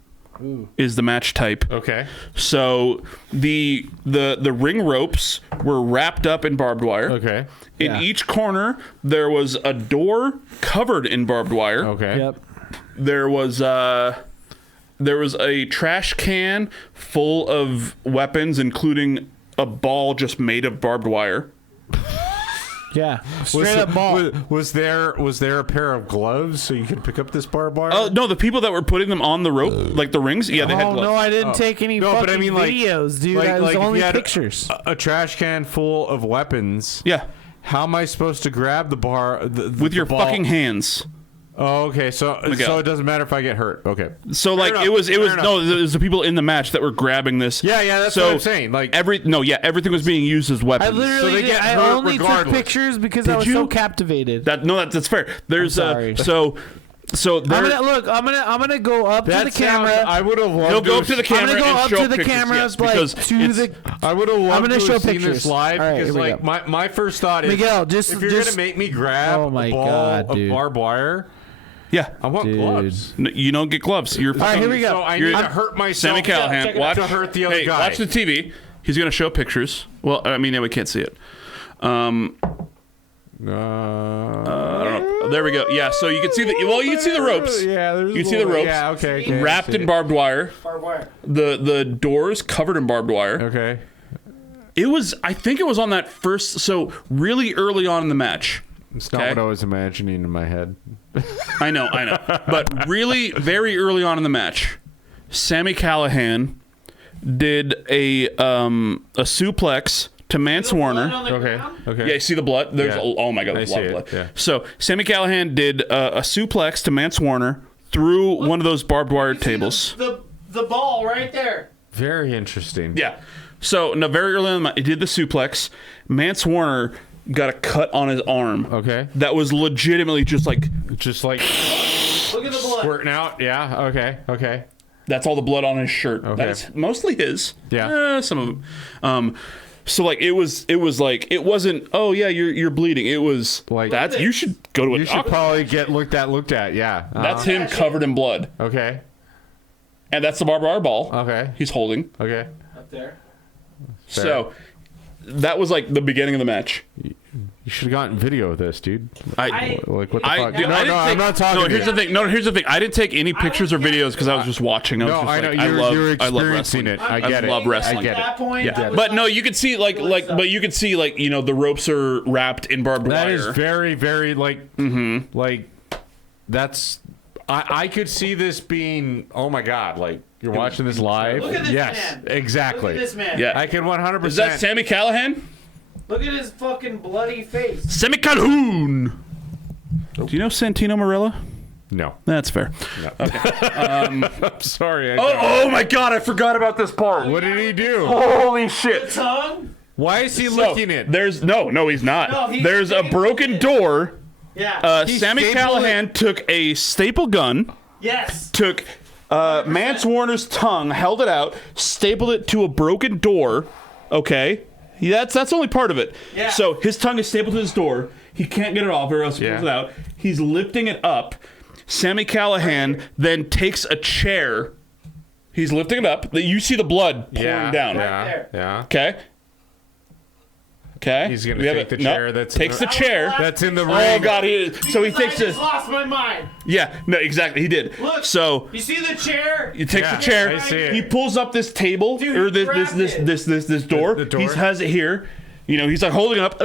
Is the match type. Okay. So the ring ropes were wrapped up in barbed wire. Okay. In each corner there was a door covered in barbed wire. Okay. Yep. There was a trash can full of weapons, including a ball just made of barbed wire. Yeah, straight up ball. Was there a pair of gloves so you could pick up this barbed wire? Oh no, the people that were putting them on the rope, like the rings, yeah, they had gloves. No, I didn't take any fucking videos, dude. Like, I was if only you had pictures. A trash can full of weapons. Yeah. How am I supposed to grab the bar with your ball? fucking hands? Oh, okay. So Miguel. it doesn't matter if I get hurt. Okay. So like enough. it was Fair enough. no, it was the people in the match that were grabbing this. Yeah, that's what I'm saying. Like everything was being used as weapons. I literally I only took pictures because I was so captivated. That's fair. There's So there, I'm gonna go up to the camera. I would have loved. He'll go up to the camera. I'm gonna go and up show to the pictures, camera, yes, like because to the. I would have loved I'm gonna to show have seen pictures this live All right, because, here we like, go. my first thought is, Miguel, if you're gonna make me grab oh my a ball God, of dude. barbed wire, yeah, I want gloves. No, you don't get gloves. You're all right, here we go. So I need to hurt myself. Sammy Callahan, watch to hurt the other guy. Watch the TV. He's gonna show pictures. Well, I mean, yeah, we can't see it. I don't know. There we go. Yeah, so you can see the you can see the ropes. Yeah, you can see the ropes. Yeah, okay. Wrapped in barbed wire. The doors covered in barbed wire. Okay. I think it was on that first. So really early on in the match. It's not what I was imagining in my head. I know. But really, very early on in the match, Sammy Callahan did a suplex to Mance Warner. Okay. Yeah, you see the blood? There's oh my God, there's a lot of blood. Yeah. So Sammy Callahan did a suplex to Mance Warner through one of those barbed wire tables. The ball right there. Very interesting. Yeah. So no, very early on, he did the suplex. Mance Warner got a cut on his arm. Okay. That was legitimately just like look at the blood squirting out. Yeah. Okay. That's all the blood on his shirt. Okay. That's mostly his. Yeah. Some of them. So like it was like it wasn't. Oh yeah, you're bleeding. It was like that. You should go to a You should probably get looked at. Yeah. That's him covered in blood. Okay. And that's the barbed wire ball. Okay. He's holding. Okay. up there. Fair. So that was like the beginning of the match. You should have gotten video of this, dude. Like what the fuck? Dude, I'm not talking. No, here's the thing. Here's the thing. I didn't take any pictures or videos because I was just watching. I was just I know. like, You're I love experiencing wrestling. it. I get it. love wrestling. I get it. At that point, Yeah. But no, you could see but you could see the ropes are wrapped in barbed wire. That is very, very like that's. I could see this being. Oh my God! Like you're watching this live. Look at this yes, man. exactly. Look at this man. Yeah. I can 100%. Is that Sammy Callahan? Look at his fucking bloody face. Sammy Calhoun. Do you know Santino Marella? No. That's fair. No. Okay. I'm sorry. Oh my God! I forgot about this part. What did he do? Holy shit! Tongue? Why is he licking it? There's no, he's not. No, he there's a broken door. Yeah. Sammy Callahan took a staple gun. Yes. Took Mance Warner's tongue, held it out, stapled it to a broken door. Okay, that's only part of it. Yeah. So his tongue is stapled to his door. He can't get it off, or else he pulls it out. He's lifting it up. Sammy Callahan then takes a chair. He's lifting it up. You see the blood pouring down. Yeah. Okay. Okay. He's gonna take the chair. Takes the chair. That's in the ring. Oh God! So he takes I just lost my mind. Yeah. No. Exactly. He did. Look. So You see the chair? he takes the chair. I see it. He pulls up this table or this door. The door. He has it here. He's like holding it up.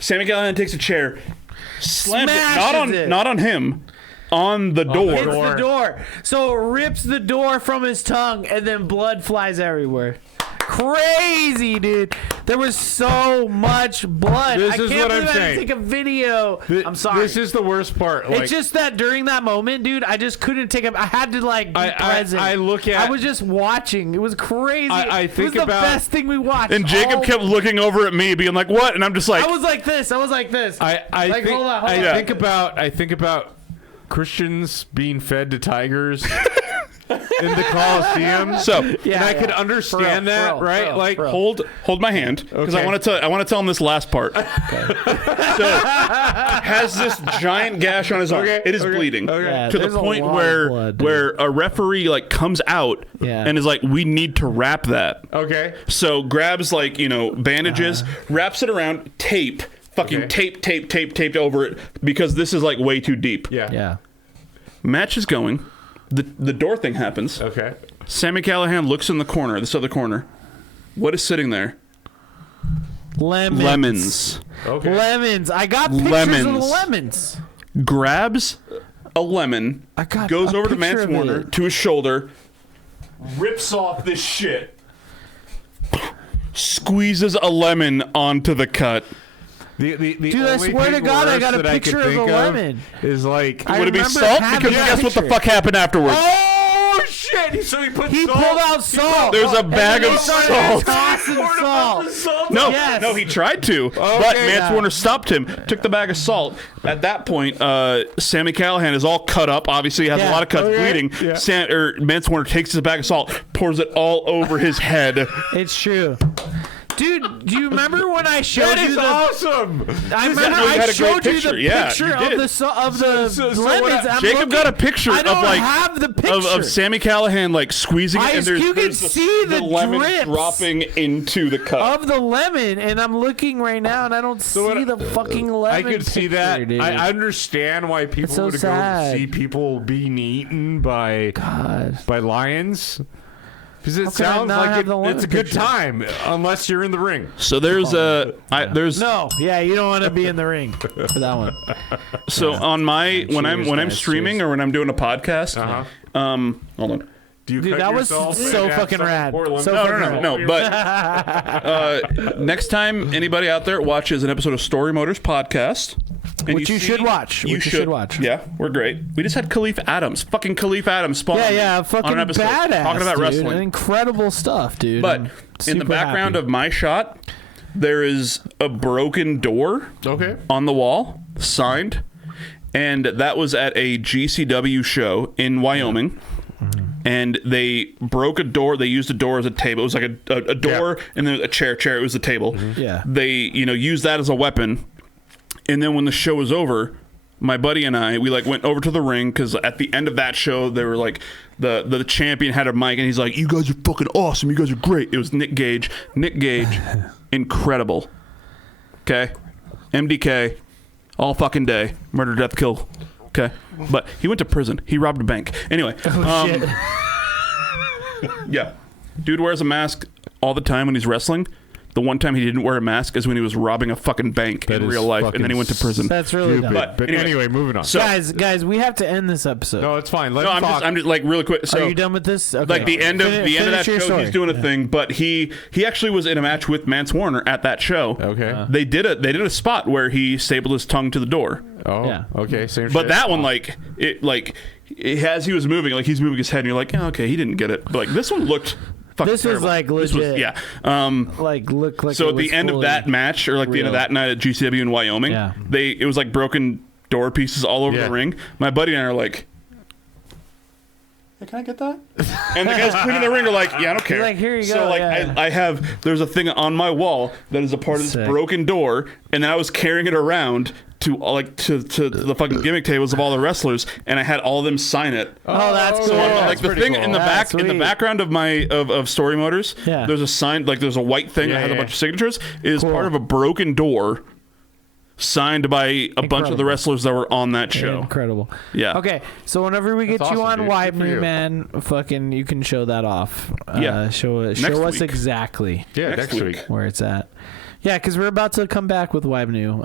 Sammy Callahan takes a chair, slams it. Not on him. On the door. Hits the door. So it rips the door from his tongue, and then blood flies everywhere. Crazy, dude. There was so much blood. This I is can't what believe I'm I saying. didn't take a video. I'm sorry. This is the worst part. It's just that during that moment, dude, I just couldn't take it. I had to be present. I was just watching. It was crazy. I think it was the best thing we watched. And Jacob kept looking over at me, being like, "What?" And I'm just like, I was like this. I think about Christians being fed to tigers in the Coliseum. So and I could understand that, right? hold my hand because I want to tell him this last part. So has this giant gash on his arm. It is bleeding to the point where a referee comes out and is like, "We need to wrap that." Okay. So grabs bandages, wraps it around, taped over it because this is way too deep. Yeah. Match is going. The door thing happens. Okay. Sammy Callahan looks in the corner, this other corner. What is sitting there? Lemons. Okay. Lemons. I got pictures of the lemons. Grabs a lemon, goes over to Mance Warner, to his shoulder, rips off this shit, squeezes a lemon onto the cut. The Dude, I only swear to thing God, I worse got a that I could picture of think a lemon. Is like, I Would it be remember salt? having Because a guess what the picture. fuck happened afterwards? oh shit! So he He pulled out salt. There's a bag of salt. Tossing salt. No, Yes. no, he tried to, but Mance Warner stopped him, took the bag of salt. At that point, Sammy Callahan is all cut up. Obviously, he has a lot of cuts, bleeding. Yeah. Mance Warner takes his bag of salt, pours it all over his head. It's true. Dude, do you remember when I showed you the... awesome! I remember I showed you the picture of the lemons. Jacob got a picture I don't of like have the picture. of Sammy Callahan like squeezing it, and you can there's see the lemon drips dropping into the cup of the lemon, and I'm looking right now, and I don't see the fucking lemon. I could see that. Dude. I understand why people so would sad. go see people being eaten by lions. Because it sounds like it's a good time, unless you're in the ring. So there's no, yeah, you don't want to be in the ring for that one. So on my when I'm streaming or when I'm doing a podcast, hold on. Dude, that was so fucking rad. No. But next time anybody out there watches an episode of Story Motors podcast, which you should watch. You should watch. Yeah, we're great. We just had Khalif Adams, fucking Khalif Adams, spawn. Fucking on an episode badass. talking about dude. wrestling. Incredible stuff, dude. But in the background of my shot, there is a broken door. On the wall, signed, and that was at a GCW show in Wyoming. And they broke a door. They used a door as a table. It was like a door and then a chair. It was the table. Yeah. They used that as a weapon. And then when the show was over, my buddy and I, we like went over to the ring because at the end of that show, they were like the champion had a mic and he's like, "You guys are fucking awesome. You guys are great." It was Nick Gage. Nick Gage, incredible. Okay, MDK, all fucking day, murder, death, kill. Okay, but he went to prison. He robbed a bank. Anyway, shit. Yeah, dude wears a mask all the time when he's wrestling. The one time he didn't wear a mask is when he was robbing a fucking bank in real life, and then he went to prison. That's really dumb. But anyway, moving on. So, guys, we have to end this episode. No, it's fine. I'm just like really quick. So, are you done with this? Okay. Like the end of that show, he's doing a thing, but he actually was in a match with Mance Warner at that show. Okay. They did a spot where he stapled his tongue to the door. Oh, yeah. Okay. Same But shit. that one, as he was moving, like he's moving his head, and you're like, oh, okay, he didn't get it. But like this one looked. This was like legit. Look like. So at the end of that match, or like the end of that night at GCW in Wyoming, it was like broken door pieces all over the ring. My buddy and I are like, "Hey, can I get that?" And the guys cleaning the ring are like, "Yeah, I don't care." Like, here you go. So like, I have there's a thing on my wall that is a part of this broken door, and then I was carrying it around to the fucking gimmick tables of all the wrestlers, and I had all of them sign it. Oh, that's cool. So like the thing cool. in the background of my of Story Motors, there's a sign, like there's a white thing that has a bunch of signatures. It is part of a broken door, signed by a bunch of the wrestlers that were on that show. Incredible. Yeah. Okay, so whenever we get That's you awesome, on dude. Wibe Good for New you. Man, fucking, you can show that off. Yeah. Show us week. exactly. Yeah, next week. Where it's at. Yeah, because we're about to come back with Wibe New.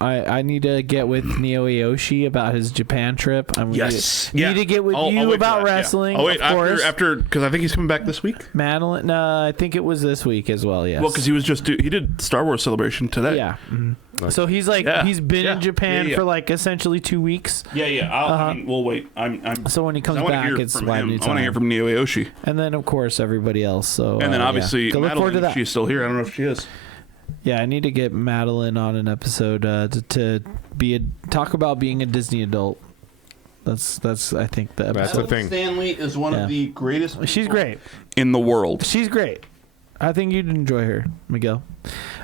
I need to get with Neo Aoshi about his Japan trip. Need to get with you about wrestling. Oh wait, of course. after because I think he's coming back this week. Madeline, no, I think it was this week as well. Yes. Well, because he did Star Wars Celebration today. Yeah. Mm-hmm. So he's like he's been in Japan for like essentially 2 weeks. Yeah. I mean, we'll wait. I'm. So when he comes back, it's Wibe New I time. want to hear from Neo Aoshi, and then of course everybody else. So and then obviously look forward to Madeline, that. she's still here. I don't know if she is. Yeah, I need to get Madeline on an episode to talk about being a Disney adult. That's I think the episode. That's the thing. Stanley is one of the greatest. She's great in the world. She's great. I think you'd enjoy her, Miguel.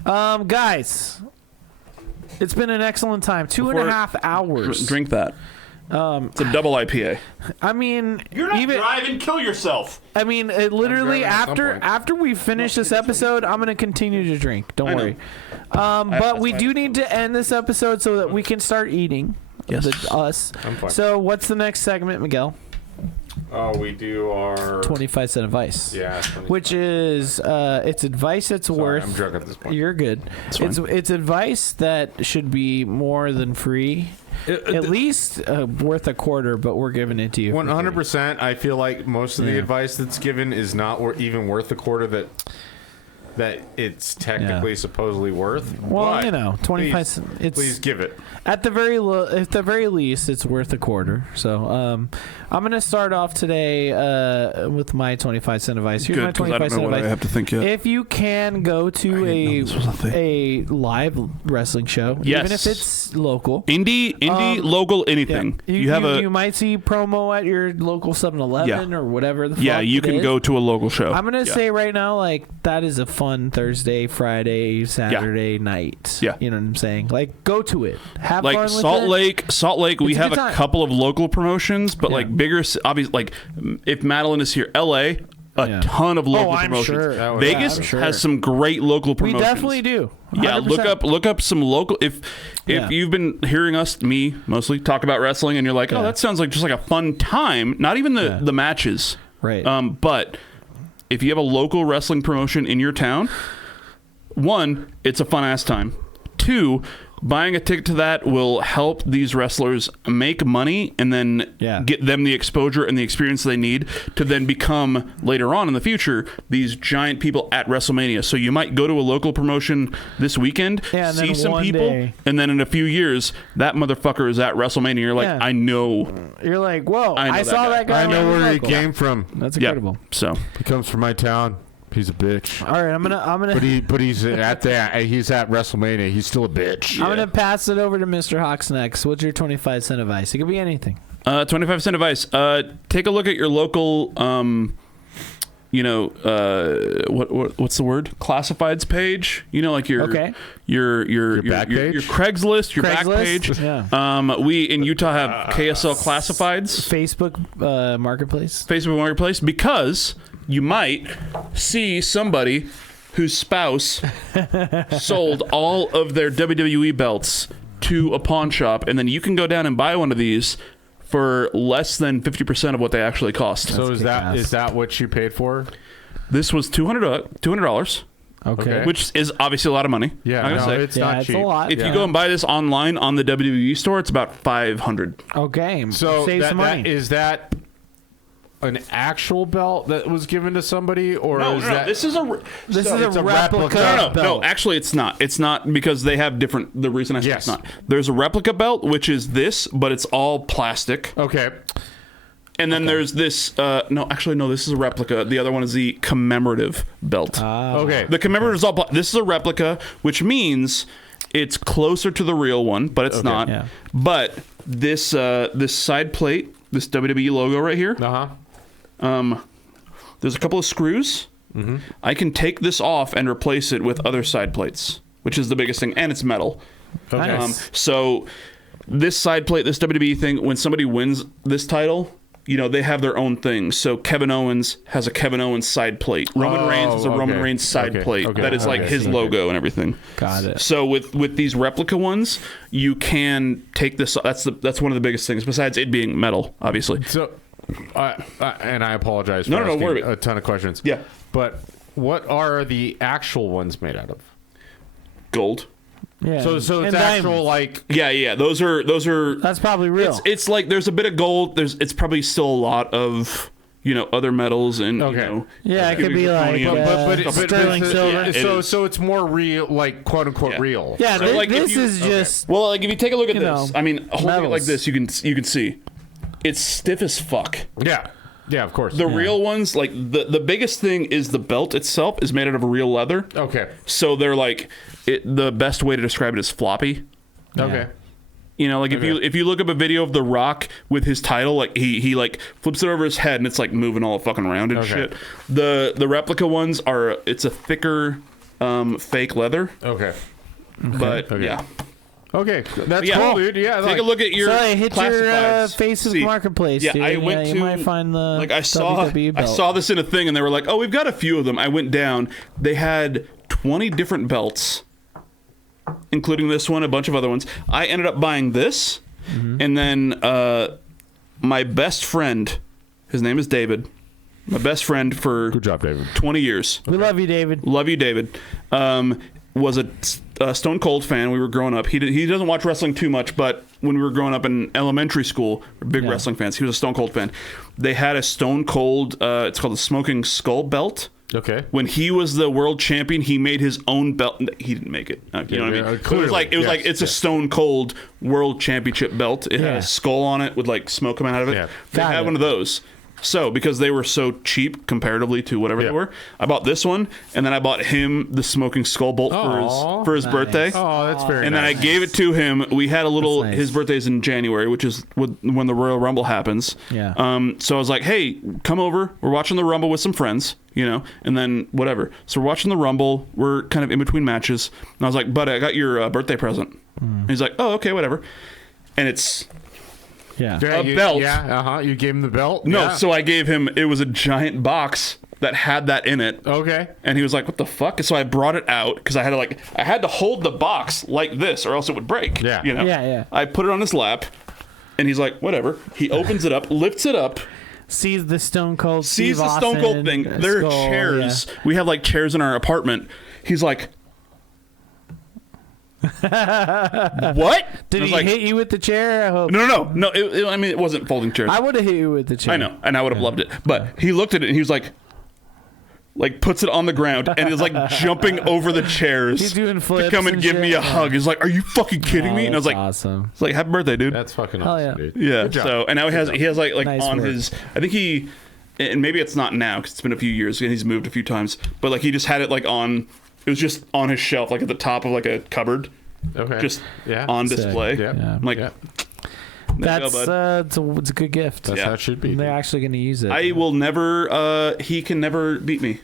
Guys, it's been an excellent time. 2.5 hours. Drink that. It's a double IPA. I mean, You're not driving. Kill yourself. I mean, it literally after we finish this episode, I'm gonna continue to drink. Don't worry. But we do need to end this episode so that we can start eating. Yes. Us. I'm fine. So what's the next segment, Miguel? Oh, we do our 25-cent advice. Yeah. Which is it's advice that's worth. I'm drunk at this point. You're good. It's advice that should be more than free. At least worth a quarter, but we're giving it to you. 100%. I feel like most of the advice that's given is not even worth the quarter that that it's technically supposedly worth. Well, but 25 cents. Please give it. At the very least, it's worth a quarter. So I'm going to start off today with my 25 cent advice. Here's my 25 cent advice. I have to think yet. If you can go to a live wrestling show, yes. even if it's local, indie, local, anything. Yeah. You might see promo at your local 7-Eleven or whatever. The fuck you can go to a local show. I'm gonna say right now, like that is a fun Thursday, Friday, Saturday night. Yeah, you know what I'm saying. Like, go to it. Have like fun with Salt Lake. We have a couple of local promotions, but like bigger, obviously. Like if Madeline is here, LA. A ton of local promotions. Sure. Vegas has some great local promotions. We definitely do. 100%. Yeah, look up some local. If you've been hearing me mostly talk about wrestling, and you're like, oh, that sounds like just like a fun time. Not even the matches, right? But if you have a local wrestling promotion in your town, one, it's a fun ass time. Two, buying a ticket to that will help these wrestlers make money and then get them the exposure and the experience they need to then become, later on in the future, these giant people at WrestleMania. So you might go to a local promotion this weekend, see some people, and then in a few years, that motherfucker is at WrestleMania. You're like, I know. You're like, whoa, I saw that guy. I know where he came from. That's incredible. So he comes from my town. He's a bitch. All right, I'm gonna. But he's at WrestleMania. He's still a bitch. I'm gonna pass it over to Mr. Hawks next. What's your 25 cent advice? It could be anything. 25 cent advice. Take a look at your local. What's the word? Classifieds page. Like your back page? your Craigslist, your back page. Yeah. We in Utah have KSL Classifieds. Facebook Marketplace. Facebook Marketplace, because you might see somebody whose spouse sold all of their WWE belts to a pawn shop, and then you can go down and buy one of these for less than 50% of what they actually cost. So is that what you paid for? This was $200. Okay. Which is obviously a lot of money. Yeah, it's not cheap. A lot. If you go and buy this online on the WWE store, it's about $500. Okay. So save some money. Is that an actual belt that was given to somebody, or this is a replica. No, actually, it's not. It's not, because they have different. The reason I say it's not. There's a replica belt, which is this, but it's all plastic. Okay. And then there's this. This is a replica. The other one is the commemorative belt. Okay. The commemorative is all. This is a replica, which means it's closer to the real one, but it's not. Yeah. But this side plate, this WWE logo right here. There's a couple of screws. Mm-hmm. I can take this off and replace it with other side plates, which is the biggest thing, and it's metal. Okay. Nice. So this side plate, this WWE thing, when somebody wins this title, they have their own thing. So Kevin Owens has a Kevin Owens side plate. Roman Reigns has a Roman Reigns side plate. That is like his logo and everything. Got it. So with these replica ones, you can take this. That's one of the biggest things, besides it being metal, obviously. So, and I apologize for asking a ton of questions. Yeah. But what are the actual ones made out of? Gold. Yeah. So it's actual, like... Yeah. Those are. That's probably real. It's like there's a bit of gold. It's probably still a lot of other metals and it could be like sterling silver. So it's more real, like quote unquote real. Yeah. So this is just. Well, like if you take a look at this, I mean, holding it like this, you can see it's stiff as fuck. Yeah, of course. The real ones, like the biggest thing is the belt itself is made out of real leather. Okay. So they're like the best way to describe it is floppy. Okay. If you look up a video of The Rock with his title, like he like flips it over his head and it's like moving all fucking around and shit. The replica ones it's a thicker fake leather. Okay. But yeah. Okay, that's cool, dude. Yeah, take a look at your. So hit your Facebook Marketplace. Yeah, dude. I went to. You might find the I saw this in a thing, and they were like, "Oh, we've got a few of them." I went down. They had 20 different belts, including this one, a bunch of other ones. I ended up buying this, and then my best friend, his name is David. My best friend for good job, David. 20 years. We love you, David. Love you, David. Was a Stone Cold fan. We were growing up. He doesn't watch wrestling too much, but when we were growing up in elementary school, we're big wrestling fans. He was a Stone Cold fan. They had a Stone Cold. It's called the Smoking Skull belt. Okay. When he was the world champion, he made his own belt. He didn't make it. You know what I mean? Clearly. It was like it's a Stone Cold World Championship belt. It had a skull on it with like smoke coming out of it. Yeah. They had one of those. So, because they were so cheap comparatively to whatever they were, I bought this one, and then I bought him the smoking skull bolt for his birthday. Oh, that's very And then I gave it to him. We had a little, his birthday's in January, which is when the Royal Rumble happens. Yeah. So I was like, hey, come over. We're watching the Rumble with some friends, you know, and then whatever. So we're watching the Rumble. We're kind of in between matches. And I was like, buddy, I got your birthday present. And he's like, oh, okay, whatever. And it's... Yeah. A belt. Yeah, You gave him the belt? No, so I gave him, it was a giant box that had that in it. Okay. And he was like, what the fuck? So I brought it out because I had to hold the box like this or else it would break. Yeah. You know? Yeah. I put it on his lap and he's like, whatever. He opens it up, lifts it up. Sees the Stone Cold thing. There are chairs. Yeah. We have like chairs in our apartment. He's like, what? Did he hit you with the chair? I hope. No. I mean, it wasn't folding chairs. I would have hit you with the chair. I know, and I would have loved it. But he looked at it and he was like puts it on the ground and is like jumping over the chairs. He's doing flips to come and give me a hug. He's like, "Are you fucking kidding me?" And I was like, "Awesome!" It's like, "Happy birthday, dude!" That's fucking awesome, dude. Yeah. So and now he has like nice on work. his. I think he. And maybe it's not now because it's been a few years and he's moved a few times. But like he just had it like on. It was just on his shelf, like at the top of like a cupboard. Okay. Just on display. Yeah. I'm like, that's it's a good gift. That's how it should be. They're actually going to use it. I will never. He can never beat me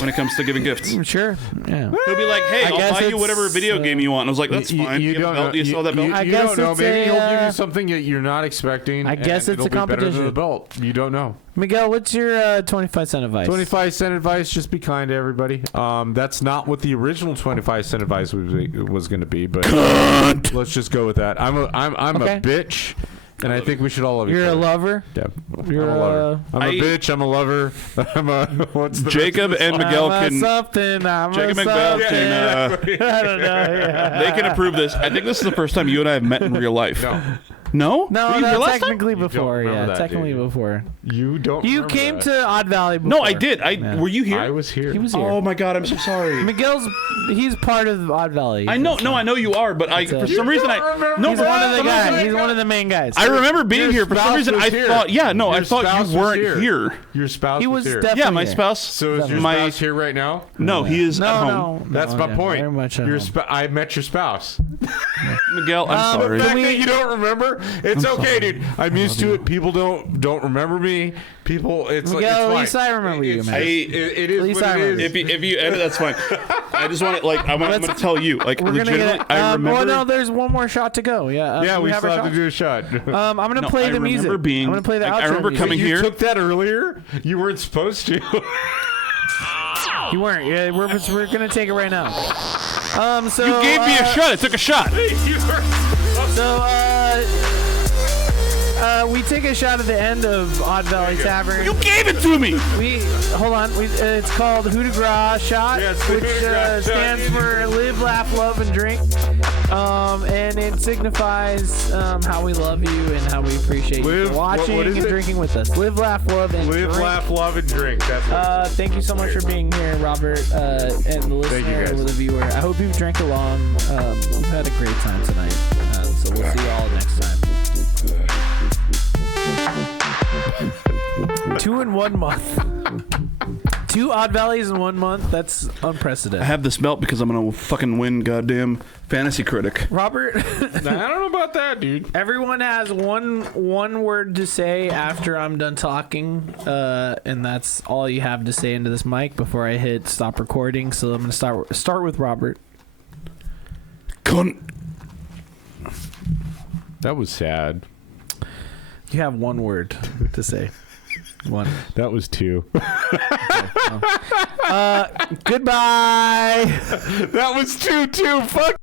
when it comes to giving gifts. Sure. Yeah. He'll be like, "Hey, I'll buy you whatever video game you want." And I was like, "That's fine." You don't know. You saw that belt. You don't know. Maybe he'll give you something that you're not expecting. I guess it's a competition. Better than the belt. You don't know. Miguel, what's your 25-cent advice? 25-cent advice: just be kind to everybody. That's not what the original 25-cent advice was going to be, but let's just go with that. I'm a bitch. And I think we should all love each other. You're a lover? Yeah. You're I'm a lover. I'm a bitch. I'm a lover. I'm a... What's the Jacob and Miguel can... something. Jacob and Miguel can... I don't know. Yeah. They can approve this. I think this is the first time you and I have met in real life. No? No, technically before. Yeah, technically before. You don't You came that. to Odd Valley before. No, I did. Were you here? I was here. He was here. Oh my God, I'm so sorry. He's part of Odd Valley. I know. No, I know you are, but for some reason he's one of the guys. He's one of the main guys. I remember being here. For some reason, I thought. Yeah, no, I thought you weren't here. Your spouse was here. Yeah, my spouse. So is your spouse here right now? No, he is at home. That's my point. Very much I met your spouse. Miguel, I'm sorry. The fact that you don't remember, it's okay, dude. I'm used to it. People don't remember me. People, it's Miguel, like it's at least I remember you, man. It is what it is. If you edit, that's fine. I just want to I'm going to tell you, legitimately, I remember. Oh no, there's one more shot to go. Yeah. We still have to do a shot. I'm going to play the music. I'm going to play the outro. I remember coming here. You took that earlier. You weren't supposed to. You weren't. Yeah, we're going to take it right now. So you gave me a shot. I took a shot. We take a shot at the end of Odd Valley Tavern. You gave it to me. Hold on. It's called Coup de Gras Shot, which stands for Live, Laugh, Love, and Drink. And it signifies how we love you and how we appreciate you watching and drinking with us. Live, laugh, love, and drink. Live, laugh, love, and drink. That's thank you so much for being here, Robert, and the listener and the viewer. I hope you've drank along. We've had a great time tonight. So we'll see you all next time. 2 in 1 month. 2 Odd Valleys in 1 month. That's unprecedented. I have this belt because I'm gonna fucking win goddamn Fantasy Critic. Robert, I don't know about that, dude. Everyone has one word to say after I'm done talking, and that's all you have to say into this mic before I hit stop recording. So I'm gonna start with Robert. That was sad. You have one word to say. One. That was 2. Goodbye. That was 2 too. Fuck.